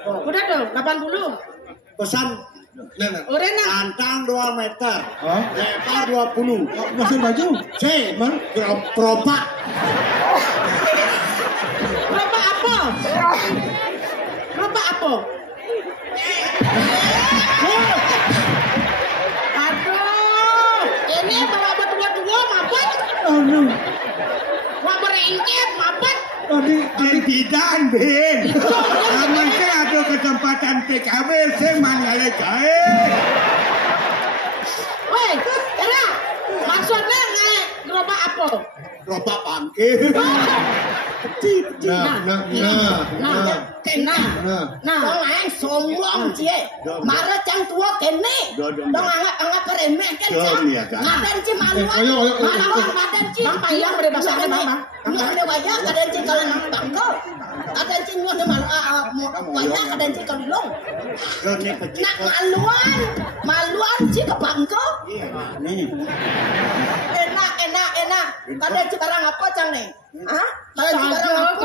Udah dong 80. Pesan. Udah nak. Antang 2 meter. Lebar 20. Masih baju? Man. Propak. Propak apa? Aduh. Ini bawa berdua mapat. Oh no. Wah beringkit mapat. Tadi bidan Ben. Aman saya ada kesempatan PKB saya mana jahe. Woi, Era. Maksudnya naik gerobak apa? Gerobak bangke. Dong aing sombong cie. Marah cang tua kene. Dong anggap remeh kan cang. Ngadan ci maluan. Ngadan ci. Bang payang beri bahasa bang. Nuhne wajah kadan ci kalau nang bangko. Kadan ci nuhne wajah kadan ci kalau long. Nak maluan ci ke bangko. Enak. Kadan ci barang apa cang nih? Hah? Kadan ci barang apa?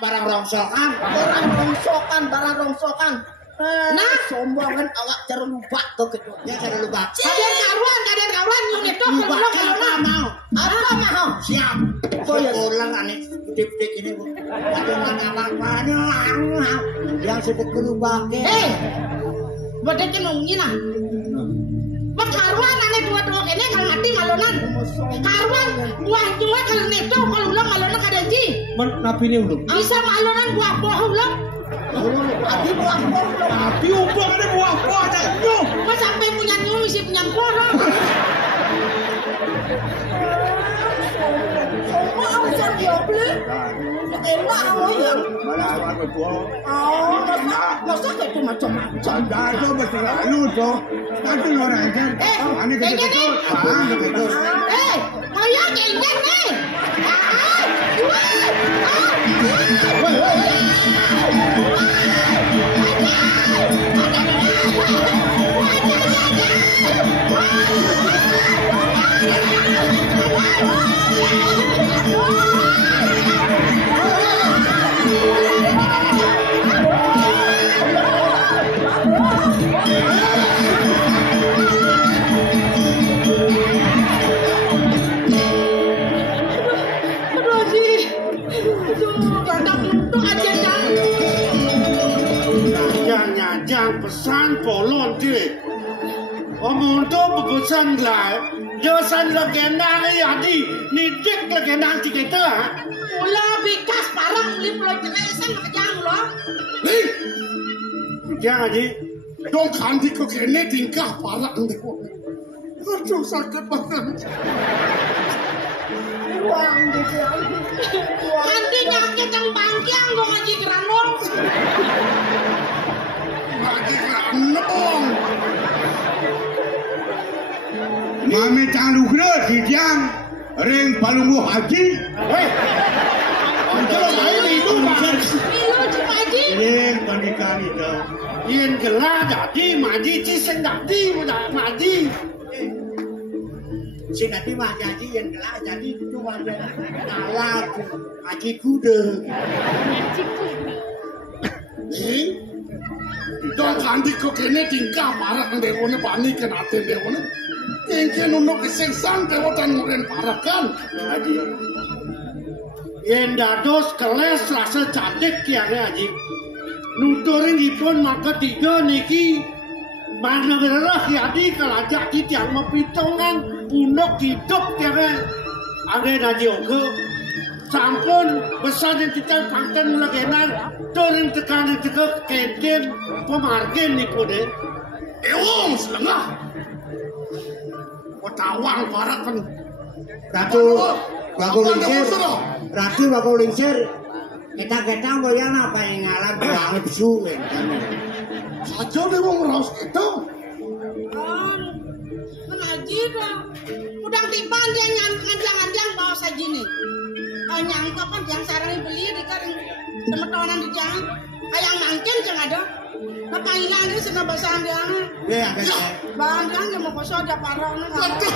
Barang rongsokan. Barang rongsokan. Nah, sombong kan awak cara lupa tuh gitu. Ya cara lupa. Kaden karuan yang itu kalau mau. Apa mau? Siap. Pulang aneh tip-tip ini. Ada mana yang sebut berubah. Bodoh nungguin lah. Karuan aneh dua ini kalau mati malunan. Karuan buah kalau neto kalau ulang malunan kada ji. Napi ini udah. Bisa malunan buah ulang. Tapi buah tapi umpah ada buah aja nyuh. Kok sampai punya nyuh mesti punya porong. Semua alasan dia beli. Enak ya. Malah betul. Masa kayak itu macam-macam. Ada berlalu tuh. Nanti orang kan. Ani betul. Kaya keinginan nih. Jangan pesan polon dia. Omong tu berpesan lah. Josan legenda ya di nidik legenda kita. Mula bikas parang limplo jenesan kejang loh. Nih, jangan ji. Dong kanti kok kene tingkah parang deh. Aduh sakit banget. Uang gitu. Nanti nyakit yang bangkiang gue ngaji granong. Ngaji granong. Mami calu kena dijang ring palungu haji. Milu cuma haji. kali itu. Yen gelah jadi maji ciseng dadi maji. Si nanti mah jadi yang gelah jadi itu ada kalah haji kuda. Dong kandi kok kene tingkah parah dewone bani kan ate dewone. Kengke nuno kesengsan dewotan nguren parah kan. Haji. Yen dados keles rasa cantik kiane haji. Nuturingipun maka tiga niki mana gerah yadi kalajak titiang mepitongan unok hidup kiane. Age haji oke. Sampun besar yang titiang pangken mulagenan turing tekan tegak kenten pemargen niku deh. Ewong selengah. Potawang parah kan. Ratu bago lingsir. Kita goyang apa yang ngalah banget suwe kan. Saja deh wong raus itu. Menaji dong. Udang tipan dia nganjang bawa saji nih. Nyangkok kan yang sarang beli di kering semetonan di jangan. Ayang mangkin jangan ada. Apa hilang ini sudah basah dia. Ya, bangkang yang mau kosong dia parah nih.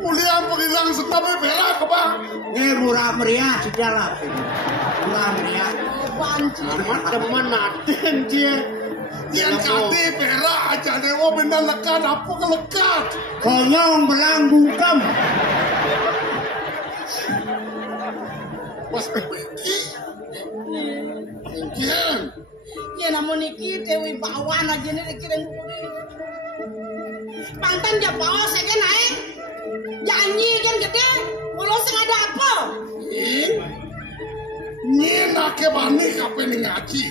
Mulia pengilang setapi berak ke bang. Murah meriah sudah lah. Murah meriah. Teman naten dia. Yang kati berak aja dewa benda lekat apa kelekat. Konyong belang bungkem. Mas Beki. Mungkin. Ya namun niki Dewi Bawan aja nih dikirim kuri. Pantan dia bawa saya kan naik. Janji kan gede. Walau sengaja apa? Ini nak bani kapan ngaji.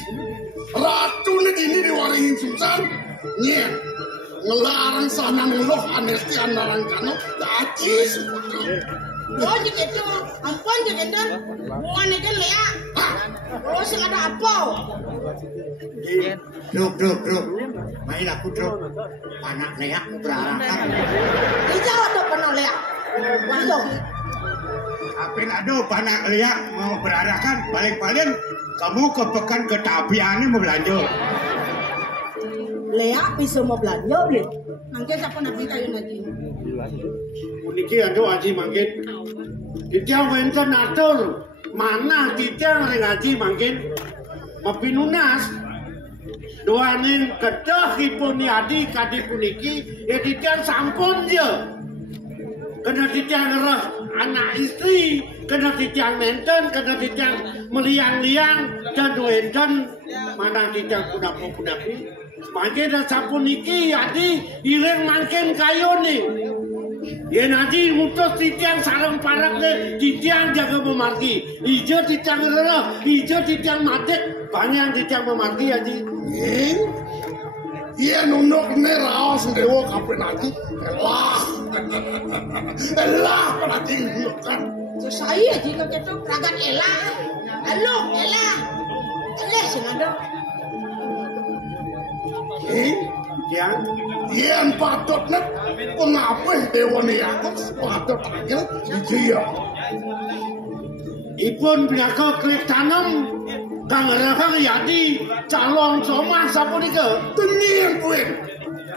Ratu ini diwaringin susah. Nyen ngelarang sana ngeloh anesti anaran kano ngaji sebetulnya. Oh gitu, ampun gitu. Bukan itu Lea. Oh sengaja apa? Druk. Main aku druk. Anak Lea berarakan. Dijawab tuh penuh Lea. Masuk. Apin aduh panak Lea mau berarakan. Paling-paling kamu ke pekan ke Tapiani mau belanja. Lea bisa mau belanja belum? Mungkin siapa nabi kayu lagi. Uniki ada haji mungkin. Kita wenten atur. Mana kita ngaji mungkin. Mapinunas. Doanin kedah ipun yadi kadi puniki. Ya kita sampun je. Kena kita ngerah anak istri. Kena kita menten. Kena kita meliang-liang. Dan wenten. Mana kita punapu-punapu. Makin dah sampun niki yadi ireng makin kayu nih. Ya nanti mutus titiang sarang parak deh, titiang jaga memarki. Ijo titiang rerah, ijo titiang matek, banyak titiang memarki aja. Iya nunuk ne raos dewo kapan aja. Elah berarti kan. Saya aja kalau kita peragat elah, elah, sih ada. Yang patutnya pengapih dewa ni aku patut aja dia. Ipun biasa klik tanam kang rakang yadi calon somah sapu ni ke tenir puin.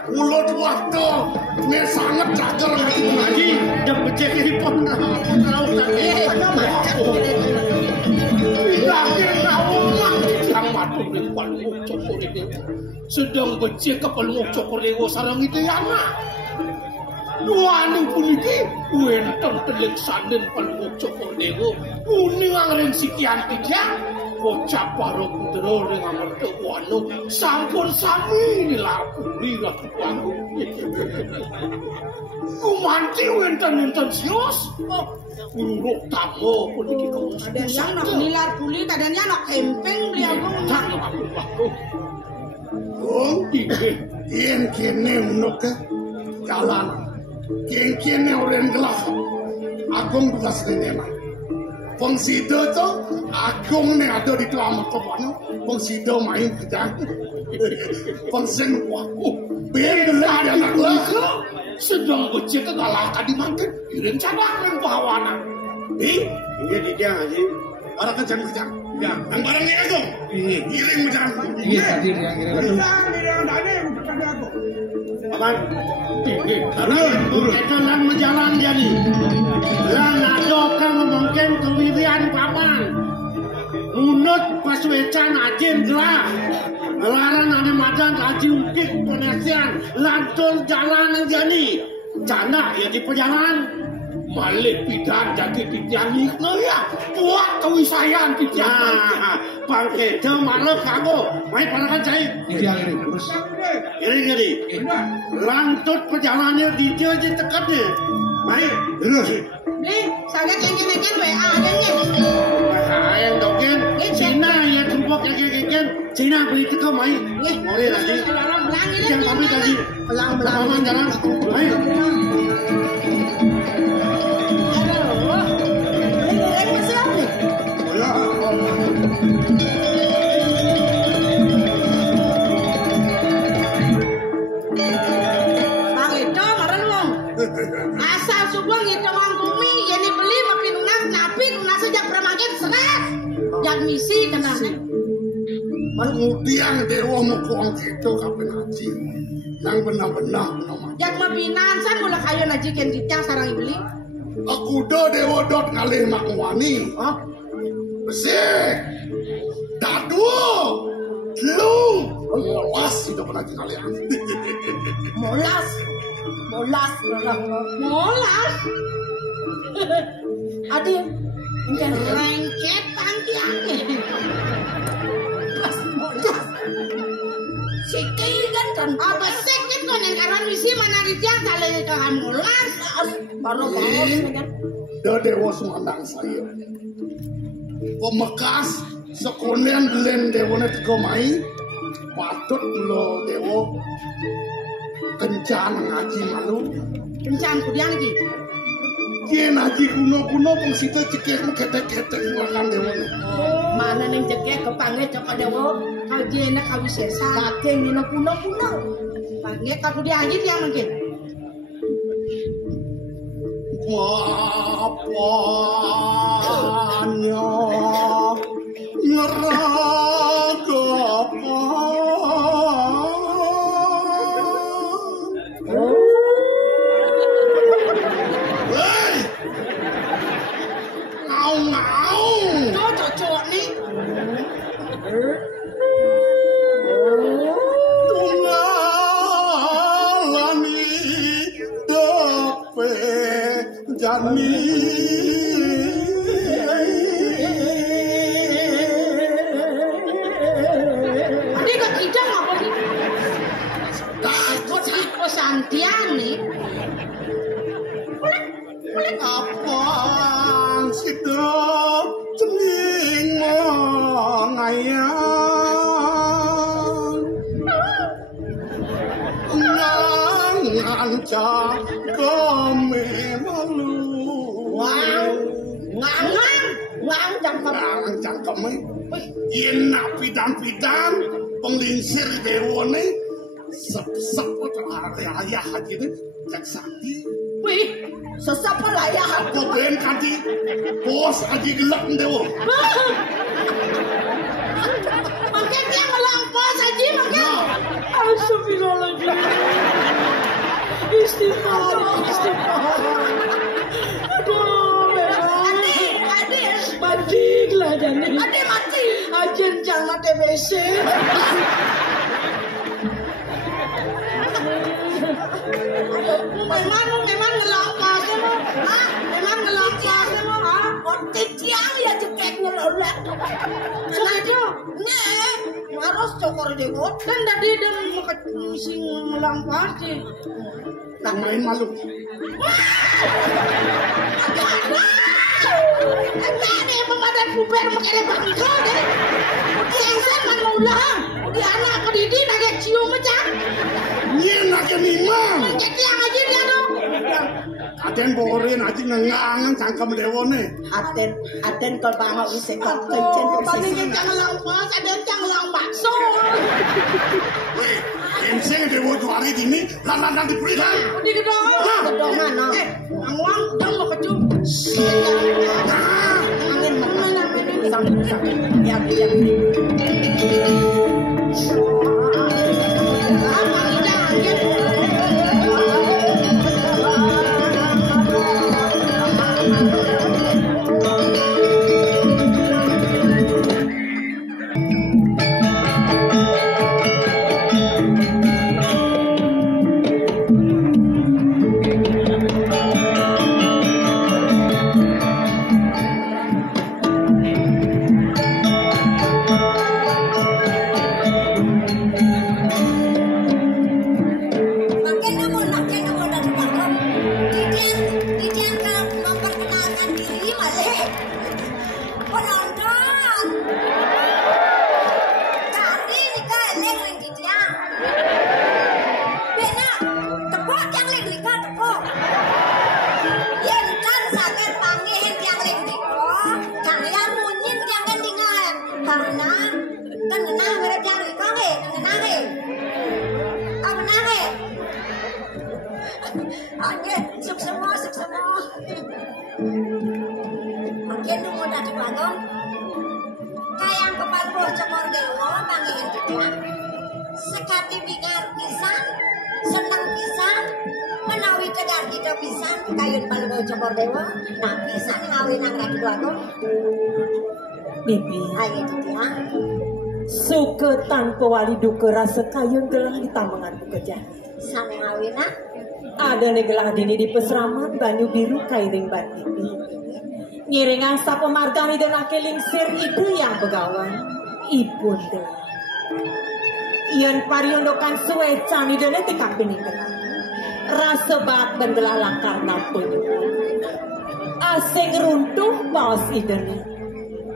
Ulut waktu ni sangat caker lagi dan becek ipun raut lagi. Lahir raumah yang matu di palung cokor itu sedang becek ke palung cokor itu sarang itu yang dua anu puniki wenten telik sanden palung cokor itu kuning angren sikian tiga bocah paro putero dengan mertuanu sampun sami dilapuri lah kuangku kumanci wenten sios buruk tamu puniki kamu kadangnya nak nilar puli kadangnya nak kempeng beli aku Yen kene menuk jalan kene orang gelap agung tugas dengan Pengsido tu agung ni ada di dalam kepala pengsido main kerja pengsen waku biar gelar dia nak lah sedang becek kegalakan di makan iring cadangan bawana ini dia aja Para kejang-kejang. Ya, yang barangnya aku. Giring menjelang. Iya, hadir yang giring. Paman. Itu lang menjalan jadi. Lang ada kang mungkin kewirian paman. Munut pasuecan ajin gelah. Ngelaran ane madan aji ukik penesian. Lantul jalan jadi. Canda ya di perjalanan. Malik pidan jadi titiangi ya buat kewisayan titian bangke malah kamu main panakan cai ini terus ini lantut perjalanannya di dia aja tekan deh main terus nih saya kengken WA adanya yang dogen Cina ya tumpuk kengken Cina beli teka main boleh lagi yang pamit lagi pelang jalan main asal subuh ngitung angkumi yang dibeli mapi lunas napi lunas sejak bermakin serat yang misi kenangnya kemudian dewa mukuang itu kapan haji yang benar-benar yang mabinansan mulai kayu naji kenditang sarang beli aku do dewa dot ngalih makwani besik dadu lung molas itu pernah kalian molas adi enggak lengket pantiannya pas molas sikit kan apa sikit kan yang karan misi mana dijang saling kahan molas baru kan do dewa semandang saya pemekas sekonian belen dewa net komai patut lo dewa kencan ngaji malu kencan kudian lagi kien ngaji kuno pun situ cekek ketek makan dewa mana neng cekek kepanggil cokok dewa kau jena kau sesa saking nino kuno panggil kau kudian lagi yang mungkin apanya ngeragapa ngau cocok nih tunggalani dope jani ade gak kijang apa nih takut santiani apa sido cening ngayang nganca kome malu ngang cangkeme yen pidan penglingsir dewane sep ayah haji ini cek sakti wih sesapa layak apa ben kanti bos haji gelap dewa makin dia melampau saja makin astagfirullahaladzim istighfar aduh adik matilah jadi adik mati ajen jangan TBC memang ngelompat semua memang ngelompat semua titiang ya cekek ngelolak sengaja nih harus cokor dewa dan tadi dan misi ngelompat sih tak main malu ada yang memadan puber makanya bangkau deh sengsan man maulah di anak kedidi nagak cium macam nyen nagak lima cetiang aja dia dong aden borin aja nengangan cangkem dewane aden kalau bangau bisa kau kencen paling kencang lampas aden cang bakso kenceng dewa juari dini lantan di peridan di gedongan angwang dong mau kecup angin mana Bibi, suka tanpa wali duka rasa kayun gelah di tambangan bekerja. Sana ngawina? Ada nih gelah dini di peseramat banyu biru kairing bat bibi. Ngiring asa pemargani dan akeling sir itu yang begawan. Ibu gelah. Ian pariondokan suwe cami dan etika pining gelah. Rasa bat dan gelah langkar nampun. Asing runtuh paus ideni.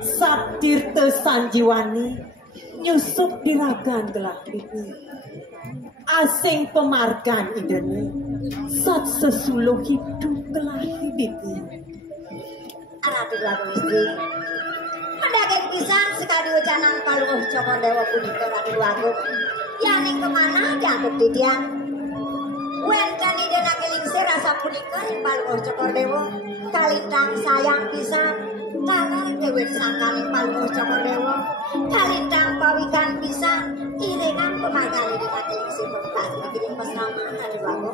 Sabtir sanjiwani nyusup di ragan gelah bibi. Asing pemargan ideni sat sesuluh hidup gelah bibi. Arati lagu istri mendageng pisan sekali ucanan paluh cokor dewa punika ratu lagu yaning kemana jatuh titian wen kani dena kelingsir rasa punika paluh cokor dewa kalintang sayang pisan kalar dewek sangkaning paluh cokor dewa kalintang pawikan pisan iringan pemargan di kelingsir pas dikirim pesama ratu lagu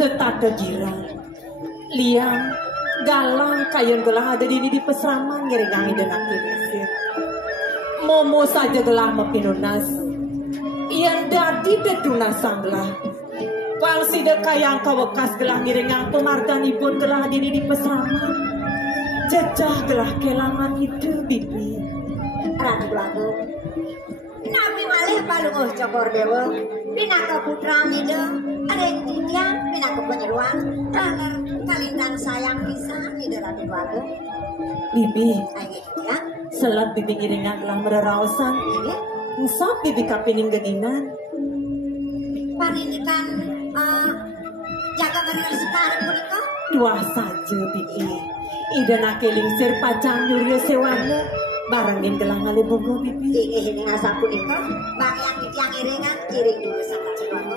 Setata girang, liang, galang, kayun gelah ada di peseraman ngeringangi dan akilisir. Momo saja gelah mepinunas, ian dadi dedunas sanglah. Palsi dekayang kawekas gelah ngiringang pemargan ibun gelah di peseraman. Jejah gelah kelangan hidup bibi. Ratu lagu. Nabi malih palunguh cokor dewa, pinaka putra nido, areng tidiang, pinaka penyeruan, ranar kalintang sayang pisan nido ratu lagu. Bibi, selat bibi ngiringan gelah mererausan, ngusap bibi kapining geginan. Parinikan, jaga bener sekarang punika? Dua saja bibi, ida nakelingsir pacang nyuryo sewana. Barangin gelang ngale bogo bibi. Ini ngasa punika, bang yang ditiang iringan, iring dulu sama cilogo.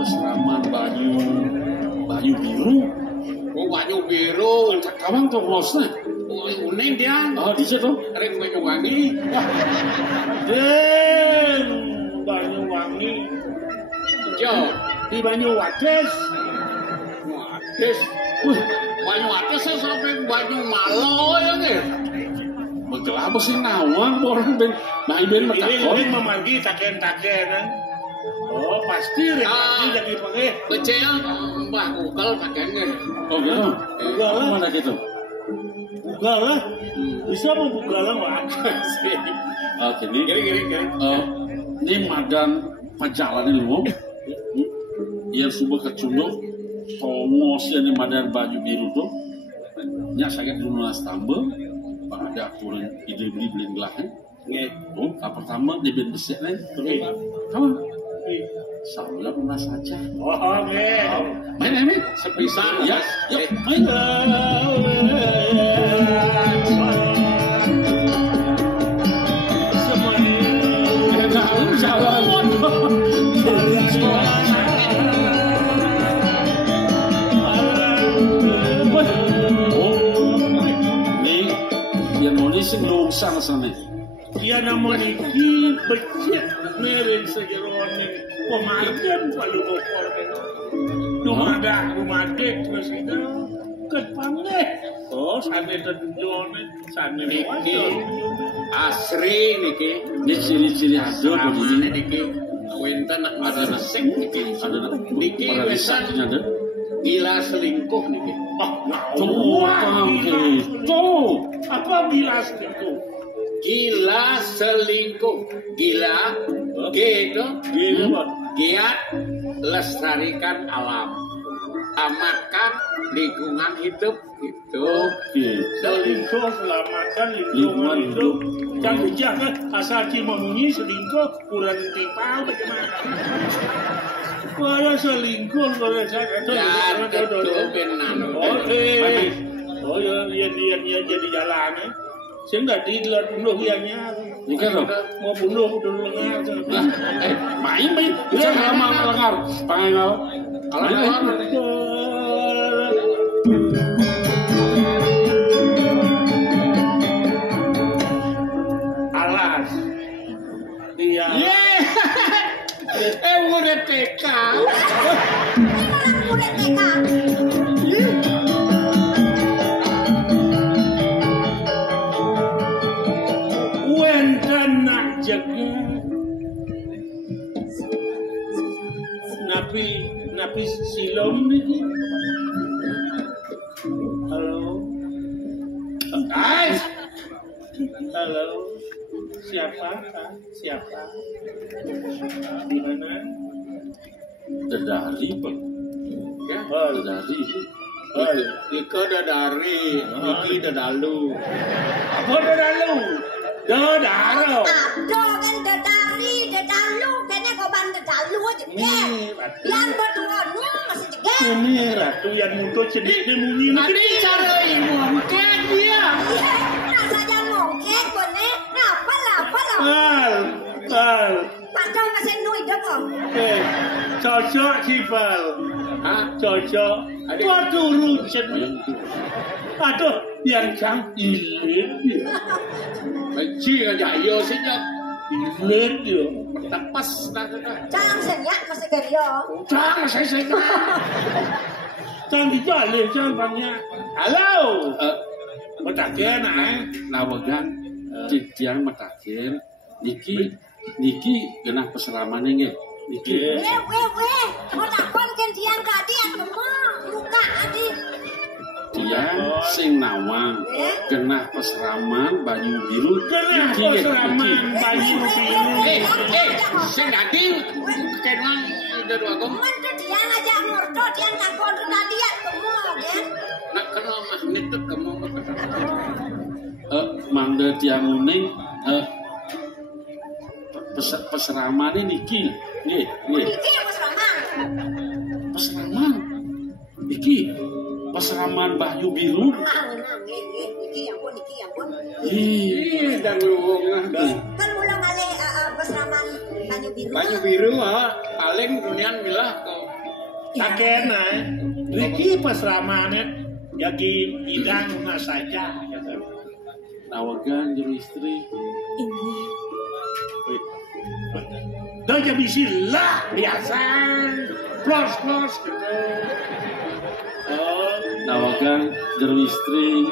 Peseraman banyu biru. Oh banyu biru, kawang tong losna. Oh kuning dia. Oh, di situ. Rek Banyuwangi. Den Banyuwangi. Jo, di Banyuwates. Wates. Banyuwates sampai Banyumalo ya nih. Begelap sih nawang orang ben ben metakon. Ini memanggil taken-takenan. Oh pasti ini jadi pakai. Kecil Mbah Google pakainya. Oh gitu. Google mana gitu? Google lah. Bisa mau Google lah sih. Oke ini. Gini. Ini madan pajalan ini lu. Yang subuh kecunduk. Tongos ini madan baju biru tuh. Nya sakit dulu nas tambah. Ada turun ide beli gelahan. Oh, pertama di ben besek nih. Kamu? Saya pernah saja. Oh, oke. Main. Sepisah ya. Yuk, main. Semuanya tahu jalan. Sing lung sana. Dia namanya ini becek mereng sejerone pemakan palu bopor. Rumah terus itu ketpanggih. Oh, sane terjone, sane niki. Asri niki. Ini ciri-ciri ada begini niki. Wenten ada sing niki. Ada niki wesan gila selingkuh niki. Tuh, apa gila selingkuh? Gila selingkuh. Gila, gitu. Giat lestarikan alam. Amankan lingkungan hidup itu. Selingkuh selamatkan lingkungan hidup. Jangan asal cuma bunyi selingkuh kurang tipau bagaimana? Para selingkuh kalau saya itu benar. Oh ya dia jadi jalan. Saya nggak digelar bunuh ianya. Mau bunuh lengar. Main. Jangan lama lengar. Pangal. Alas. Dia. Murid TK. Murid TK. Wenten nak jaga. Napi silom ni. Halo. Halo. Siapa? Di mana? Dedari, Pak. Ya, Dedari. Ika dadari, Iki dadalu. Apa dadalu? Dadaro. Ada kan dadalu, kayaknya kau ban dadalu aja. Yang berdua nu masih jeger. Ini ratu yang muncul sedih di munyi. Tadi cara ibu mungkin dia. Nah saja mungkin boleh. Nah, apa? Pal. Padahal masih nu hidup kok. Cocok sih Pal. Cocok. Tua turun sedih. Aduh, yang cang ilit dia. Benci aja yo senyap. Ilit dia. Tepas Jangan senyak masih gerio. Jangan saya. Jangan dijalin jangan banyak. Halo. Matakin Nawagan. Tiang matakin. Niki genah peseraman nge. Niki. Weh. Mau takon kan tiang tadi atau luka adi. Tiang sing nawang genah peseraman baju biru. Genah peseraman baju biru. Sing tadi kenal dari aku. Mana tiang aja ngorto tiang takon tadi atau kan? Nak kenal magnet tuh kamu. Mangga tiang uning peseraman ini Niki. Niki yang peseraman. Peseraman. Niki. Peseraman baju biru. Niki yang pun. Iya, dan ngomong Kan mulai kali peseraman baju biru. Baju biru paling dunian milah kau. Takena. Niki peseramannya jadi idang saja. Nawagan jero istri. Ini. Dah jadi sila biasa. Plus gitu. Nawagan jero istri.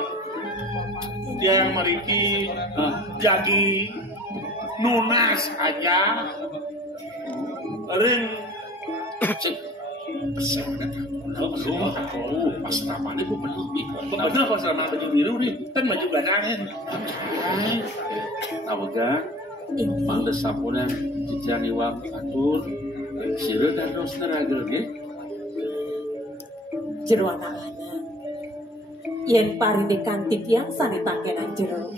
Dia yang meriki jadi nunas aja. Ring pas nama ini gue peduli. Bener pas nama baju biru nih, kan baju gadangin. Nawagan, mangga sapunan cician iwang atur, sireu dan dos neragel ge. Jero anak-anak. Yen parinde kantip yang sanitakenan jero.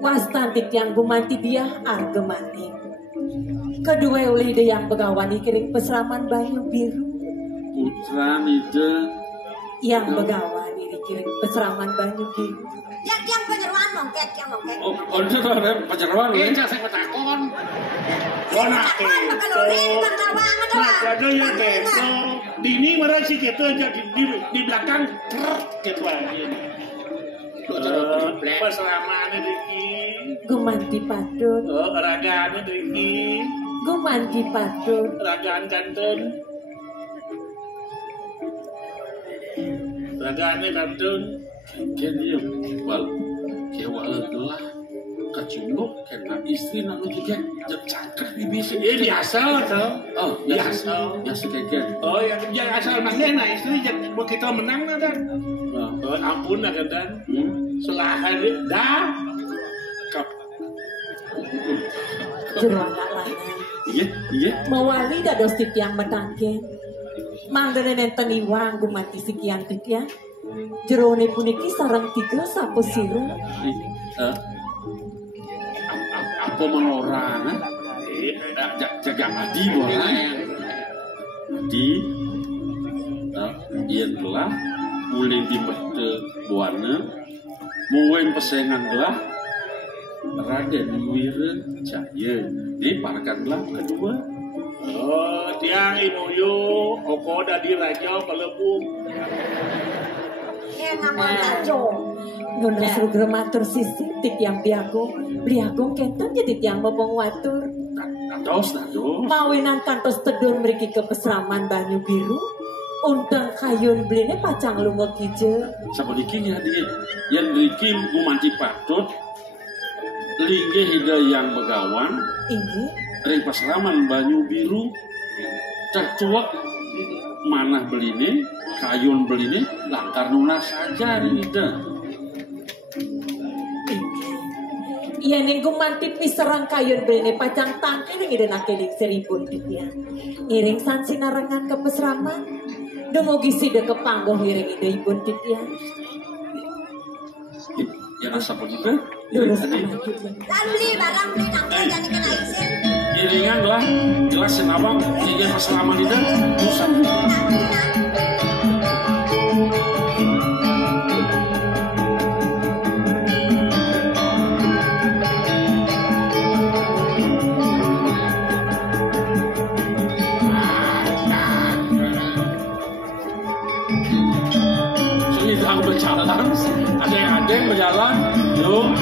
Wastantit yang gumanti dia arge maning. Kedua oleh ide yang begawan dikirim peseraman banyu biru. Putra ide yang begawan dikirim peseraman banyu biru. Yang penyeruan mongket. Oh, itu ada penyeruan. Iya, saya petakon. Bona itu. Ada yang gitu. Dini mana sih gitu di belakang gitu aja. Peseraman Riki. Gumanti patut. Ragaan Riki. Gumanti patut. Ragaan Kantun. Ragaan Kantun. Kayaknya wal kewala gelah kacunguk kena istri nanu juga cakar di bisi. Biasa tuh. Oh biasa kayak. Oh yang asal nangnya istri begitu menang ada. Ampun ada dan selahan dah kap. Jero anak-anak. Iya. Mawali dados yang menangke. Manggene nenten iwang gumanti sikian ya. Jerone puniki sarang 3 sapu siru. Apa menorana? Jaga adi boleh. Adi, iya telah mulai dimerte buana, muen pesengan telah Raden Wira Jaya. Diparkanlah kedua. Oh, tiang inuyu, oko dadi raja pelebung. Nona suruh matur sisi yang biagung kentan jadi tiang bobong watur. Nados. Mawinan kantos tedun meriki ke peseraman banyu biru. Untang kayun beline pacang lungo kijo. Sabodikinya dia yang Riki gumanti patut. Linggih hidayang begawan. Ini. Ring peseraman banyu biru. Tercuak manah beline. Kayun beline langkar nunas saja ida. Iya ning gumanti piserang kayun beline pacang tangke ning ida nakeling 1000 dia. Iring san sinarengan ke peseraman. Dumugi sida kepanggoh iring ida ibun dia. Ya asa begitu. Lan beli barang beli nangke jadi kena izin. Iringan lah jelas senawang tiga peseraman ida. Usah. Ada yang berjalan, yuk.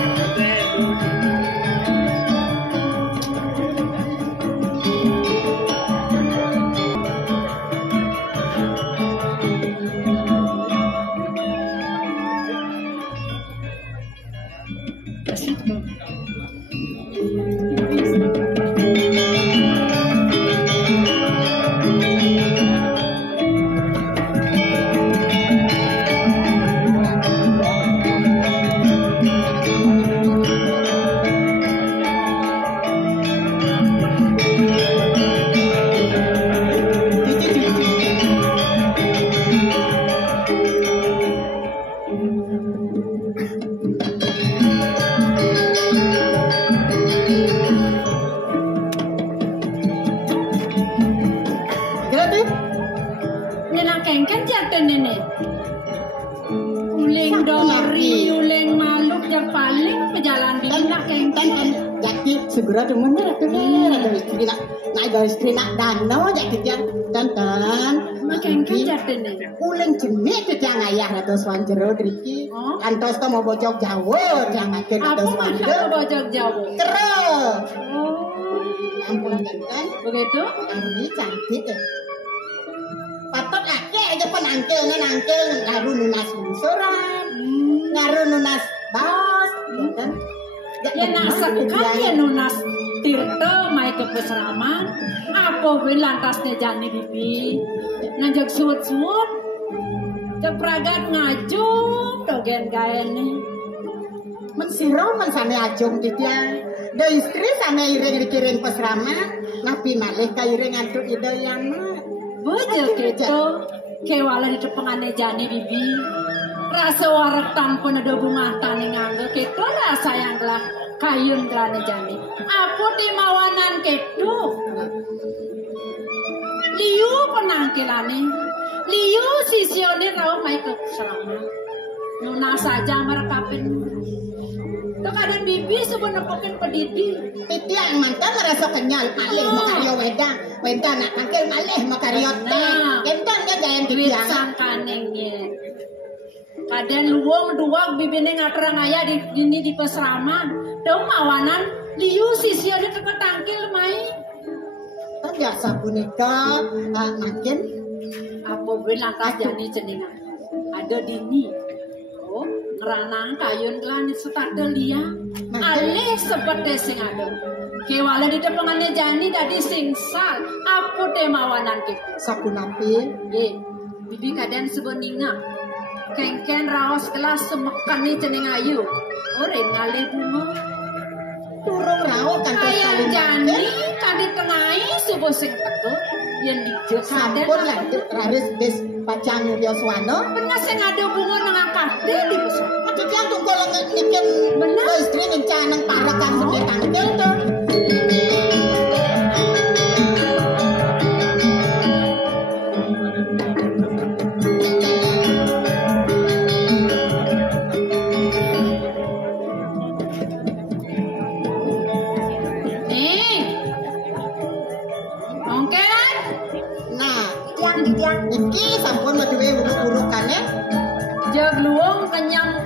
Jadi segera demennya ratu istri nak dano jadi tiang dan makin jatuh nih. Uling jenis tu tiang ayah ratu swanjero driki. Kantos tu mau bojok Jawa tiang akhir ratu swanjero. Apa bojok Jawa? Terus. Ampun kan? Begitu? Ini cantik deh. Patut ake aja penangkel ngaru nunas suran, ngaru nunas baos, kan? Ya nak sekali nunas tirta mai ke peseraman, apa bin lantasnya jani bibi, ngajak suut, cepragat ngajung dogen gaen nih. Mensiro mensane ajung dia, da istri sana iring dikiring peseraman, napi malih ka iring antuk ide yang Bujur gitu, kewala di tepengane jani bibi, rasa warak tanpa ada bunga tani nganggo, gitu rasa yang telah kayun gelane jani. Aku di mawanan gitu, liu penangkilane, liu sisione rawa mai ke selama, nuna saja merekapin. Tuh kadang bibi sebenarnya pokin pedidi. Itu yang mantan merasa kenyal, malih makario wedang nak tangkel malih makario teh. Kentang dia jayan duit sangkanengnya. Kadang luang dua bibi neng ngatrang ayah di peseraman. Tuh mawanan liu sisi ada teket tangkel mai. Tuh biasa punika makin. Apa bilang lantas jani cendengan. Ada dini. Ngeranang kayun lan setade liya alih seperti sing ada kewala di tepengane jani dadi singsal apa temawanan kita sapunapi ye bibi kadang sebeninga kengken raos kelas semekane ceneng ayu ore ngale bunga turung raos kan kaya jani kadi tengai subuh sing teko yen dijok sampun lanjut raris des pacang Yoswano bener sing ada bunga nang akade di besok Kejang tuh kalau ngelikin istri ngencanang parakan sebetan itu. Nih, ongken. Nah, tiang iki sampun maduwe uruk-urukane. Jag luang kenyam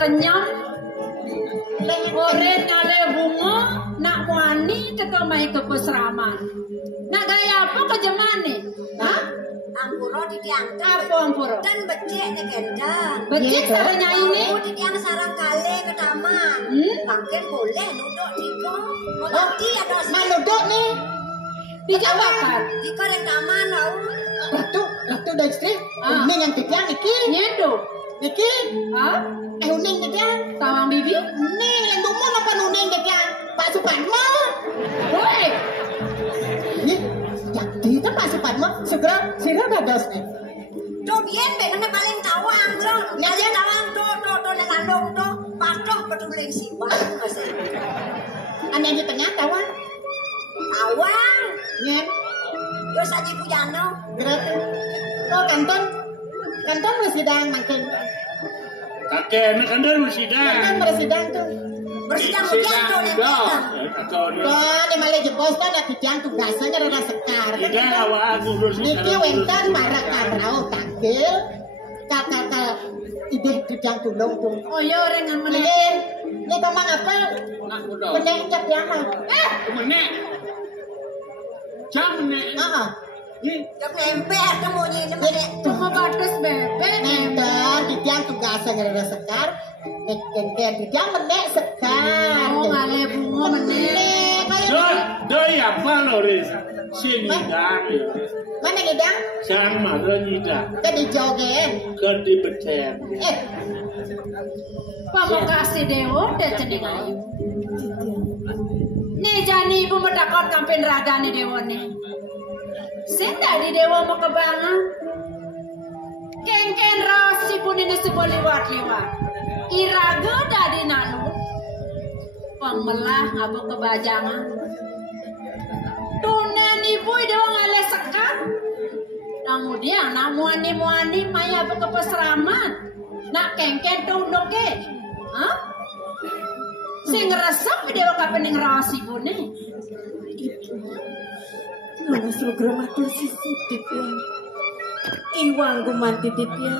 ore nyale bunga nak wani teka mai ke peseraman nak gaya apa ke jemane hah ampuro di tiang apa ampuro dan becek ne gendang becek caranya ini di tiang sarang kale ke taman mungkin boleh nuduk diko nanti ada nuduk nih dijabakar di koreng taman lau ratu dan istri ini yang tiang iki nyedo Niki, uning dia. Tawang bibi? Ning, yang ngomong apa uning dia? Pak Suparmo. Woi. Nih, jadi itu Pak Suparmo segera dados nih. Dobian begana paling tawang bro. Nanya tawang to nangandong to patoh petuling simbang masih. Ane di tengah tawang. Tawang. Nyen. Yo saji pujano. Berarti. Oh kanton bersidang makin. Kakek anak kantor bersidang. Kan bersidang tuh. Bersidang pujano nih. Wah, ini malah jebos kan ada kijang tugasnya rada sekar. Tidak awak ngurus. Niki wentan para karau tangkil. Kakak ide kijang tulung tuh. Oh iya orang yang mana? Ini tomang apa? Menek cap ya mah. Menek. Jam menek. Jam nempel temunya ini menek. Cuma batas bebek. Nempel kijang tugasnya rada sekar. Nek kijang menek sekar. Oh ngale bunga menek. Doi apa lo Riz? Si ngidang. Mana ngidang? Sang mana ngidang? Ke di jogen. Ke di beten. Pamukasi dewa dan cening ayu. Nih jani ibu medakot kampen raga nih dewa nih. Senda di dewa mau kebangan. Ken rosi pun ini sebuah liwat. Iraga dari nanu. Pemelah ngabuk kebajangan. Tunen ibu dewa ngale sekar. Kemudian nak muani maya ke peseraman. Nak kengken tunduk ke. Hah? Sing resep dewa kapan yang rawasi bune. Mana program atur sisitip ya. Iwang gumanti ditya.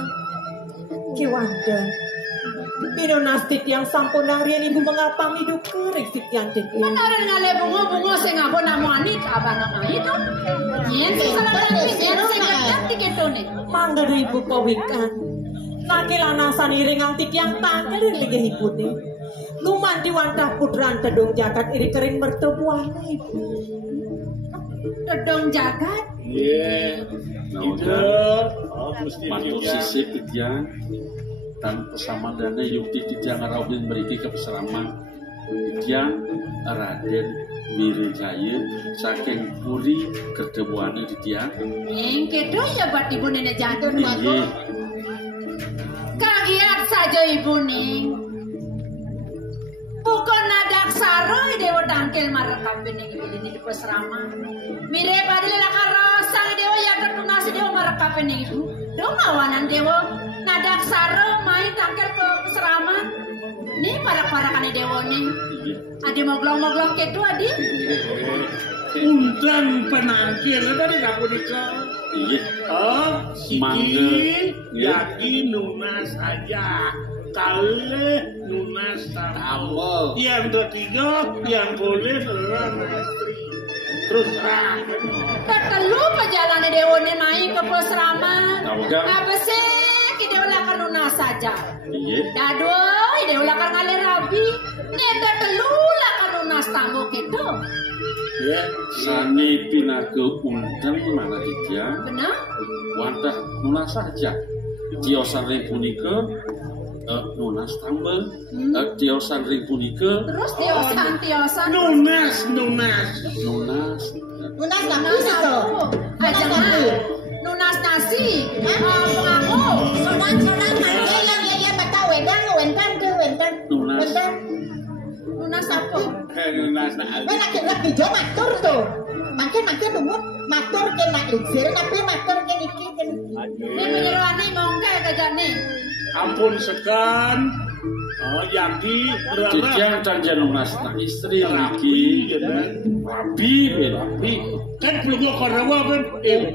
Kewanda. Biro nastik yang sampun narian ibu mengapa hidup kering sitian ditya. Benaran ngale bungo-bungo sing ngabon amuani abang itu. Yen sing salah yen sing ganti ketone. Mangga ibu pawikan. Nakilanasan iringang tityang tanggal ligah ipune. Lumanti wantah putran tedong jagat iri kering mertebuan ibu. Tedong jagat? Iya. Mantul sisi Tidian dan pesamadana yukti Tidian Arawin beriki ke peseraman Tidian Raden Wirijaya saking puri kedebuane Tidian. Yang kedua ya buat ibu nenek jatuh aku. Kagiat saja ibu ning. Pukul nadak saroy dewa tangkil marekam bening ini di peseraman. Mire padahal lakar rasa dewa ya ketunasi dewa marekam bening ibu. Dong awanan dewa nadak saro main tangkil ke peseraman. Nih parak-parakan dewa nih. Adi moglong-moglong ketu adi. Undang penangkil tadi kamu nikah. Iya. Oh, Siki yakin lunas aja. Kale lunas tamu. Yang ketiga yang boleh adalah istri. Terus Tetelu perjalanan dewane main ke peseraman. Apa sih? Dewa lakar lunas saja. Iya. Dadoy dewa lakar ngale rabi. Neta telu lakar lunas tamu gitu. Ya, sani pinaku undang mana dia? Benar? Wantah lunas saja. Tiosan ring punika lunas tambah. Tiosan ring punika. Terus tiosan. Lunas. Lunas apa? Aja mah. Lunas nasi. Pengaku. Lunas mangga yang bata wendan. Lunas. Lunas apa? Lunas na. Wena kira video matur tuh. Makin lumut matur ke nak liksir tapi matur ke iki. Ini menyeruani mongke kajane. Ampun sekan. Oh, yaki Jejang dan lunas na istri lagi. Rabi. Kan peluk korawa kan.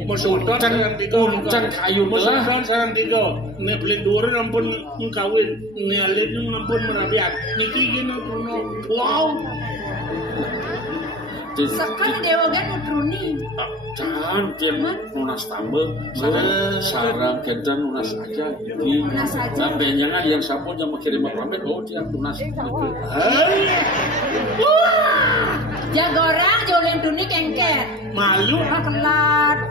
Maksudkan sarang tiga. Uncang kayu belah. Maksudkan sarang tiga. Nih beli dua ampun kawin. Nih alit ampun merabiak. Niki gini kuno. Wow. Sekarang dewa kan nutruni. Jangan lunas tambah. Sarang kendan lunas aja. Lunas aja. Sampai jangan yang sapu yang mengirim ramen. Oh dia lunas. Jagorang jolen tuni kengket. Malu.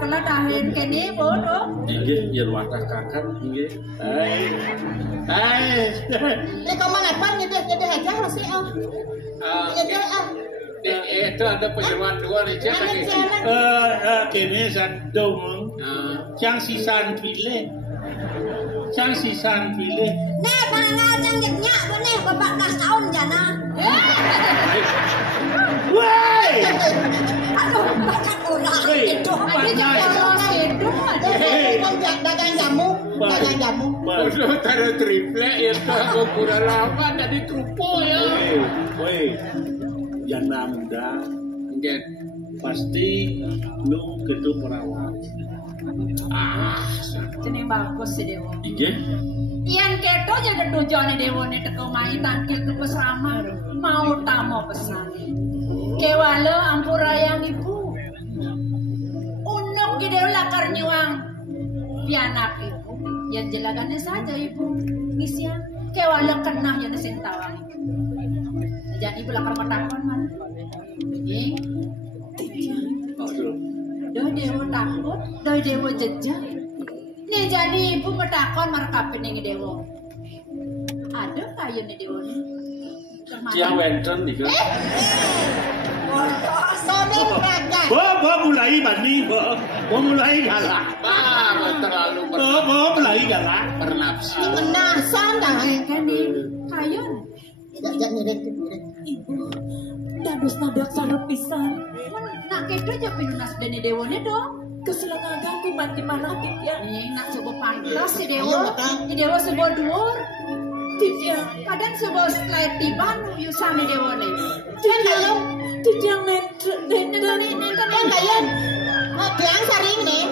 Kelat ahin kene bodoh. Inggih yen watah kakak inggih. Ini kamu ngapain nyedeh aja sih oh. Itu ada penyeruan dua nih cek lagi. Kini sadom. Cang sisan pilih. Nih pangal canggitnya boleh 14 tahun jana. Woi. Aduh, banyak orang itu. Ada dagang jamu. Bodoh taruh triple itu aku kurang lama dari kerupuk ya. Woi. Jana muda. Pasti lu ketu perawat. Jeneng bagus sih dewa. Inggih. Iyan keto jaga tujuannya dewa nih teko main tangkil ke peseraman. Mau tamu pesan. Kewala ampurayang ibu. Unuk dewa lakar nyuang. Pianak ibu. Yang jelagannya saja ibu. Ngisian. Kewala kenah yang nesentawang. Jadi ibu lakar matakon man. Doi dewa takut, doi dewa jejak. Nih jadi ibu metakon markapin yang dewa. Ada kayu nih dewa nih. Yang wenten nih kan. Bo mulai bani, bo mulai galak. Terlalu mulai galak. Bernafsu. Menasan dah. Kan nih kayu. Jangan nyedek. Ibu, dadus nadak sarap pisan. Nak kedo aja pinunas dene dewane dong. Keselangagan ku mati mana ya. Nak coba pantas si dewa. Si dewa sebuah dhuwur. Tidak, kadang sebuah slide di ban yusan di dewane. Tidak nenten kayan. Tiang saring nih.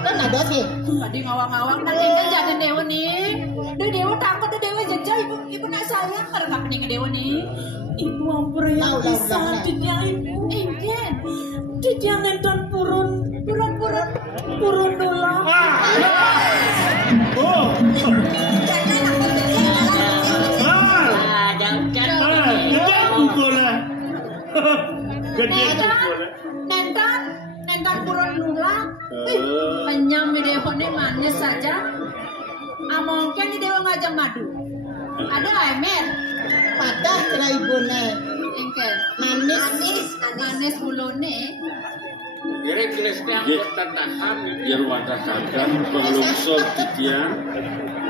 Kan ada sih. Tadi ngawang-ngawang nanti kan jangan dewa nih. Dewa takut dewa jajah ibu nak sayang karena pening dewa nih. Ibu ampun yang bisa tidak ibu. Ingin tidak nenten purun dulu. Oh. Nentan purun dulu. Penyam di dewa ini manis saja. Mungkin di dewa ngajak madu. Ada Aimer. Pada kira ibu nih. Engkel. Manis bulone. Jadi kelasnya bertahan biar wadah kagam pengelongsor titian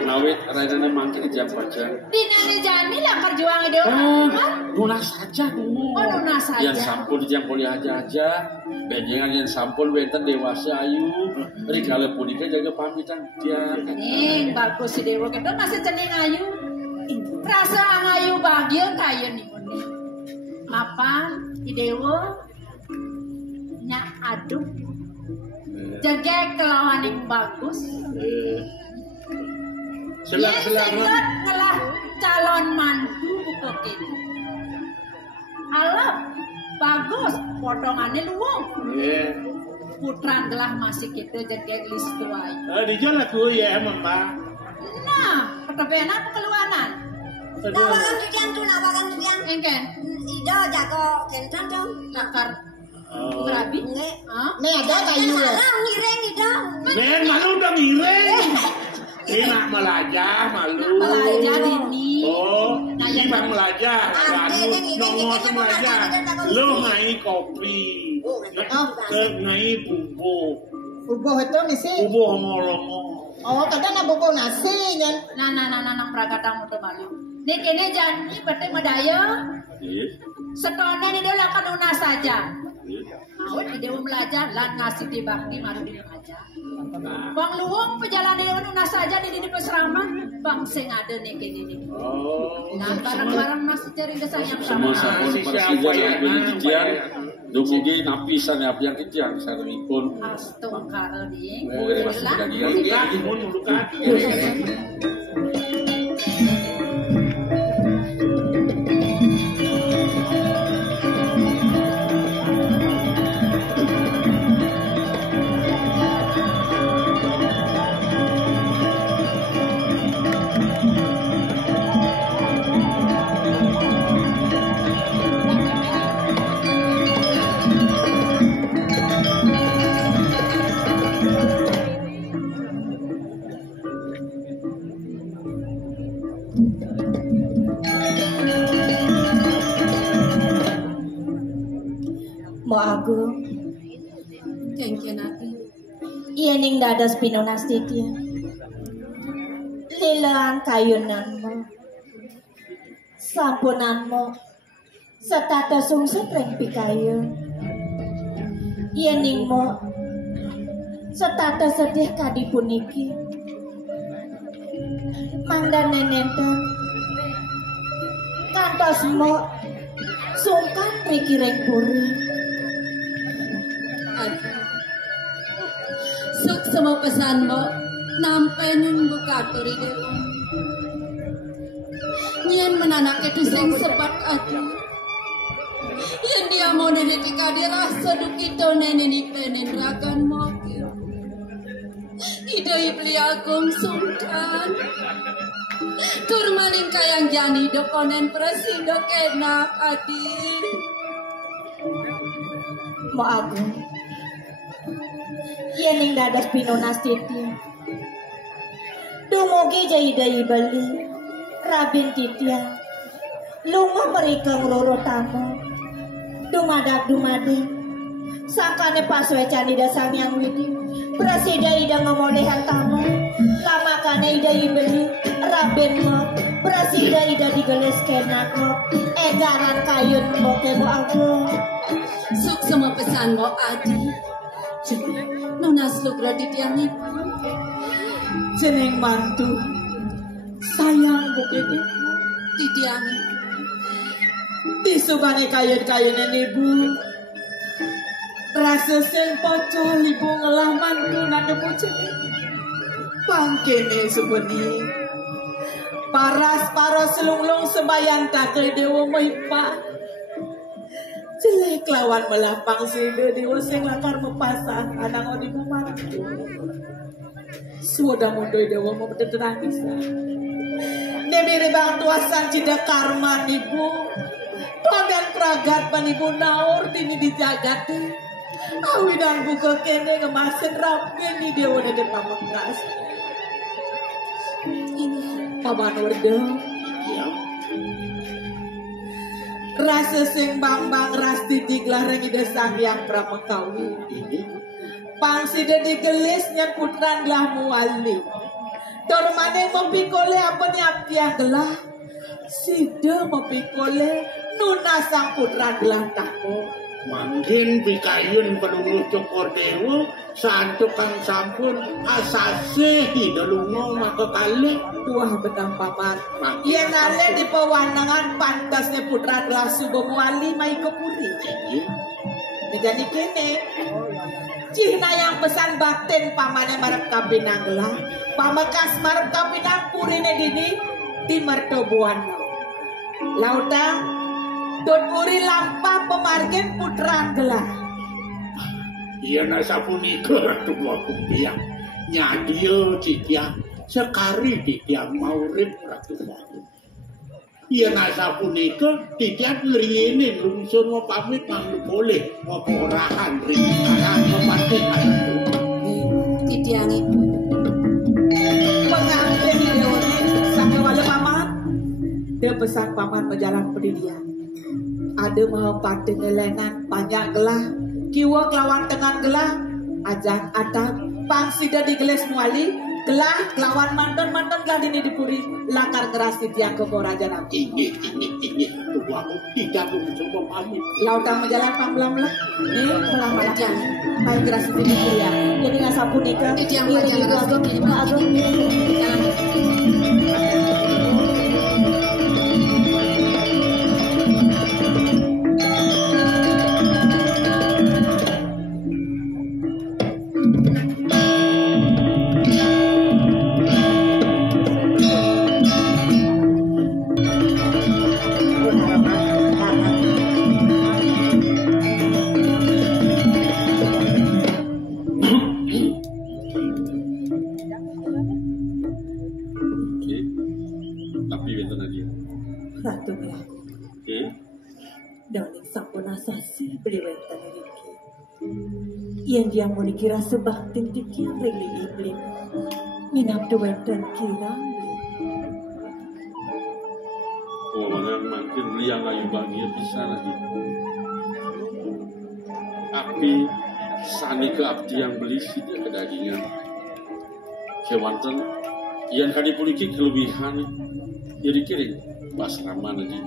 ngawet raidana mangkin jam pacar. Di nene jani lah perjuangan dia. Lunas saja dulu. Oh lunas saja. Yang sampul jam boleh aja. Benjengan yang sampul wenten dewasa ayu. Rikala punika jaga pamitan dia. Nih bagus si dewa kita masih cening ayu. Perasaan ayu bahagia kayu nih. Apa si dewa? Nya aduh jaga kelawan yang bagus selang ngelah calon mantu bukokin alam bagus potongannya luwung putran telah masih kita jaga list tuai dijol aku ya mama nah ketepian apa keluanan nawakan tukian engken ida jago kentan dong takar berabi nih ada kayu sekarang ngireng ida men malu udah ngireng enak melajah malu melajah ini ini bang melajah nongol melajah lo ngai kopi ngai bubuk itu misi bubuk ngolomo kadang na bubuk nasi nyan nah prakatamu tuh malu nih kini janji berarti medaya setone ini dia lakukan lunas saja awet di dewa belajar lan ngasih di bakti malu di aja bang luwung perjalanan dewa lunas saja di peseraman bang sing ada nih kini nih nah barang-barang masih cari desa yang sama siapa yang dikejar dumugi napisan apa yang kejar sarengipun astungkara di Mo agung kengkenati iya ning dadas pinunasti dia lilaan kayunanmu sampunanmu setata sungsut reng pikayun iya ning mo setata sedih kadi puniki mangdan nenenten kantos mo sungkan riki reng puri suk semua pesan mo nampai nunggu katuri dewa nyen menanak itu sing sepat adu yang dia mau nenek kadi rasa dukito nenek penen rakan mokir idai beli agung sungkan tur malin kayang jani dokonen presido kenak adi mo agung yen ing dadas pinunasti dia dumugi jai bali rabin titia lunga mereka ngroro tamu dumadak sakane paswe candi dasang yang widi presida ida ngomolehan tamu lama kane ida beli rabin mo presida ida digeles kenak mo egaran kayun mo ke mo agung suk semua pesan mo adi nunas lugro di tiang ibu jeneng mantu sayang bukit titiangi disugani kayen-kayen ibu rasa sing pocol ibu ngelamanku nade pucet pangkene sebeni paras selunglung sembayan takle dewa maipa jelek lawan melapang sinde dewa sing lakar mepasang anang odi kumantu sudah mundoy dewa mempetenangis Nebiri bang tuasan cida karma ibu Padan pragat panibu naur dini dijagati awidan buka kene ngemasin rapi ni dewa nade pamengkas ini paman werdeng rasa sing bang ras titik larang ide sang yang pramengkawi pangside digelis nyan putran gelah muali dormane mempikole apa ni abdiah gelah sida mempikole nuna sang putran gelah tako mangkin pikayun penunggu cokor dewa santuk kang sampun asase hidalungo maka kali tuah benang paman ia nale di pewanangan pantasnya putra gelah subuh muali mai kepuri jadi kene Cina yang pesan batin pamane marep kapinang gelah pamekas marep kapinang purine dini di mertobuan lautang dot uri lampah pemargen putra gelah iya nasa punika ratu wakum biang nyadio citiang sekari titiang maurip ratu wakum iya nasa punika titiang ngeriinin lungsur mau pamit malu boleh mau porahan ringaran mematikan titiang itu pengantin dewane sampai wala paman dia pesan paman berjalan pendidikan ada mau pating elenan banyak gelah kiwa kelawan tengah gelah ajak atap pangsida di geles muali gelah kelawan manton gelah dini dipuri lakar ngerasi tiang ke raja nanti ini tuh aku tidak mencoba pamit lautang menjalan pambelam-belam ini melamar jangan main ngerasi dini ya jadi nggak sapu nikah tiang menjalan agak yang dia mau dikira sebaktin dikira rili iblis minap duet dan kira mana makin liang ayu bahagia bisa lagi api sani ke abdi yang beli sih dia kedagingan kewanten yang kali poliki kelebihan jadi kirim basrama lagi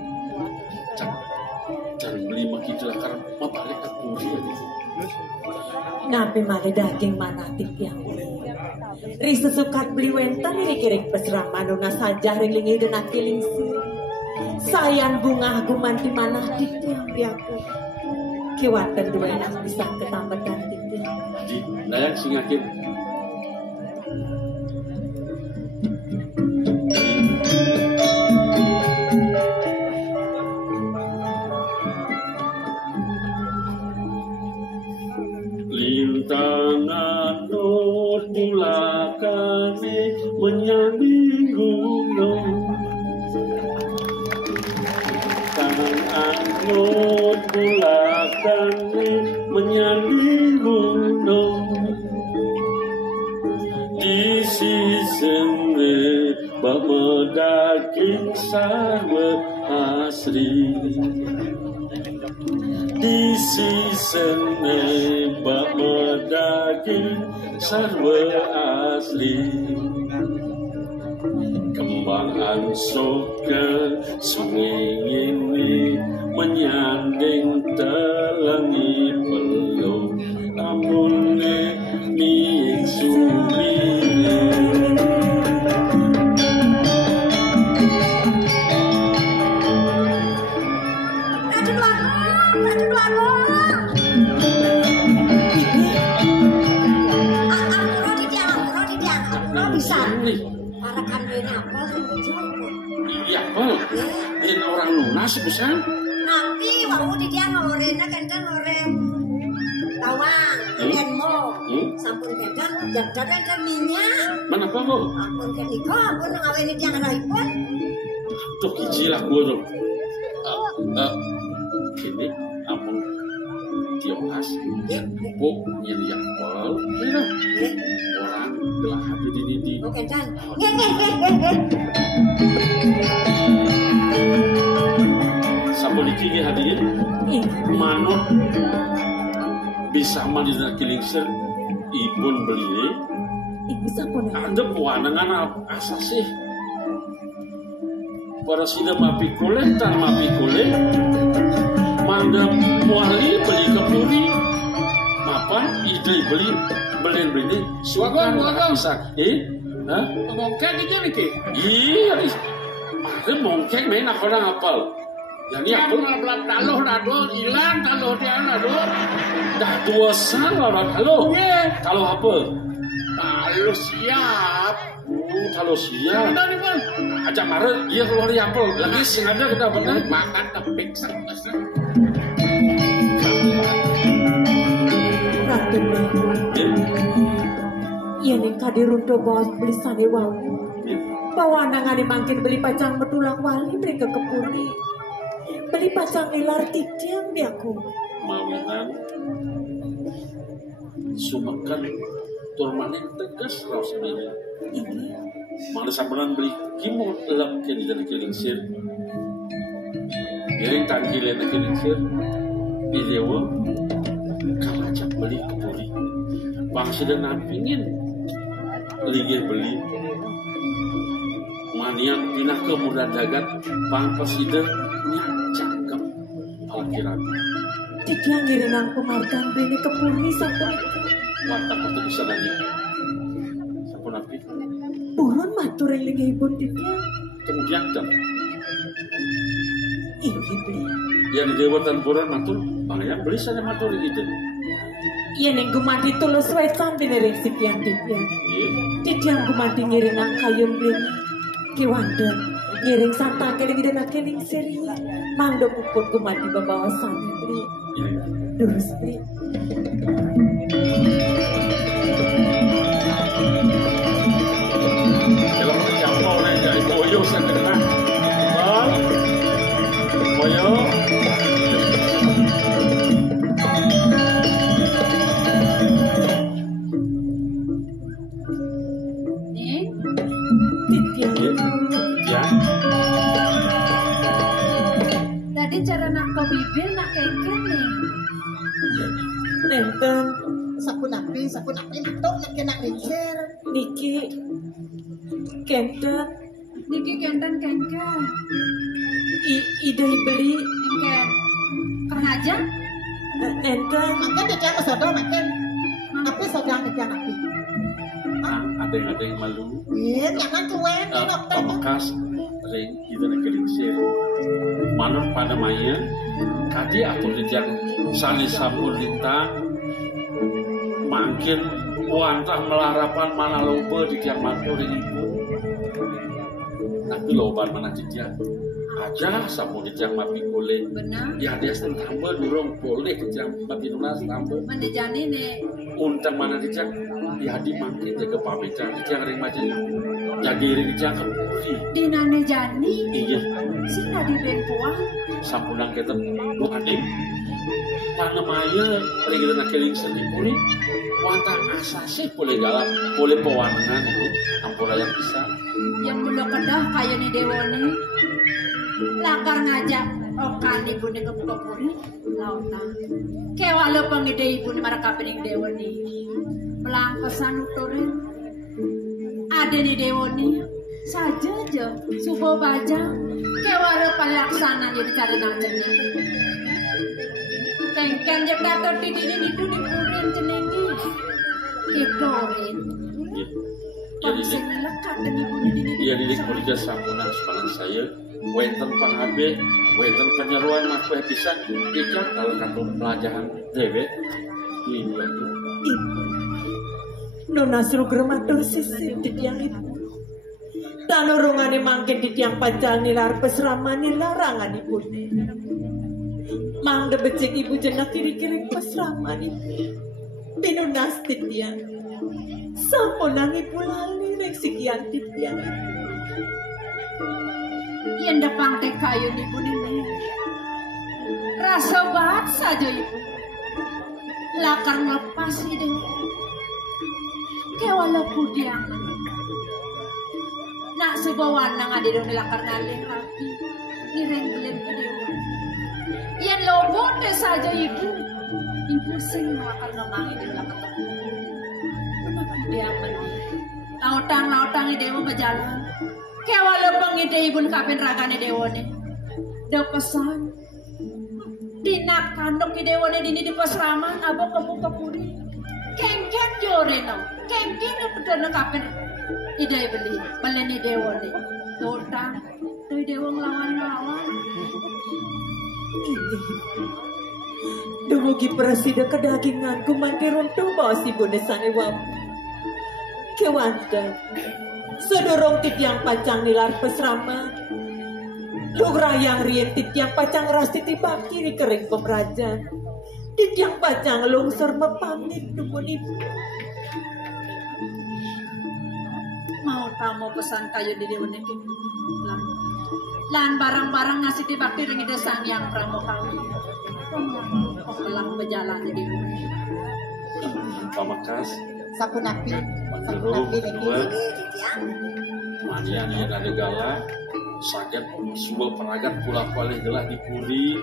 jangan beli makin celakar mabalik ke puri lagi nape male daging manatik yang risa sukat beli wentan ini kiring pesrama nuna saja ringlingi dan akilingsi sayan bunga gumanti manatik yang diaku kiwatan dua enak bisa ketambah cantik yang di dayak singakin Lintangan nur mula kami menyanding gunung Lintangan nur mula kami menyanding gunung Di sisene bama daging sarwa asri Di sisene bama daging sarwa asli Kembang ansok ke sungai ini menyanding telangi peluk namun ni suline Bisa. Para kandene apa sing dijogo? Iya, apa? Ini orang lunas bisa. Nabi wau di dia ngorena kancan orang tawang, enmo. Sampun kancan jadaran minyak. Mana apa kok? Ampun kenika ampun ngawene dia ngaraipun. Tuh kicilah gua tuh. Ini ampun diolas. Bu nyeri apel. Orang telah hati di. Oke kan. Sampun iki hadirin. Manut bisa mandi dan kilingser ibun beli. Ibu sampun. Ada puanangan asasih. Para sida mapi kulit, tak mapi kulit. Mangga muali beli kepuri. Mapan ide beli suakan bisa mongkek aja nih iya ada mongkek main orang apal jadi aku belum taluh nado hilang taluh dia nado dah tua salah taluh taluh apa taluh siap taluh siap ajak marah iya keluar di apel lagi sing ada kita benar makan tepik sama Iya nih kadirunto bawa belisane wau. Bawa nangane mangkin beli pacang medulak wali beli ke kepuri. Beli pacang ilar tidiam biaku. Mawinan sumekan turmanen tegas raus sendiri. Mana samperan beli kimot lep ke di dalam kelingsir. Yang tangkilan kelingsir. Idewa kalacak beli kepuri. Bangsa dan nampingin ligih beli manian pinah ke mudah dagat bang presiden cakep alkirat dia ngiringan pemarkan bini kepuri sampun watak waktu bisa lagi sampun api burun matur yang ligih ibu dia kemudian jam ini beli yang di dewatan burun matur banyak beli saja matur gitu. Iya neng gumadi tulus wetan binereng sikian dipian. Didiang gumadi ngiring ang kayun bini. Kiwandon ngiring santa keling dena keling seri. Mangdo puput gumadi babawa sani beli. Durus beli. Kalau mencampur nih jadi boyo saya kena. Boyo. Tadi cara nak kau bibir nak kengken nih. Nenten sapu napi tok nak kena rincer. Niki kenten kengken. Ide beli kengken. Kerja? Nenten. Makan dia jangan sodo makan. Tapi sodang dia napi. Ada yang malu. Iya, jangan cuek. Pemakas ring kita nak kelingsir. Manut pada maya, kadi atau dijang sani sampun lintang, makin wantah melarapan mana loba di tiang mantu ring ibu. Tapi loban mana dijang aja sampun dijang mapi kulit. Benar. Ya dia tambah durung boleh dijang mapi lunas tambah. Menjani nih. Untang mana dijang ya di makin jaga pamitan dijang ring macam jadi ring dijang kepuri. Di nane jani. Iya. Sina di benpuan. Sampunang kita bu adik. Panemaya ring kita nak keling sendiri. Wantah asasi boleh galak, boleh pewanangan itu. Ampura yang bisa. Yang muda kedah kayak ni dewani. Lakar ngajak okan ibu ni kebuka puri. Lautan. Kewala pengide ibu ni maraka pening dewani. Pelang pesan uturin. Ada ni dewani. Saja aja. Subuh baja. Kewala palaksana jadi cari nangcanya. Kengken je dator di diri itu di purin cenengi. Kedorin. Iya didik kerja sampunan sepanang saya. Wenten pangabe wenten penyeruan mah kue pisan ikan kalau katu pelajaran dewe iya Nona suruh gerematur sisi di tiang ibu tanurungane mangkin di tiang pacal nilar pesramani larangan ibu mang becek ibu jenak kiri-kiri pesramani pinunas di tiang sampunang ibu lali rek sikian di tiang ibu yang dapang teh kayu ibu ini rasa banget saja ibu lakar ngelepas ide kewalaupun dia nak sebawa nang ada dong lakar ngalih rapi nireng belen ide yang lobo deh saja ibu sing lakar ngemangi di lakar kenapa dia lautang ide mau berjalan kewalaupun ide ibu kapin ragane dewone da pesan dinak kandok dewone dini di pasraman abang kepuri kengken joreno kengken udah kapin ide beli baleni dewone totang dari dewa ngelawan ini dumugi presiden kedagingan kumanti runtuh bawa si bunesane wam kewantan sedorong titiang pacang nilar pesrama lugra yang rien titiang pacang ras titibang kiri kering pemerajan titiang pacang lungsur mepamit dumun ibu mau tamu pesan kayu di dewan ini lan barang-barang ngasih tibakti ringi desang yang pramuka pelang berjalan di dewan pamakas sapunapi lagi manian yang ada gala sakit sebuah peragat pula kualih gelah dipuri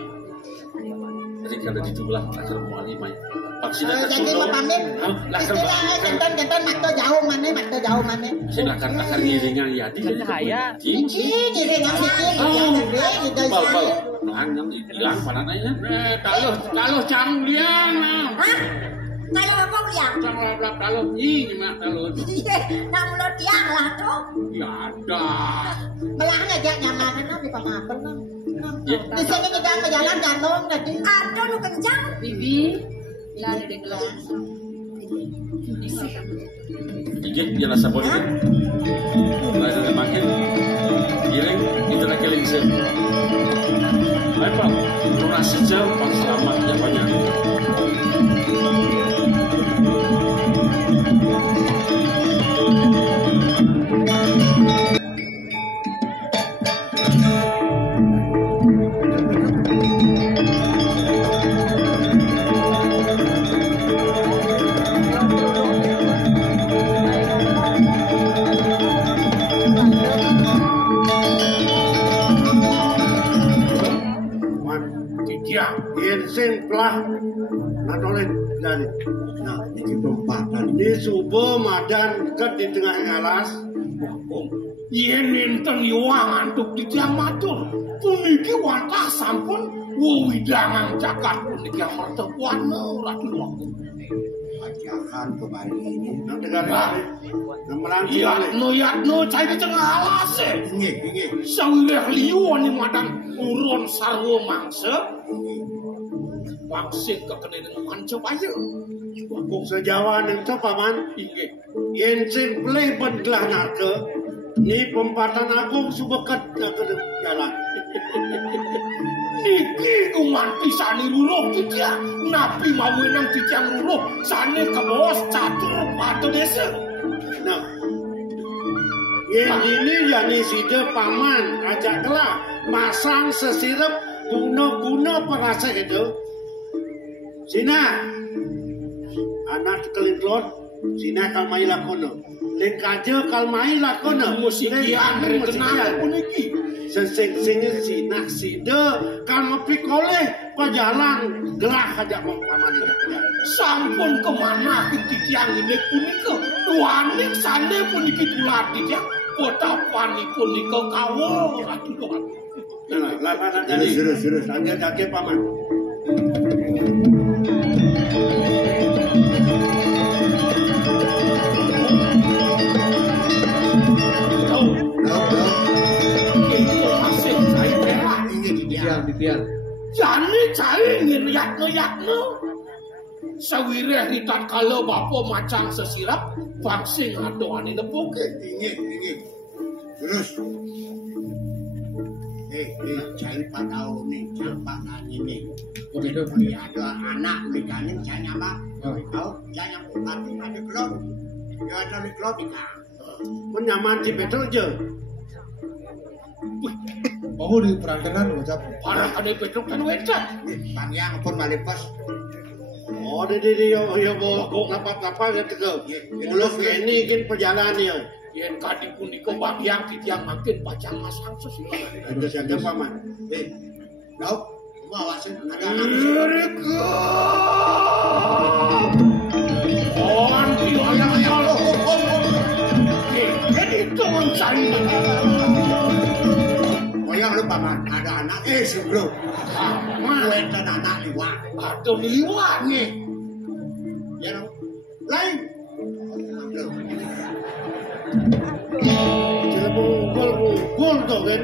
jadi kada ditulah lakar muali mai paksina jadi mapamin lakar kenton makto jauh mana silakan lakar ngiringan ya di saya ngiringan sikit bal nangan hilang panananya kalau cang dia kalau apa ya? Kalau ini mah kalau. Nak mulut tiang lah tuh. Ya ada. Melang aja nyaman di pamapel nang. Di sini kita ke jalan ganong tadi. Aduh lu kencang. Bibi, ya ada gelas. Dikit dia rasa boleh. Mulai dari makin. Giring itu lagi lingser. Apa? Lunas sejauh pas selamat ya banyak. Pelah natolen dari nah ini perempatan ini subuh madan dekat di tengah alas yen enten yuang antuk di tiang matur puniki wantah sampun widangan cakat puniki mertepuan lagi waktu ajakan kemarin ini negara no cai di tengah alas sawireh liu ni madang urun sarwo mangsa waksit kekene dengan coba aja wakung sejawa itu paman yen sing play pengelah narke ni pempatan agung subekat ke jalan niki kumanti sani ruruh kita napi mawenang titiang ruruh sani kebos catur atau desa nah yen ini yani sida paman ajak kelah masang sesirep guna-guna perasa itu Sina anak kelintlot Sina kalmai lakono lengkaje kalmai lakono musikian kenal puniki sesing-singnya Sina sida kalmepi koleh pajalan gelah aja paman itu sampun kemana titiang ini punika duanik sane puniki tular titiang potapani punika kawo ratu doan lah jadi serius angkat paman Tiang. Jani cai ngeriak-ngeriakno. Sawireh ritat kala bapa macang sesirap vaksing adoane nepuke. Inggih. Terus. Cai patau nih, campak ini. Begitu. Ada anak nikahin cai apa? Kau cai yang mati ada kelop. Ya ada kelop nikah. Menyaman di betul je. Oh di perantenan ucap. Parah kade petruk kan wecat. Panjang pun balik pas. Oh, dia yo kok ngapa-ngapa ya tegel. Mulus ini kan perjalanan ya. Yen kadi punika bagyang titiang makin pacang masang sesila. Ada siapa paman? Kau mau awasin ada anak. Anti ayang-ayang lo. Ini teman saya. Yang lu paman ada anak sebelum dan anak liwat atau liwat nih ya lain gol tuh kan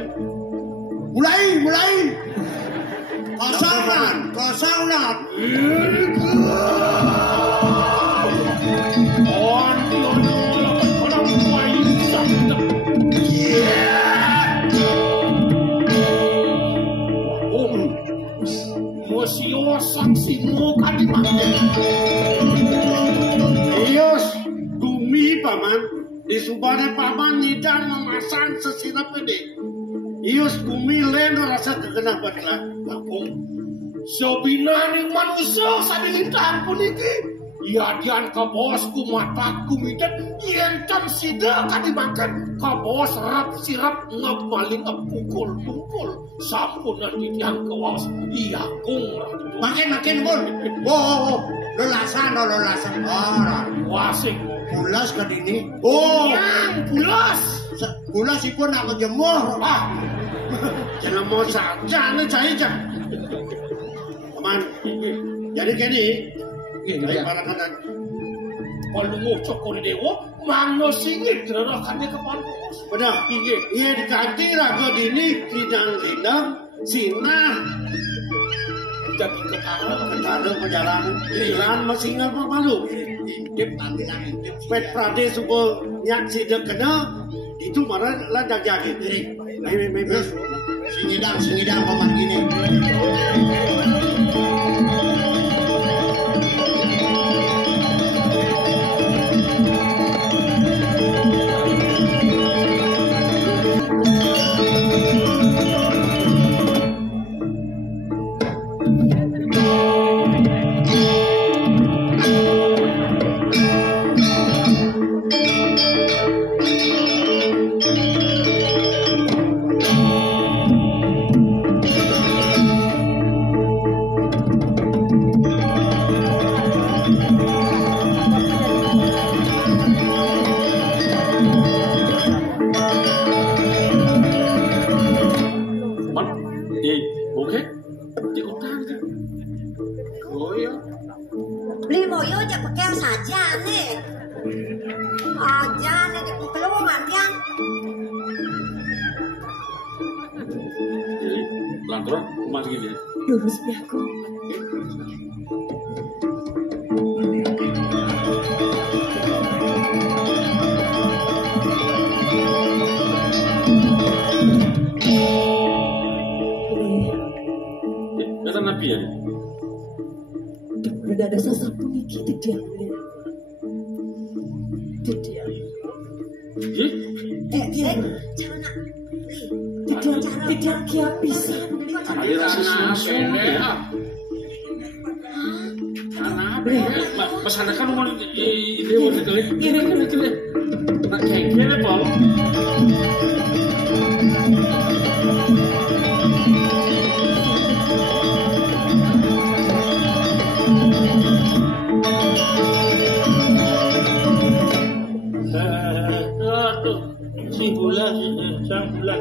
mulai kosongan saksi muka di mana? Ios, bumi paman di subane paman nidang memasang sesirap ini. Ios bumi lain rasa kekenapan lah. Bakung, sebinaning manusia sabilintang pun iki. Ya dian ka bosku mataku midan yentan sida kadimakan ka bos sirap ngepaling pukul sampun nanti tiang kewas iya kung makin bol lolasan wasing pulas ke dini yang pulas ipun aku jemur jemur saja nih cai paman jadi kini Ay para kata kalau ngucok ko dewo mangno singit rarakannya ke panos. Benar. Iya diganti raga dini lidang sinah jadi ketara perjalanan lilan masih ngapa malu. Intip tampilan intip. Pet prade suko nyak si kena itu marah lanjak jagi. Terus singidang paman gini. Lurus biaku. Kata Nabi ya? Tidak ada sesuatu lagi di dia. Tidak kia bisa. Pesan kan mau ini mau ditulis ini kan ditulis nak kengkele pol si bulan sang bulan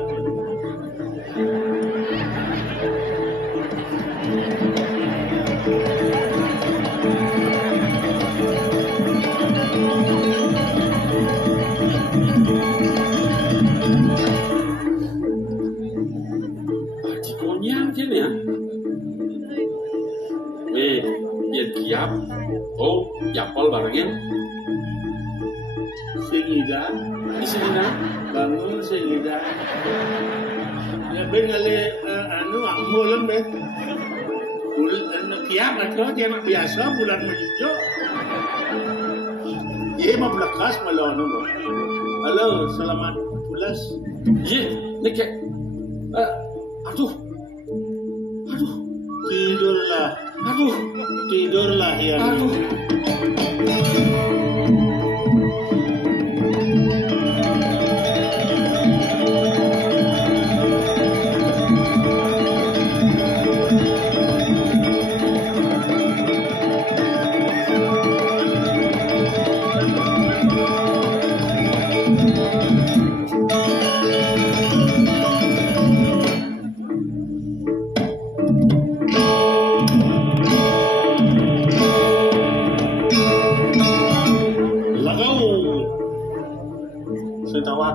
ya Yen kiap. Oh, yapol barengin. Singida. Singida. Bangun singida. Ya ngale anu amulun be. Bulan kiap atau dia mak biasa bulan hijau. Ye mah belakas malah anu. Halo, selamat pulas. Ye, nek aduh. Tidurlah ya.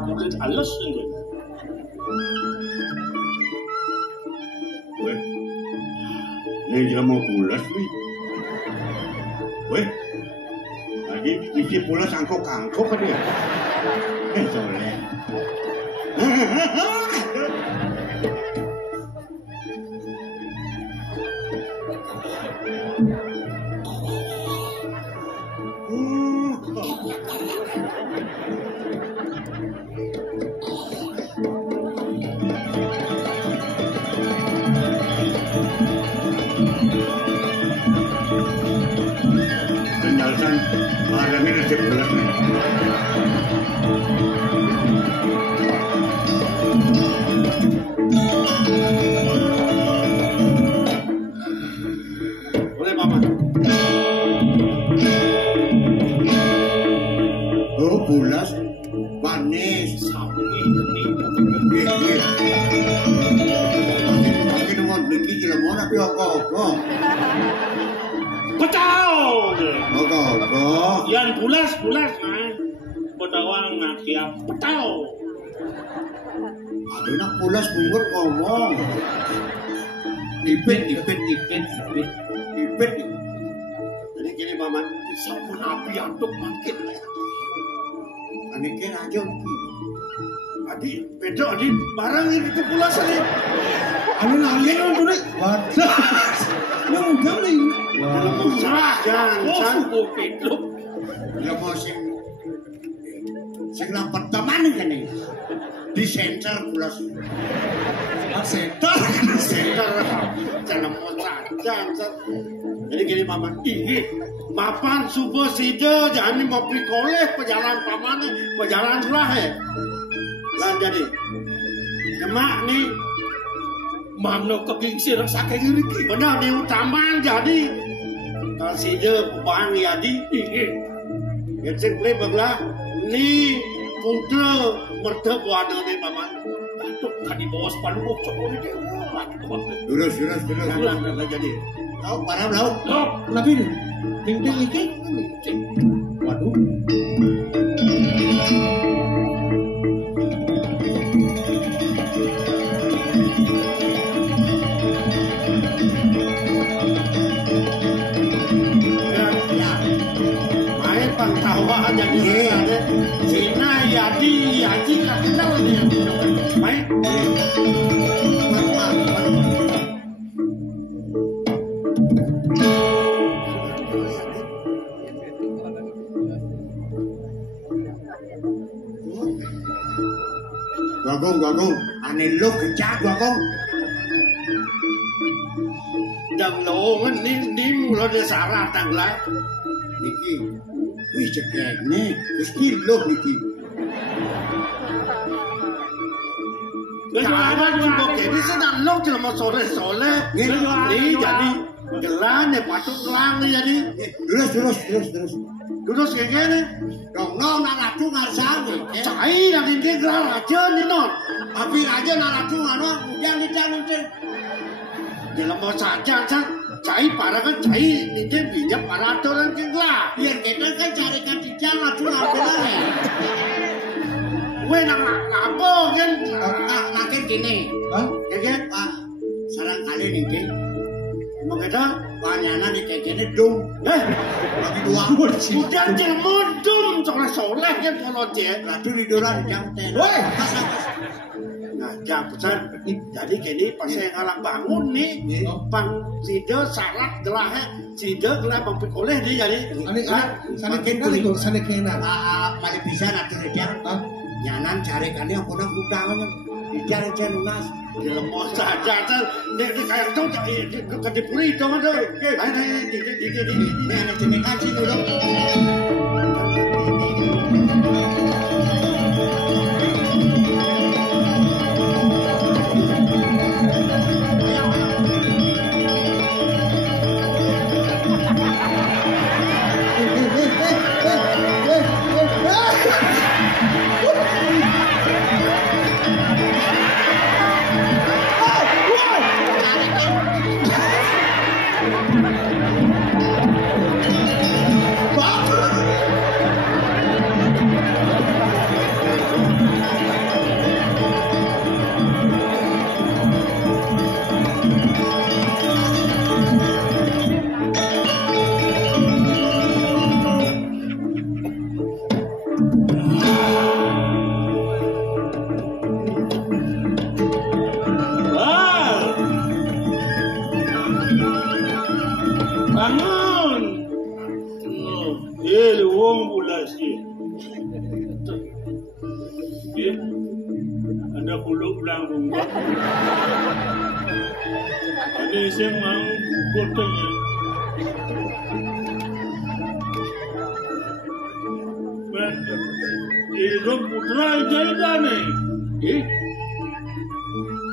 Kulit halus ini. Weh, ini dia mau pulas nih. Weh, lagi isi pulas angkok-angkok kan ya? Soleh. Malam ini saya pulang. Boleh mama. Oh pulas, manis. Tapi dengan bikin jelema tapi apa? Pecah. Yang pulas kan. Petawang ngakiap petau. Aduh nak pulas bungut ngomong. Ipet. Jadi gini paman, sampun api antuk mangkit. Anike aja Adi, beda adi barang ini kepulas adi. Anu nangin tuh deh. Waduh. Yang gali. Belum salah jangan itu. Ya mau sing lapet teman kan nih. Di center pulas. Center. Jangan mau jangan. Jadi gini paman, ini mapan subuh sida jangan mau pikoleh pejalan paman pejalan lah lan jadi demak nih mamno kegingsir saking riki benar di utaman jadi kalau sida bang jadi ini sing play baglah ni putra mertep wana nih paman tuh kan di bawah palu cokol ini Lurus. Jadi Lauk, parah lauk. Nabi ding iki. Waduh. Main pangtawa jadi Cina Yadi kenal dia. Main. Gagong, ane lo kecak gagong. Đầm lộ nín lo de sarah tang la. Niki, wih cekek nih, mesti lo niki. Jangan juga kini sedang lo cuma sore. Ini jadi gelan ya patut gelang jadi. Terus kayak gini. Dong nak ratu ngarsangi. Cai nak ini gelar aja nih non. Tapi aja nak ratu ngano, yang dicanum ceng. Dalam mau saja cai para kan cai ini bijak para aturan gelar. Biar kita kan carikan di jalan ratu ngambil. Weh nak apa kan? Makin gini. Ya kan? Sarang kali nih kita panyanan di kayak gini dong. Bagi dua. Udah jelmundum soleh yang kalau dia. Ratu di doran yang ten. Woi. Nah, jangan jadi gini pas saya ngalang bangun nih, pang sida salat gelahnya, sida gelah bang pikoleh dia jadi. Sana kena, masih bisa nanti dia. Nyanan cari kali yang pernah kudangnya, dia lunas. Mau saja dia kayak tu ke puri tu macam. Ini anak jenis kaji dulu.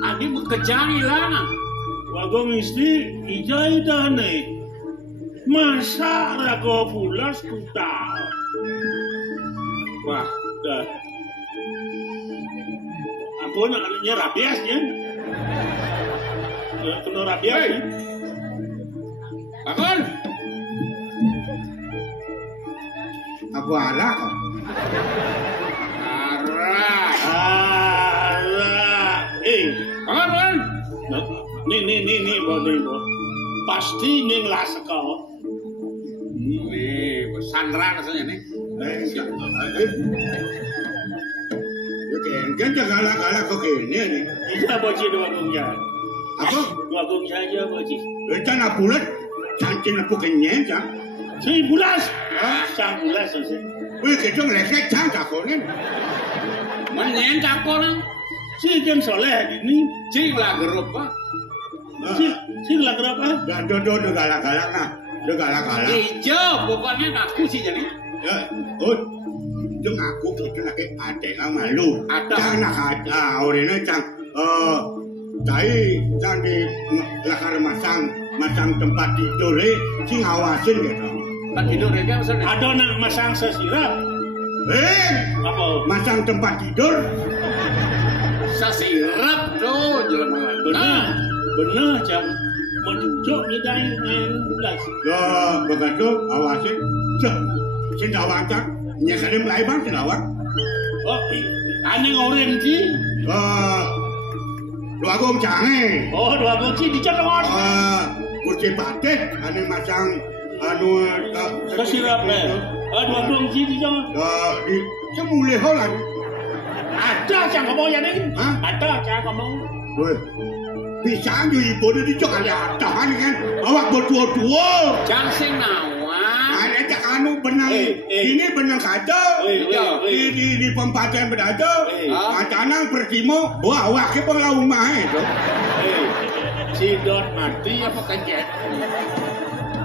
Adi bekerjai lah. Wagong istri ijai dane. Masa rago pulas kutal. Wah, dah. Ampun, artinya rabias ya. Kena rabias. Hey. Bangun. Aku arah. Bangun. Nih, boh. Pasti ning laseko. Nih, pesantren rasanya nih. Kan galak-galak kok ini nih. Iya, boci dua gungnya. Apa? Dua gungnya aja, boci. Can apulat, cancin aku kenyang, can. 11. Sang bulas sih. Wih, kita ngelesek can cakonin. Menyen cakonin. Si kan soleh gini. Si lah gerup pak. Si lah gerup ah. Dan dodo galak-galak nah. Udah galak-galak. Hijau, pokoknya ngaku sih jadi. Ya, itu ngaku kita nak adek malu. Jangan nak ada orangnya cang. Cai cang di lakar masang tempat tidur si ngawasin gitu. Tempat tidur kan maksudnya? Ada nak masang sesirap. Apa? Masang tempat tidur. Sesirap tuh jelema. Benar cang. Menunjuk ni dah main bulas. Begitu awasin. Sendawang cang. Nyekadem lai bang sendawang. Oh, ane orang ji. Dua gong cange. Oh, dua gong ji di jalan. Kursi batik, ane masang anu kesirap dua gong ji di jalan. Di semule holan. Ada cang ngomong ya ni. Ada cang ngomong. Weh, bisa aja ibu di jalan ada kan? Awak berdua-dua. Cang sing nawa. Ada cak anu benang. Ini benang kaca. Di pempacan berada. Macanang pertimo. Wah, awak ke pengelau rumah itu. Si Dot mati apa kaget?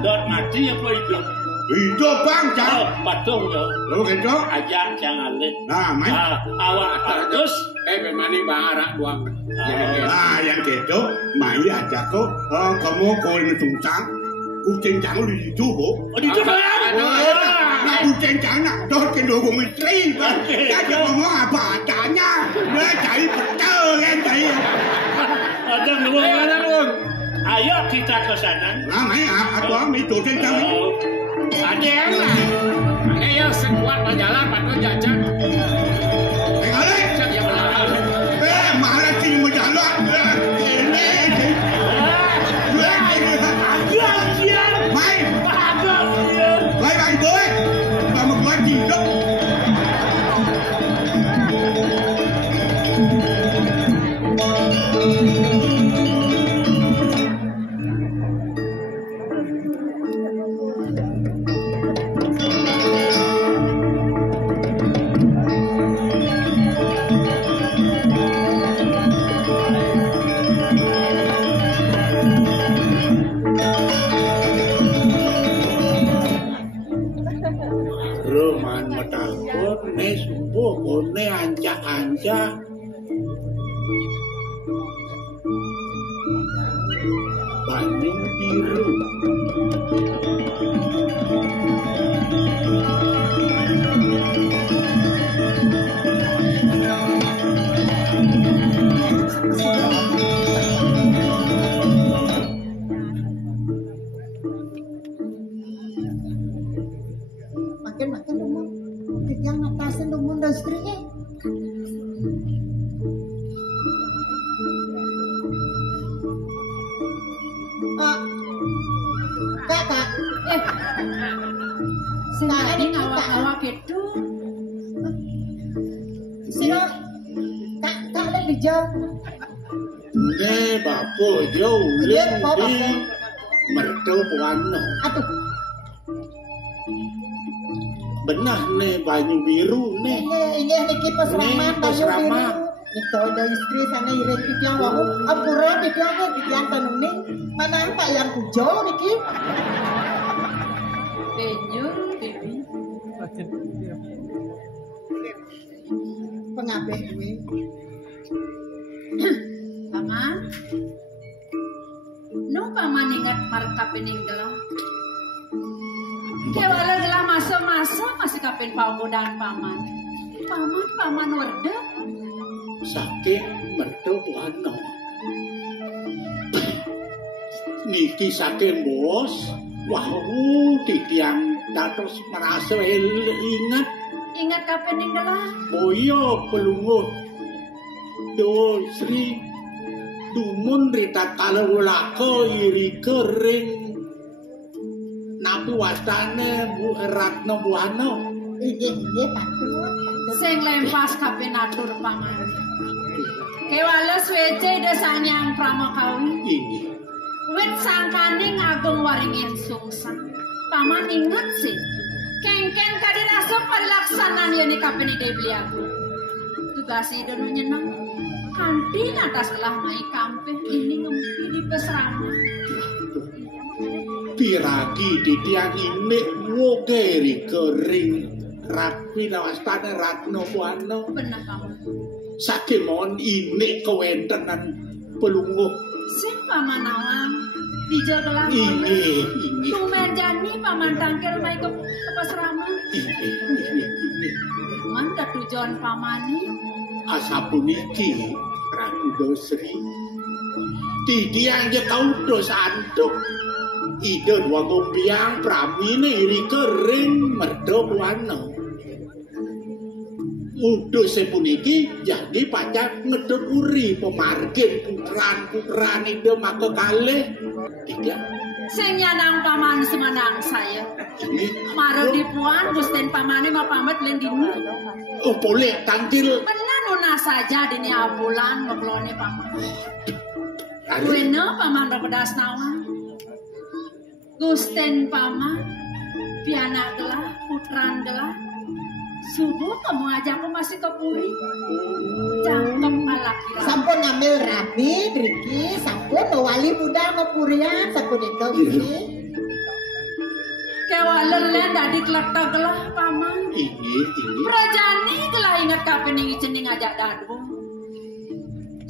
Dot mati apa hidup? Hidup bang, cang. Patuh ya. Lalu gitu? Ajang jangan le. Nah, main. Awak terus. Bagaimana bahara doang. Yang gitu, main aja kok. Kamu kau ini tungcang. Kucing jangan di situ, bu. Di situ nah, kucing jangan. Dor kendor ngomongin. Jadi ngomong apa adanya. Nah, cari betul kan cari. Ada ngomong. Ayo kita ke sana. Nah, main aku ambil kucing jangan. Ada yang lah. Ada yang sekuat berjalan, patut jajan. Tengok malah sini berjalan. Mày lấy bạn tới và một loại gì đó. Roman matakot ne subuh ne anca-anca banyu biru. Makin umur yang ngatasin umur istrinya. Kakak, Senang ini ngawak-ngawak itu. Sino, tak lebih jauh. Ne bapo jauh lebih mertu puano. Aduh. Benah ne banyu biru ne. Ini niki peseraman banyu biru. Niko ada istri sana irit titiang wangu. Ampura titiang tanung ning. Mana pak yang kujo niki? Penyur, bibi. Pengabeh gue. Paman. No paman ingat marka peninggalan. Kewala gelah masa-masa masih kapin pamudaan paman. Paman warda. Saking mertu puano. Niki saking bos. Wah, titiang datos merasa ingat. Ingat kapin inggalah. Boyo pelungut. Do Sri dumun rita kalawulako iri kering. Napi wastane Bu Ratno Buano. Iya patut. Sing lempas kapin atur paman. Kewala swece desanyang pramokawi. Ini. Wit sangkane ngagung waringin sungsang. Paman ingat sih. Kengken kadir asap parilaksanan yani kapin ide beli aku. Tugasi danu nyenang. Kantin atas gelah mai kampung ini ngumpi di pesrama. Piragi di tiang ini wogeri kering rapi nawastane Ratno Buano. Benar paman. Sakimon ini kewentenan pelunguh. Sing paman awang dijagelah ini. Tumerjani paman tangkel mai ke pesrama. Ini. Man ketujuan pamani. Asapuniki Ratu Dosri. Tidi anje kau dos antuk. Ide dua gombiang pramine iri kering merdo buano. Udah sepuniki jadi pacak ngedot uri pemargin putran ide maka kalih. Tiga. Sing nyanang paman semenang saya. Maro dipuan Gusten pamane mau pamit len dini. Oh boleh tangkil. Benar nuna saja dini abulan ngeblone paman. Wena paman berpedas nawan. Gusten paman piana gelah putran gelah. Subuh kamu ajak aku masih ke puri. Cangkem alaki. Sampun ngambil rapi, Driki, sampun wali muda ngepurian, sampun itu Driki. Kewalan len dadi kletak gelah paman. Ini. Prajani gelah ingat kapan yang icening ajak dadu.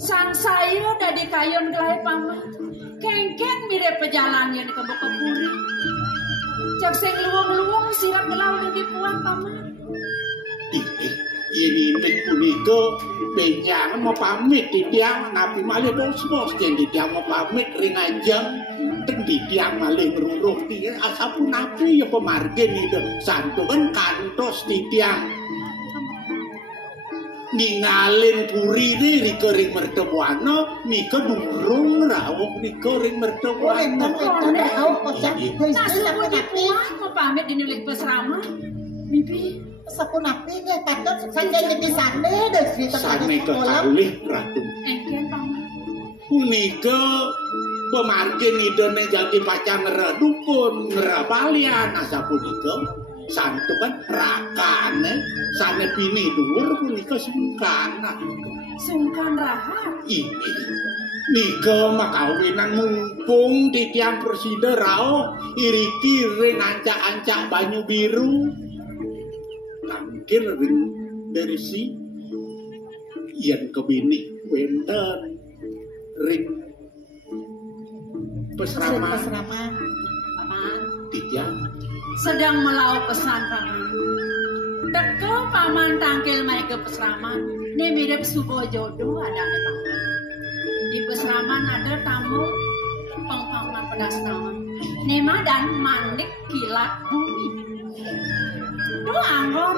Sang saya dadi kayon gelah paman. Kengken mirip pejalan yang dikebuk ke puri. Cak sing luwung-luwung sirap gelah udah dipuan paman. Ini punika penjangan mau pamit di tiang napi malih bos-bos jadi tiang mau pamit ring aja ten di tiang malih meruruh dia asapun napi ya pemargin itu santu kan kantos di tiang ningalin puri ni rika ring mertuano nika durung rawuh nika ring mertuano nasa mo di puan mo pamit dinulik pesrama bibi sapun api deh patut sanjay di sana deh cerita sane kekalih ratu engken paman nika pemargin idone jadi pacang ngeredukun ngerabalian asapunika santu kan rakane sane pini dhuwur punika sungkan rahat ini nika makawinan mumpung di tiang presida rao iriki ring ancak-ancak banyu biru tangkir ring dari si yen kebini wenten ring pesrama paman di tiang sedang melaut pesan paman. Teko paman tangkil main ke pesraman. Ini mirip subuh jodoh ada paman. Di pesraman ada tamu pengpaman pedas nama. Nema dan mandik kilat bumi. Dua anggon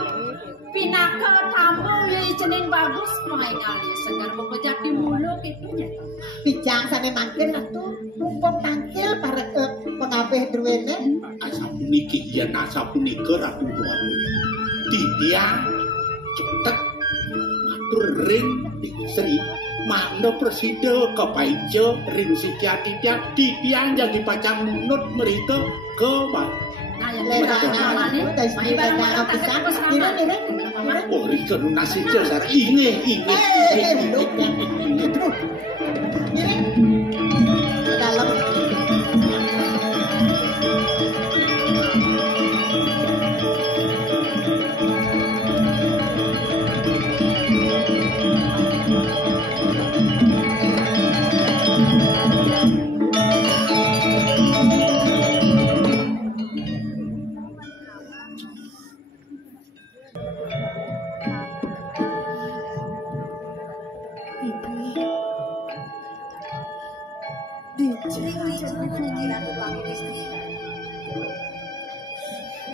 pinaka tamu yang cening bagus main alis segar bekerja di mulut itunya. Bijang sana mangkin atuh mumpung tangkil para pengabeh druwene asapuniki ya nasapunika ratu tuan di tiang cetek matur ring Sri manda presida kepaija ring sikiati di tiang jadi pacang munut mereka ke bang oh rika nasi jar inge dalam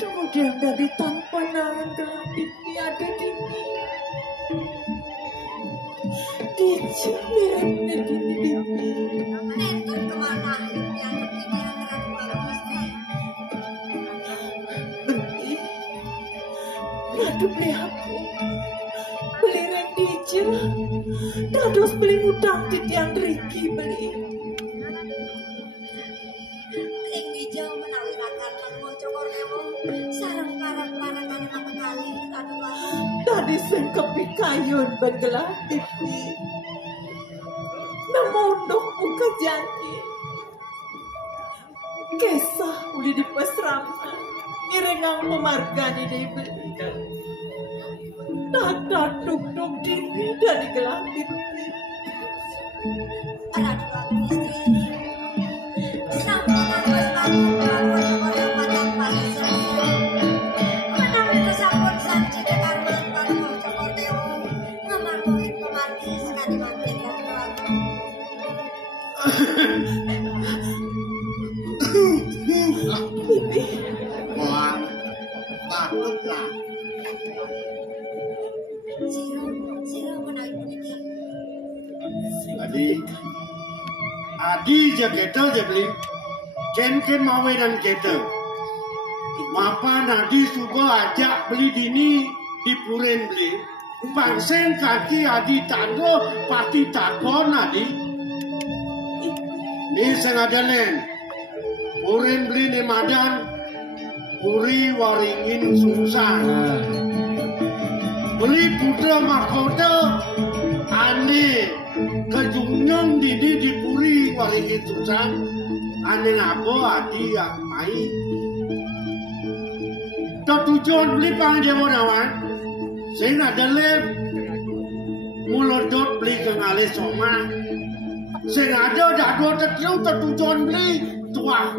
kemudian dari tanpa nahan gelap pipi ada dini dicemirnya dini pipi Nenton kemana yang kepikiran terhadap beli radu beli aku beli reng dijil dados beli utang di tiang Riki beli ring dijauh menawi rakan menuju Kordewo sarang parang-parang kali kali radu parang tadi sengkepi kayun bergelar pipi namunduk muka janji kesah uli di pesrama irengang pemargani di beli tata duk-duk dini dari gelar pipi radu parang istri sampungan wes bangun kalau orang padang pada selesai menawi kesapun sanji dengan melupakan Kordewo memargoin pemargi sekali mampir dan berlaku pipi wah takutlah Siro menawi puniki Adi jageta jebli ken mawe dan keta mapa nadi suka ajak beli dini di puren beli bangsen kaki adi tanggo pati takon adi ni sengaja len puren beli ni madan puri waringin susah beli putra mahkota ane kejungyong didi dipuri waringin susah ane ngabo adi yang mai tujuan beli pangdewo nawan saya ada lem mulodot beli ke ngalis soma saya ada dua terus tujuan beli tua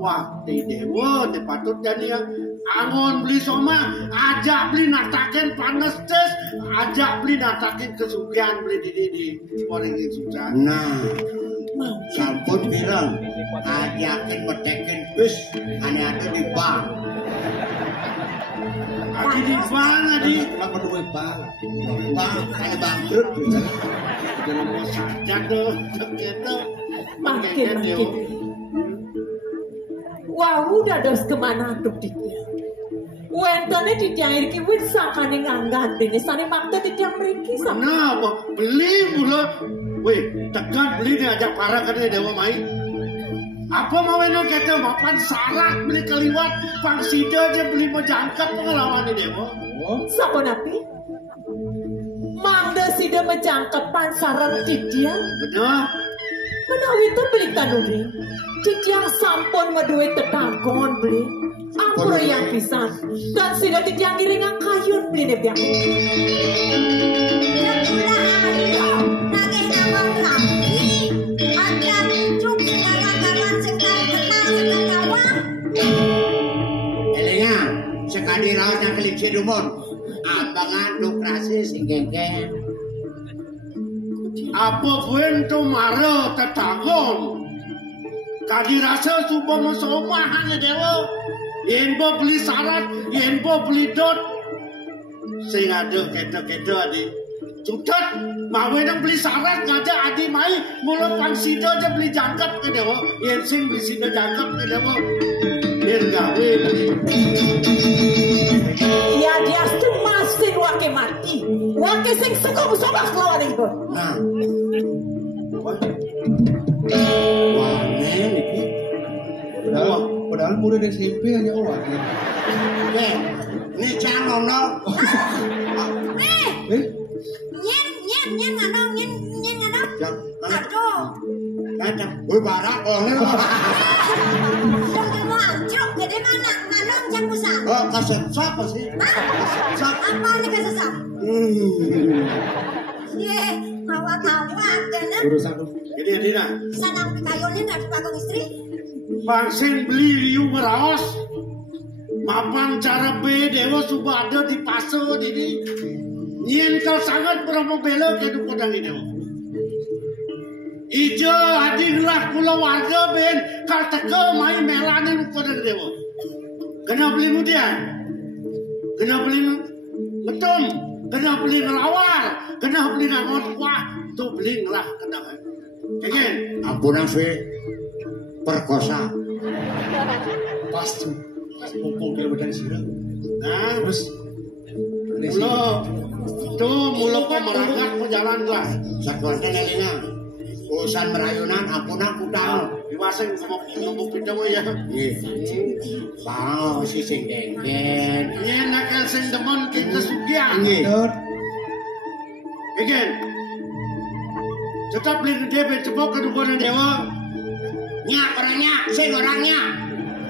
wah di dewa di patut jadi angon beli soma ajak beli nataken panas tes ajak beli nataken kesugihan beli di waringin susah nah sampun bilang ajakin metekin bus ane ada di bank Adi di mana di? Kenapa duit bang? Bang, kayak bangkrut. Jangan mau sajak tuh, gitu. Makin. Wah, udah dos kemana tuh dia? Wentane di tiang iki wis sakane nganggantine sane makta di tiang mriki sama. Kenapa? Beli mula. Weh, tekan beli diajak para katanya Dewa Mai. Apa mau eno kita mapan sarak beli keliwat pangsida aja beli menjangkap pengalaman ini Dewa. Sapa napi? Mangda sida menjangkap pansaran didiang. Benar. Menawi itu beli tanuri. Didiang sampun meduwe tetangon beli. Ampura yang pisan dan sida didiang iringan kayun beli nebiang. Sekali raut yang kelipsi rumon abangan lukrasi singgengke apa pun tu mara tetagon kadi rasa subuh masomahan Dewa yen bo beli syarat yen bo beli dot sing ada keta-keta adi cutat mawe nang beli syarat ngajak adi mai mula pangsida aja beli jangkap ke Dewa yen sing beli sida jangkap ke Dewa biar gawe beli ya dia cuma sing wake mati wake sing suka musobak lawan itu nah wanen iki padahal murid SMP hanya orang ini jangan ono nyen ngano aduh datang woi barak oleh mau anjrok gede mana nganong jang pusat oh kasesap sih apa nih kasesap ye awak kena urusan jadi Dina sanang pikayolin dari pagong istri bangsin beli riu meraos mapan cara be Dewa sudah ada di paso ini nyen kau sangat berapa bela ke dukudang ini Ijo adi ngelah kula warga ben kal teka mai melani dukudang Dewa kena beli mudian kena beli ngetum kena beli ngelawar kena beli ngamot kuah tu beli ngelah kena kengen ampunan sih perkosa pas tuh mumpung ke badan sirah nah terus mulo pemeragat pejalan gelas sakuarnya nelina urusan merayunan ampunan kutang diwasing ngomong pindah ya bang si sing dengken nyenak el sing demen kita sugian again tetap beli gede becebok ke dukungan Dewa nyak orangnya sing orangnya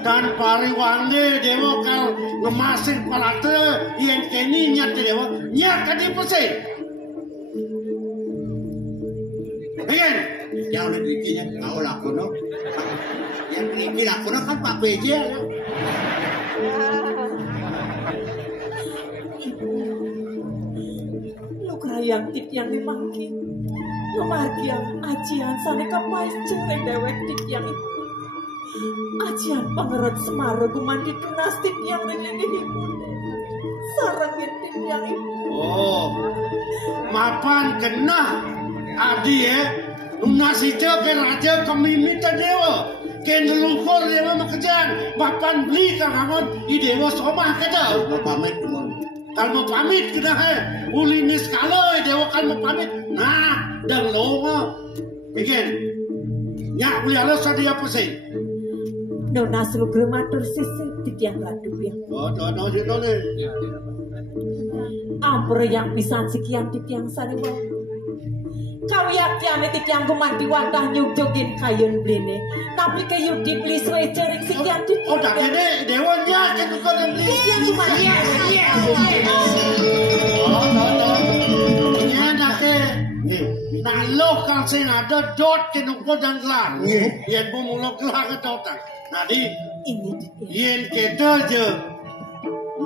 dan pariwande Dewa kal ngemasin palate yang kini nyat Dewa nyak kadi pusing again yang udah dirikinya kau lakono yang diriki lakono kan Pak PJ lu kayang tip yang dimangki lu margian ajian sana kapais cewek dewek tip yang itu ajian pangeran Semara gumandi tunastik yang menjadi sarang tip yang itu mapan kena adi Nunasita ke raja kemimita Dewa ke leluhur Dewa makejan mapan beli kang hamon di Dewa somah kata mau pamit kalau mau pamit kena ulinis kalau Dewa kan mau pamit nah dan longa again nyak beli alas dia pusing Nonas lu grematur sisi tiang ladu yang ampur yang pisan sekian tiang sariwa kau yakin itu yang gumanti wantah nyugjogin kayun beli tapi kayu dibeli suwe jaring sekian tiang oh tak ini Dewanya kan bukan yang beli yang gumanti nah lo kan sing ada dot ke nuko dan gelar yen mau mulok gelar ke dotan nah di yen kita je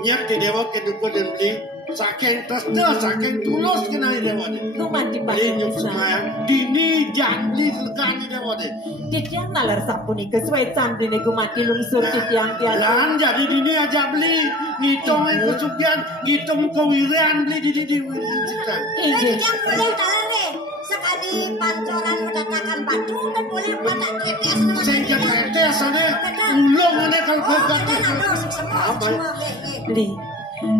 nyak ke Dewa ke nuko dan beli saking tresna saking tulus kena dewa de Gumanti Linyuk semayang dini janli lekani dewa de Titiang nalar sapuni kesuecan dini gumanti lungsur titiang tiang lan jadi dini aja beli ngitung kesugihan ngitung kewirian beli di cikan Titiang boleh talane sekali pancoran mendatangkan batu dan boleh pada tetes sehingga tetes ane ulung ane kalau apa beli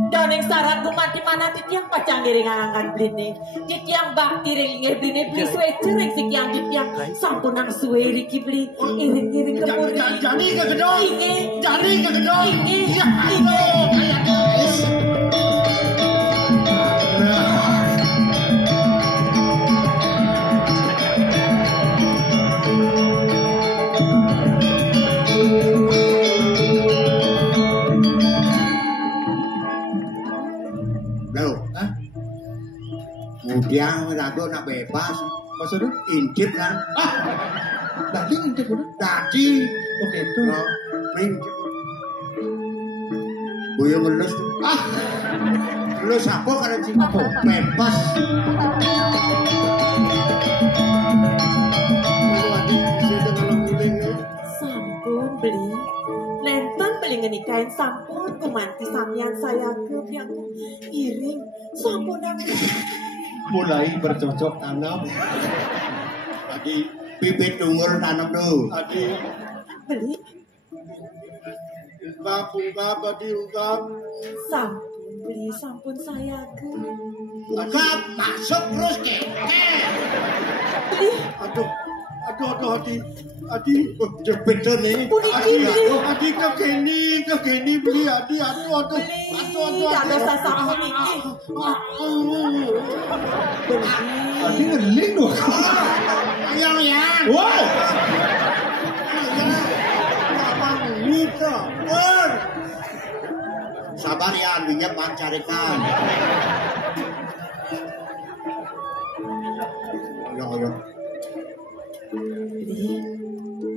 Daning saran gumanti mana titiang pacang diri ngalangan beli titiang bakti ringe beli suwe cereng titiang titiang sampunang suwe riki beli iring-iring kemur jadi ke gedong jadi ke gedong inge Kemudian rado nak bebas, maksudnya intip kan? Tadi intip udah? Tadi, oke itu. Main. Boyo ngelus tuh. Ngelus apa karena sih? Bebas. Sampun beli, nonton beli ngenikahin sampun gumanti samian saya ke yang iring sampun mulai bercocok tanam. Tadi bibit unggul tanam tuh. Tadi beli. Ungkap tadi ungkap. Sampun beli sampun saya ke. Ungkap masuk terus ke. Beli. Aduh adi jepit nih. Adi ke kini beli adi ada sasampun ini. Adi ngeling dong. Yang. Wow. Sabar ya, minyak pancarikan. Ayo.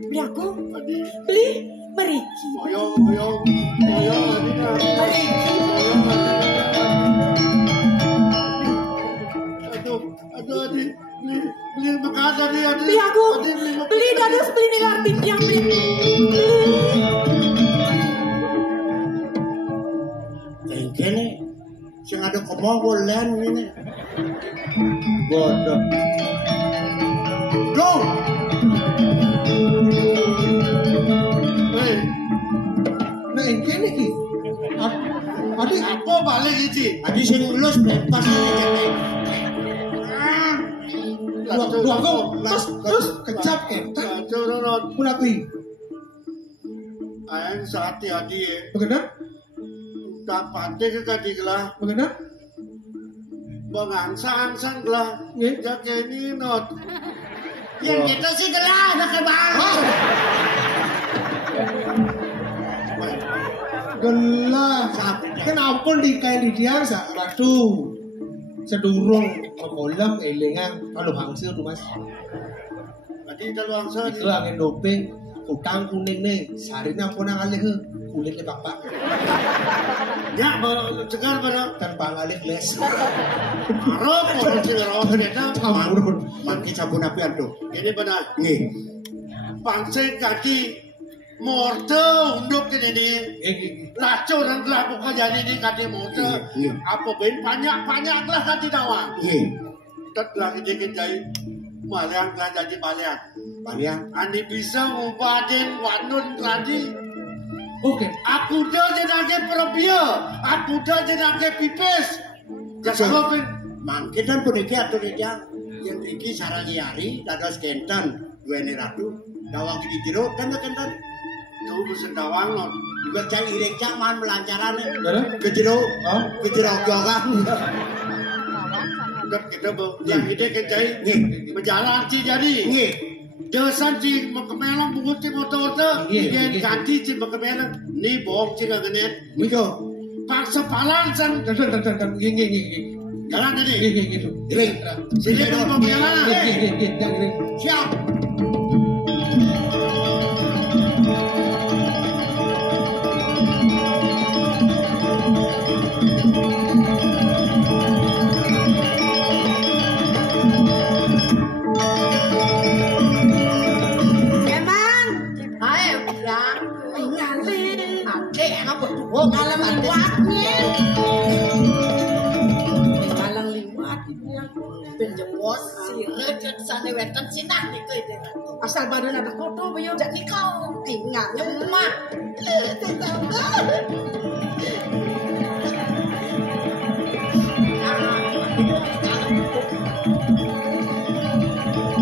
Beli aku. Beli meriki. Ayo. Meriki. Aduh, beli bekas tadi. Beli aku. Beli dados beli nilar titiang beli. Kene sing ada kemauan ini. Bodoh. Go. Nah, yang kene ki. Adi apa balik iki? Adi sing lulus bebas kene. Terus kecap ketak. Munakui. Ayang hati-hati ya. Bagaimana? Tak pandai ke kadilah. Bagaimana? Bangangsa-angsan gelah. Ya kini not. Yang kita sih gelah nak bang. Gelah. Kenapa dikain di dia ratu? Sedurung kolam elengan kalau hangsir tuh mas. Tadi kalau hangsir. Itu angin doping, utang kuning nih. Sarina pun nang alih kulitnya bapak. Ya, cegar pada tanpa alih les. Arok, orang cegar ternyata. Campur, makin campur api tuh. Ini benar. Nih, pangsai kaki. Morte untuk ini lacu dan telah buka jadi ini kati morte apa ben banyak lah kati dawa telah kita Maliang telah jadi Maliang ani bisa ngubatin wanun tadi aku dah jenake perobia aku dah jenake pipes jasa mangkin dan puniki atur dia yang iki sarang yari dados kentan duweni ratu dawang di jero dan kentan tuh sendawang non juga cai iring cak man melancaran kejero gawang kita yang ide kecai berjalan ci jadi jasan ci kemelang bungut ci motor gen ganti ci kemelang ni bohong ci gagenet miko paksa palan san jalan tadi gitu sini dong pembelaan siap Dek, emang berdua ngalang liwatnya. Ngalang liwat penjebos sirek ke sana wetan sinah nih ke asal badan ada koto bayo jadi kau ingat nyemak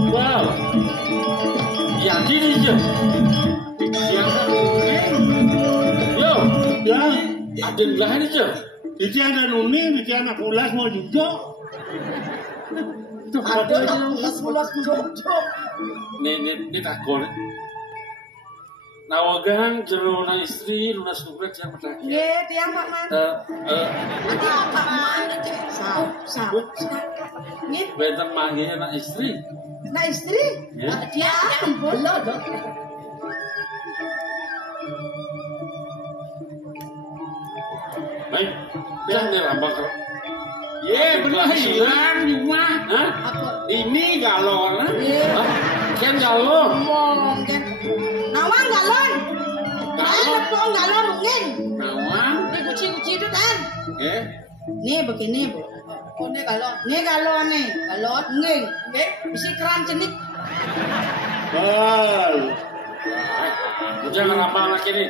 wow ya gini aja yo ya ada lain aja itu ada nuni itu anak ulas mau juga ada yang ulas jodoh ini takut nawagang jero na istri lunas kubret yang merdeka ye tiang Pak Man ada apa Man sabut ngit benten manggilnya na istri dia belum baik jangan dirambak ye bener hilang di rumah ini galon kan galon ngomong kan nawang galon telepon galon mungkin nawang ini kuci itu kan nih begini bu ini galon nih galon mungkin isi keran cenik jangan apa lagi nih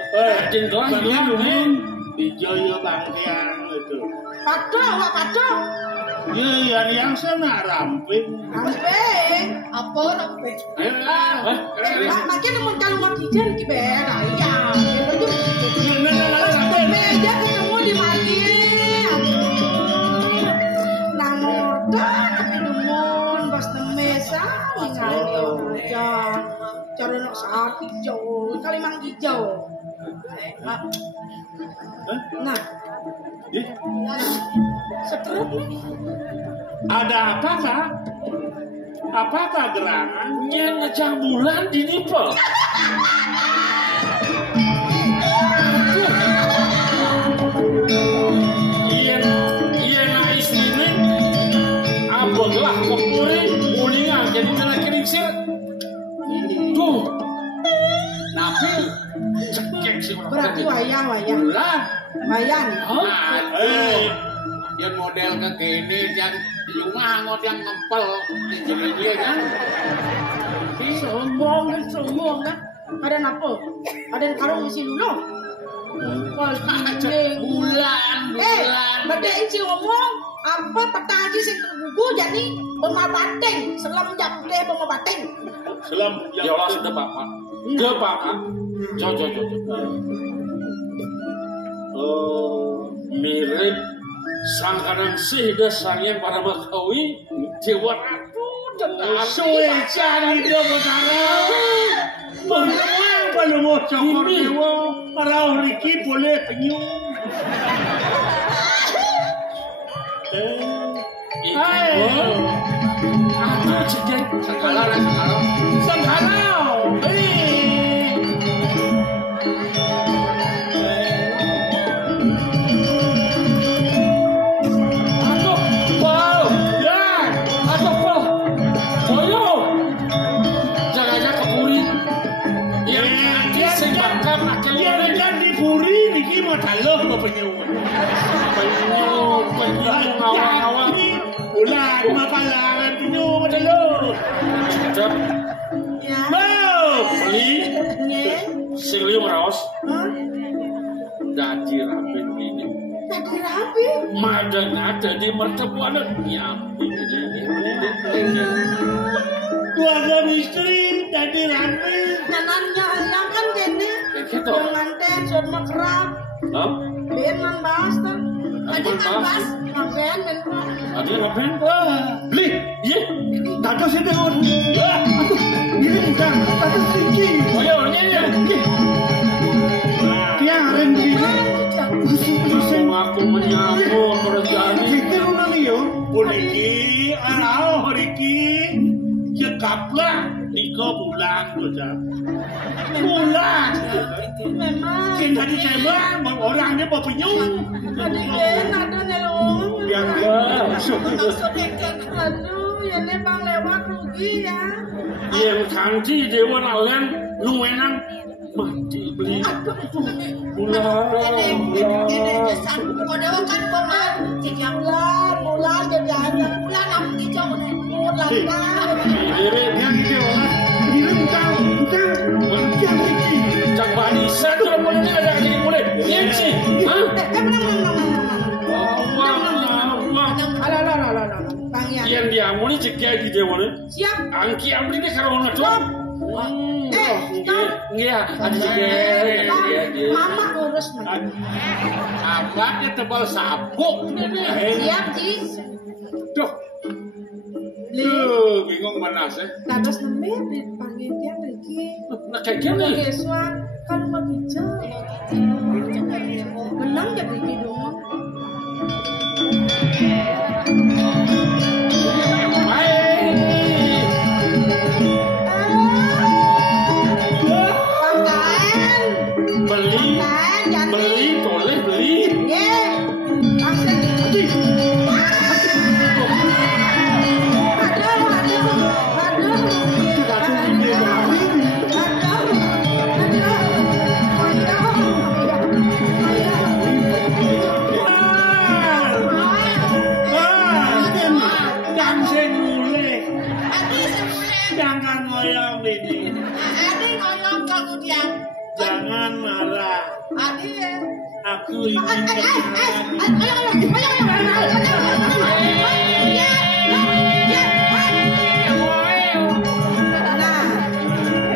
jengkelah mungkin di Joyo Bangkian itu Pato. Ya, yang sana ramping. Apa ramping? Makin namun kalau mau kijan ki beda ya. Meja ketemu di mati. Namun tapi demun bos temesa ingat ya. Cara nak saat hijau, kali mang hijau. Nah. Setruk. Ada apakah? Apakah gerangan? Yang ngecang bulan di nipel. Iya na istri ini aboglah kepuri ulingan jadi kena keringsir. Tuh. Napi cekek sih. Berarti wayang. Bayan. Yang model kekini yang di rumah ngot yang ngempel jadi dia kan. Sombong kan. Ada apa? Ada karung isi dulu. Bulan. Bedek si ngomong apa petaji sing tergugu jadi bema bateng, selam jableh bema bateng. Selam ya Allah sudah Bapak. Dia Bapak. Jo. Mirip sang kadang sehingga sangnya para makawi dewa ratu dengan suwe cari dia betara penemuan cokor dewa para Riki boleh penyu aku cekek sanghalau Halo, penyu. Awang-awang. Ulah, mapalangan penyu madalo. Sedap. Ya. Beli. Sing raos. Dadi rapi ini. Dadi rapi. Madang ada di mertepuan nyambi ini. Keluarga istri dadi rapi. Nanannya hilang kan gini. Dengan teh sama kerap. Ben man bahas tuh. Ada bahas. Ben. Ada ngapain? Beli. Iya. Tato sih deh. Aduh. Ini bukan. Tato tinggi. Ayo nyanyi. Tiaren gini. Pusing aku menyambut kerjaan. Pikir udah nih yo. Poliki. Arau Riki. Cekaplah. Niko bulan tuh jam. Bulan. Memang. Kita di tembak, orangnya mau penyu. Adik ada nelong. Yang aduh, ya nebang lewat rugi ya. Yang kanti dewa nalen luwenan mati beli. Bulan. Ini kesan kodewa kan koman. Jika bulan jadi aja bulan aku hijau nih. Bulan yang ini orang. Ini bukan. Yang ini. Cak Bani satu boleh ada ini boleh. Yang sih. Hah? Yang dia mau ni ceknya di dia mana? Siap. Angki amri ni kalau nak tu. Nggak, ada ceknya. Mama urus mana? Abangnya tebal sabuk. Siap Ji. Duh. Duh, bingung mana sih? Terus nembe dipanggil dia lagi. Nak kayak gini. Keswan kan mau hijau. Menang dia pergi dong. Beli, boleh beli. Jangan ngoyong ini. Adi ngoyong kamu diam. Jangan marah. Adi ya. Aku ingin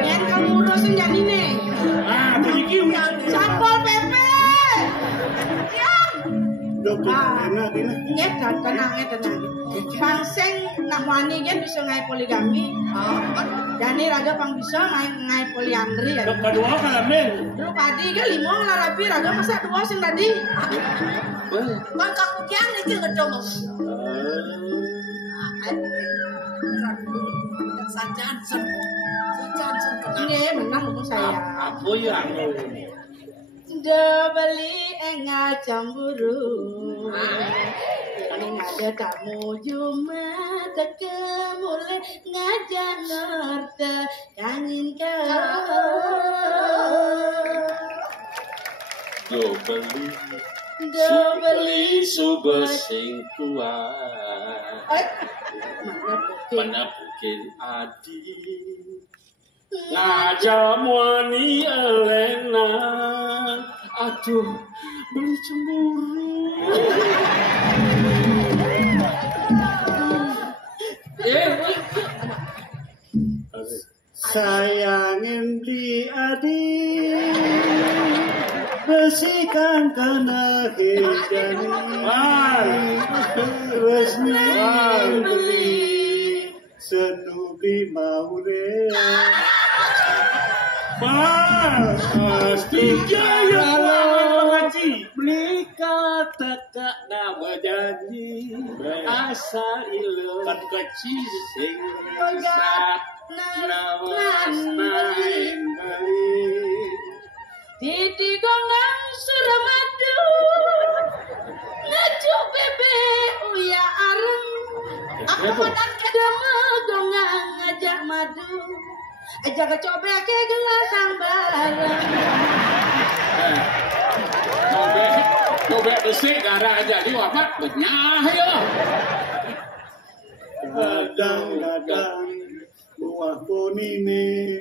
Yang kamu urusin jam ini. Sampol Pepe. Tenang. Pangseng nak wani kan bisa ngai poligami. Jadi raga pang bisa ngai poliandri ya. Kedua kalamin. Lu tadi kan lima ngarapi raga masa dua sing tadi. Bang kamu kian iki ngedong. Sajaan sen. Ini menang umur saya. Apa yang Beli enggak cemburu. Ada tamu cuma tekemule ngajak ngerti kangen kau. Do beli subah sing kuat. Mana mungkin adi ngajak wani Elena. Aduh, beli cemburu. Sayangin di adik besikan kena hijani resmi beli senubi maure pasti jaya pengaji beli kata kak nama janji asal ilu kan kecil sing bisa nawas naing beli Titi gongang Suramadu ngajuk bebe uya areng aku padan kedama gongang ngajak madu jaga cobek ke gelasang bareng cobek besi gara aja di wapat benyah ya kadang-kadang buah ponine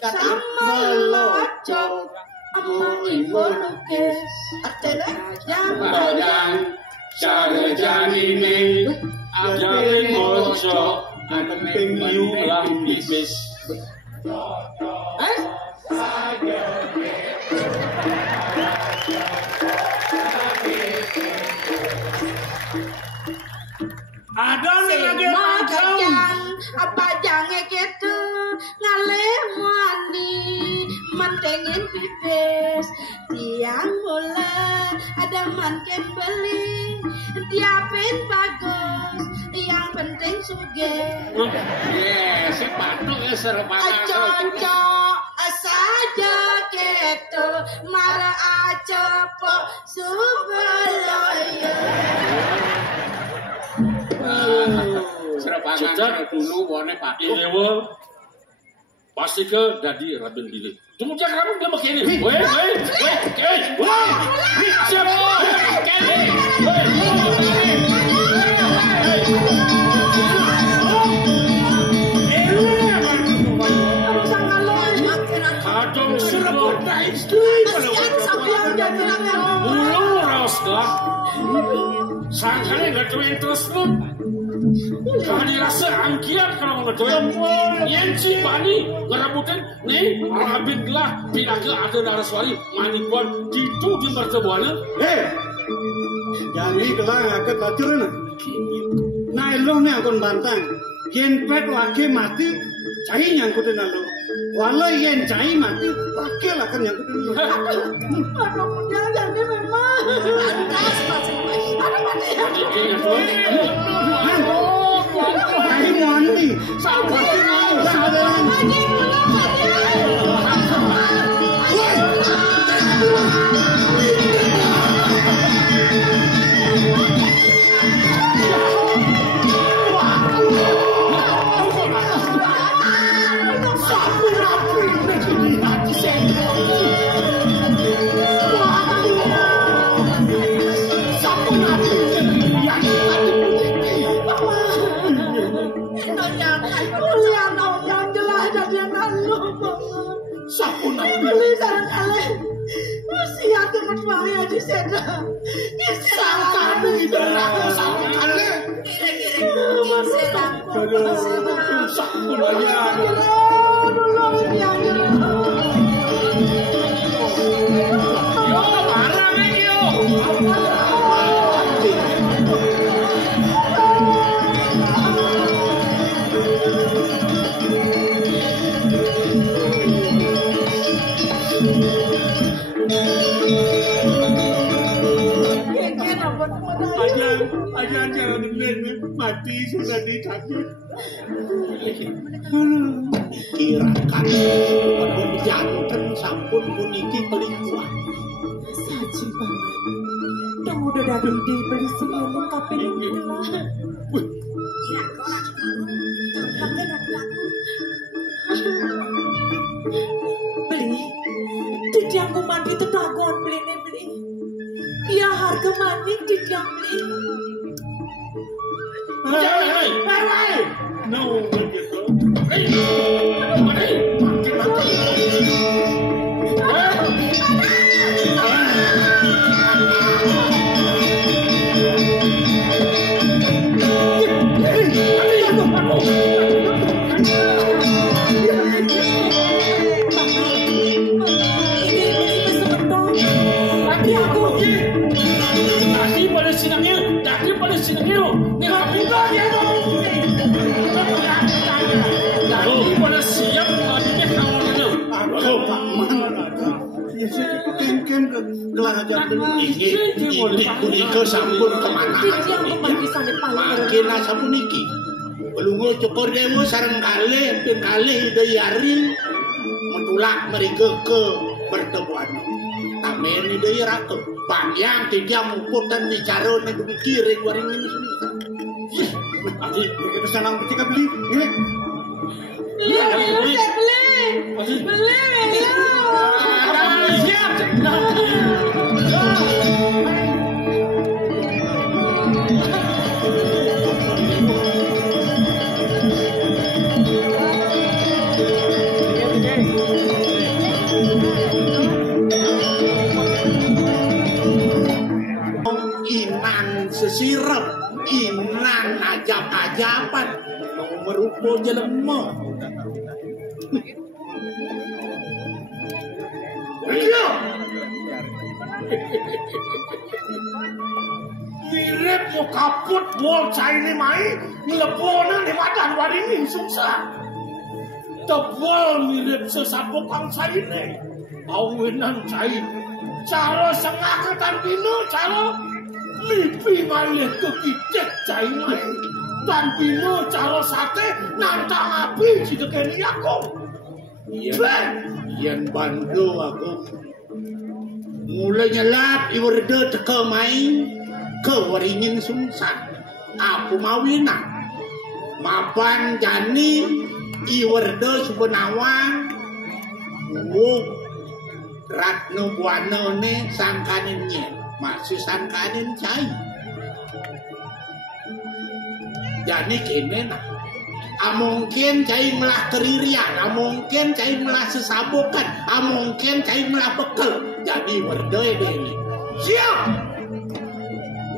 sama locok amoy melukis Padang cara janine ajari mocok penting jumlah bibis ada lagi apa jangan gitu ngalih mandi mantengin pipis tiang bola ada manken beli diapin bagus yang penting suge si patok ya serba cocok saja gitu marah aja po subeloyo serbangan dulu boleh pakai. Ini wo, pasti ke dadi Raden Billy. Tunggu jangan kamu dia begini. Weh, siapa? Kadang serabut naik Ulu raus lah. Sangkanya nggak tuin terus lu. Kalau dirasa angkiat kalau nggak tuin. Yenci bani ngerabutin nih Rabin lah pindah ke ada Naraswari manipuan itu di pertemuannya. Jadi kelang agak tacurin. Nah lo nih akun bantang. Yen pet wake mati cai nyangkutin lo. Walau yen cai mati wake lah kan nyangkutin lo. Aduh jangan dia memang. Cai mandi. Beli sarang kalian siap teman bahaya di sana. Sarang kalian sarang kalian. Aja jangan dibilang mati sudah dikabut. Kirakan jantan sampun puniki pelikuan. Saji banget. Yang udah dari dibeli sebelum kape ini lah. Beli, tidak aku mandi tetagon beli nih beli. Ya harga maning tidak beli. No, begitu. Ini sampun kemana? Makin sampun iki. Belungo cukur dewa sareng kalih ping kalih dayari metulak mereka ke pertemuan. Tamen deui ratu. Panjang tiga muputan bicara nek mikirin waring ini semua. Adi, kita sanang ketika beli. Beli. Inan sesirep, inan ajab-ajaban, merupo jelema. Mirip mau kaput bol cai ni mai ngelepona di badan waringin susah. Tebal mirip sesapuk bangsa ini. Awinan cai cara sengah ke Tanpino cara lipi malih ke kicek cai mai. Tanpino cara sate nantang api jika kini aku. Yang bantu aku mulai nyelap iwerde teka main ke waringin sungsan aku mawina mapan jani Iwerdo Subenawang Ratno Buana ne sangkanin nyen masih sangkanin cai jadi kene nah mungkin cai melah keririan mungkin cai melah sesabokan mungkin cai melah bekel jadi berdoi deh ini siap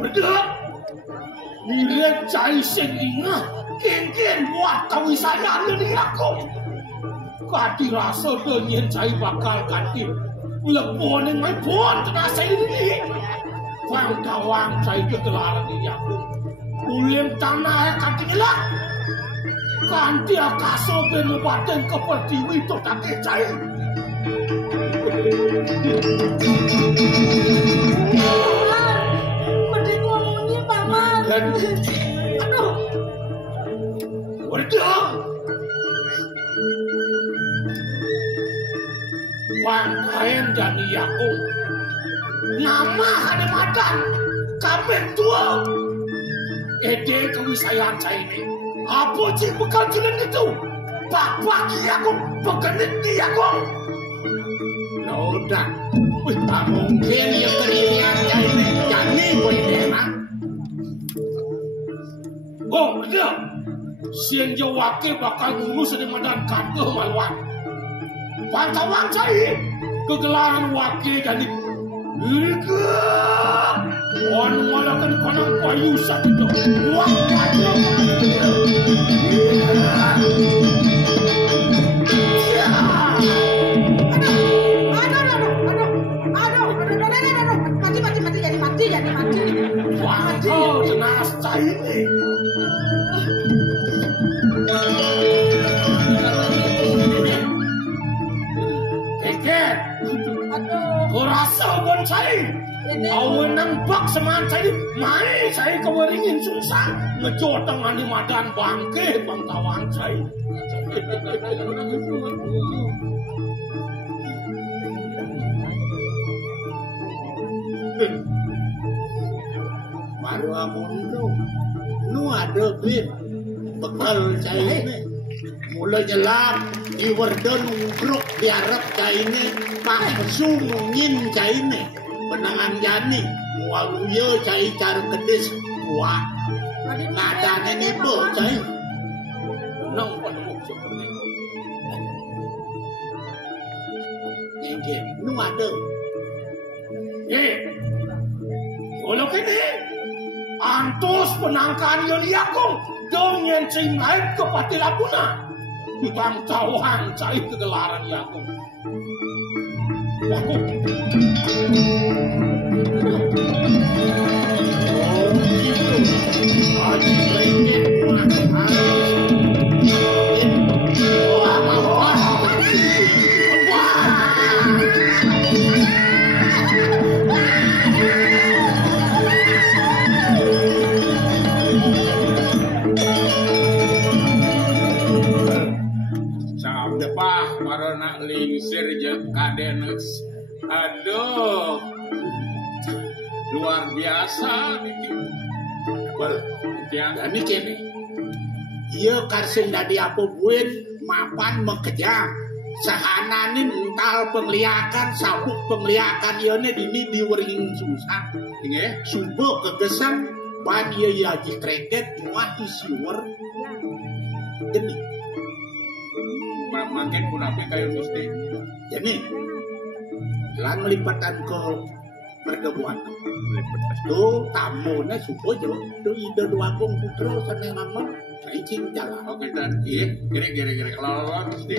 berdoi nilai cai sing ingat ken buat kawisaya ni aku kati rasa dengan cai bakal kati lebon yang mai pun kena saya ini fang kawang cai kegelaran ini aku ulim tanah kati gelap kanti akaso benubaten kepertiwi itu tak cai mending ngomongnya paman aduh waduh Pangkain dan Yakung nama ada madan kamen tua ede kewisayaan saya ini apa sih bekal jalan itu pak Yakung pegenit di Yakung udah tak mungkin yang kerilian saya ini jadi boleh enak oh betul siang jawake bakal ngurus di madan kantor malwan pantauan saya kegelaran wakil dan Ika Wan malakan konang payusan itu Wang kacau Mati jadi mati Wah jenazah ini Kurasa pun saya awan nampak semangat saya mai saya kewaringin susah ngejoteng ani madan bangke pangtawan saya baru amun itu nu ada duit bekal saya ini mulai jelap di Werdon ugruk diarap caine pakai sungin caine benangan jani waluyo cai cara kedis kuat ngadane nipu cai nong penuh seperti itu ini nu ada kalau kini antus penangkan Yoliakung dong yang cing lain ke Patilapuna bang tauhan cai kegelaran Yakung aku oh gitu aji lainnya Depah marana lingsir je kadenes aduh luar biasa ini kini iya karsen dadi apa buin mapan mekejang sahananin ental pengliakan sabuk pengliakan ione dini diwering susah ini subuh kegesan ban iya yaji kreket muah isiwer gini makin pun apa kayu mesti jadi lan melipatan ke perkebunan tuh tamunya subuh jo tuh ide dua kong putro sana mama kaicing jalan oke dan iya kira kalau mesti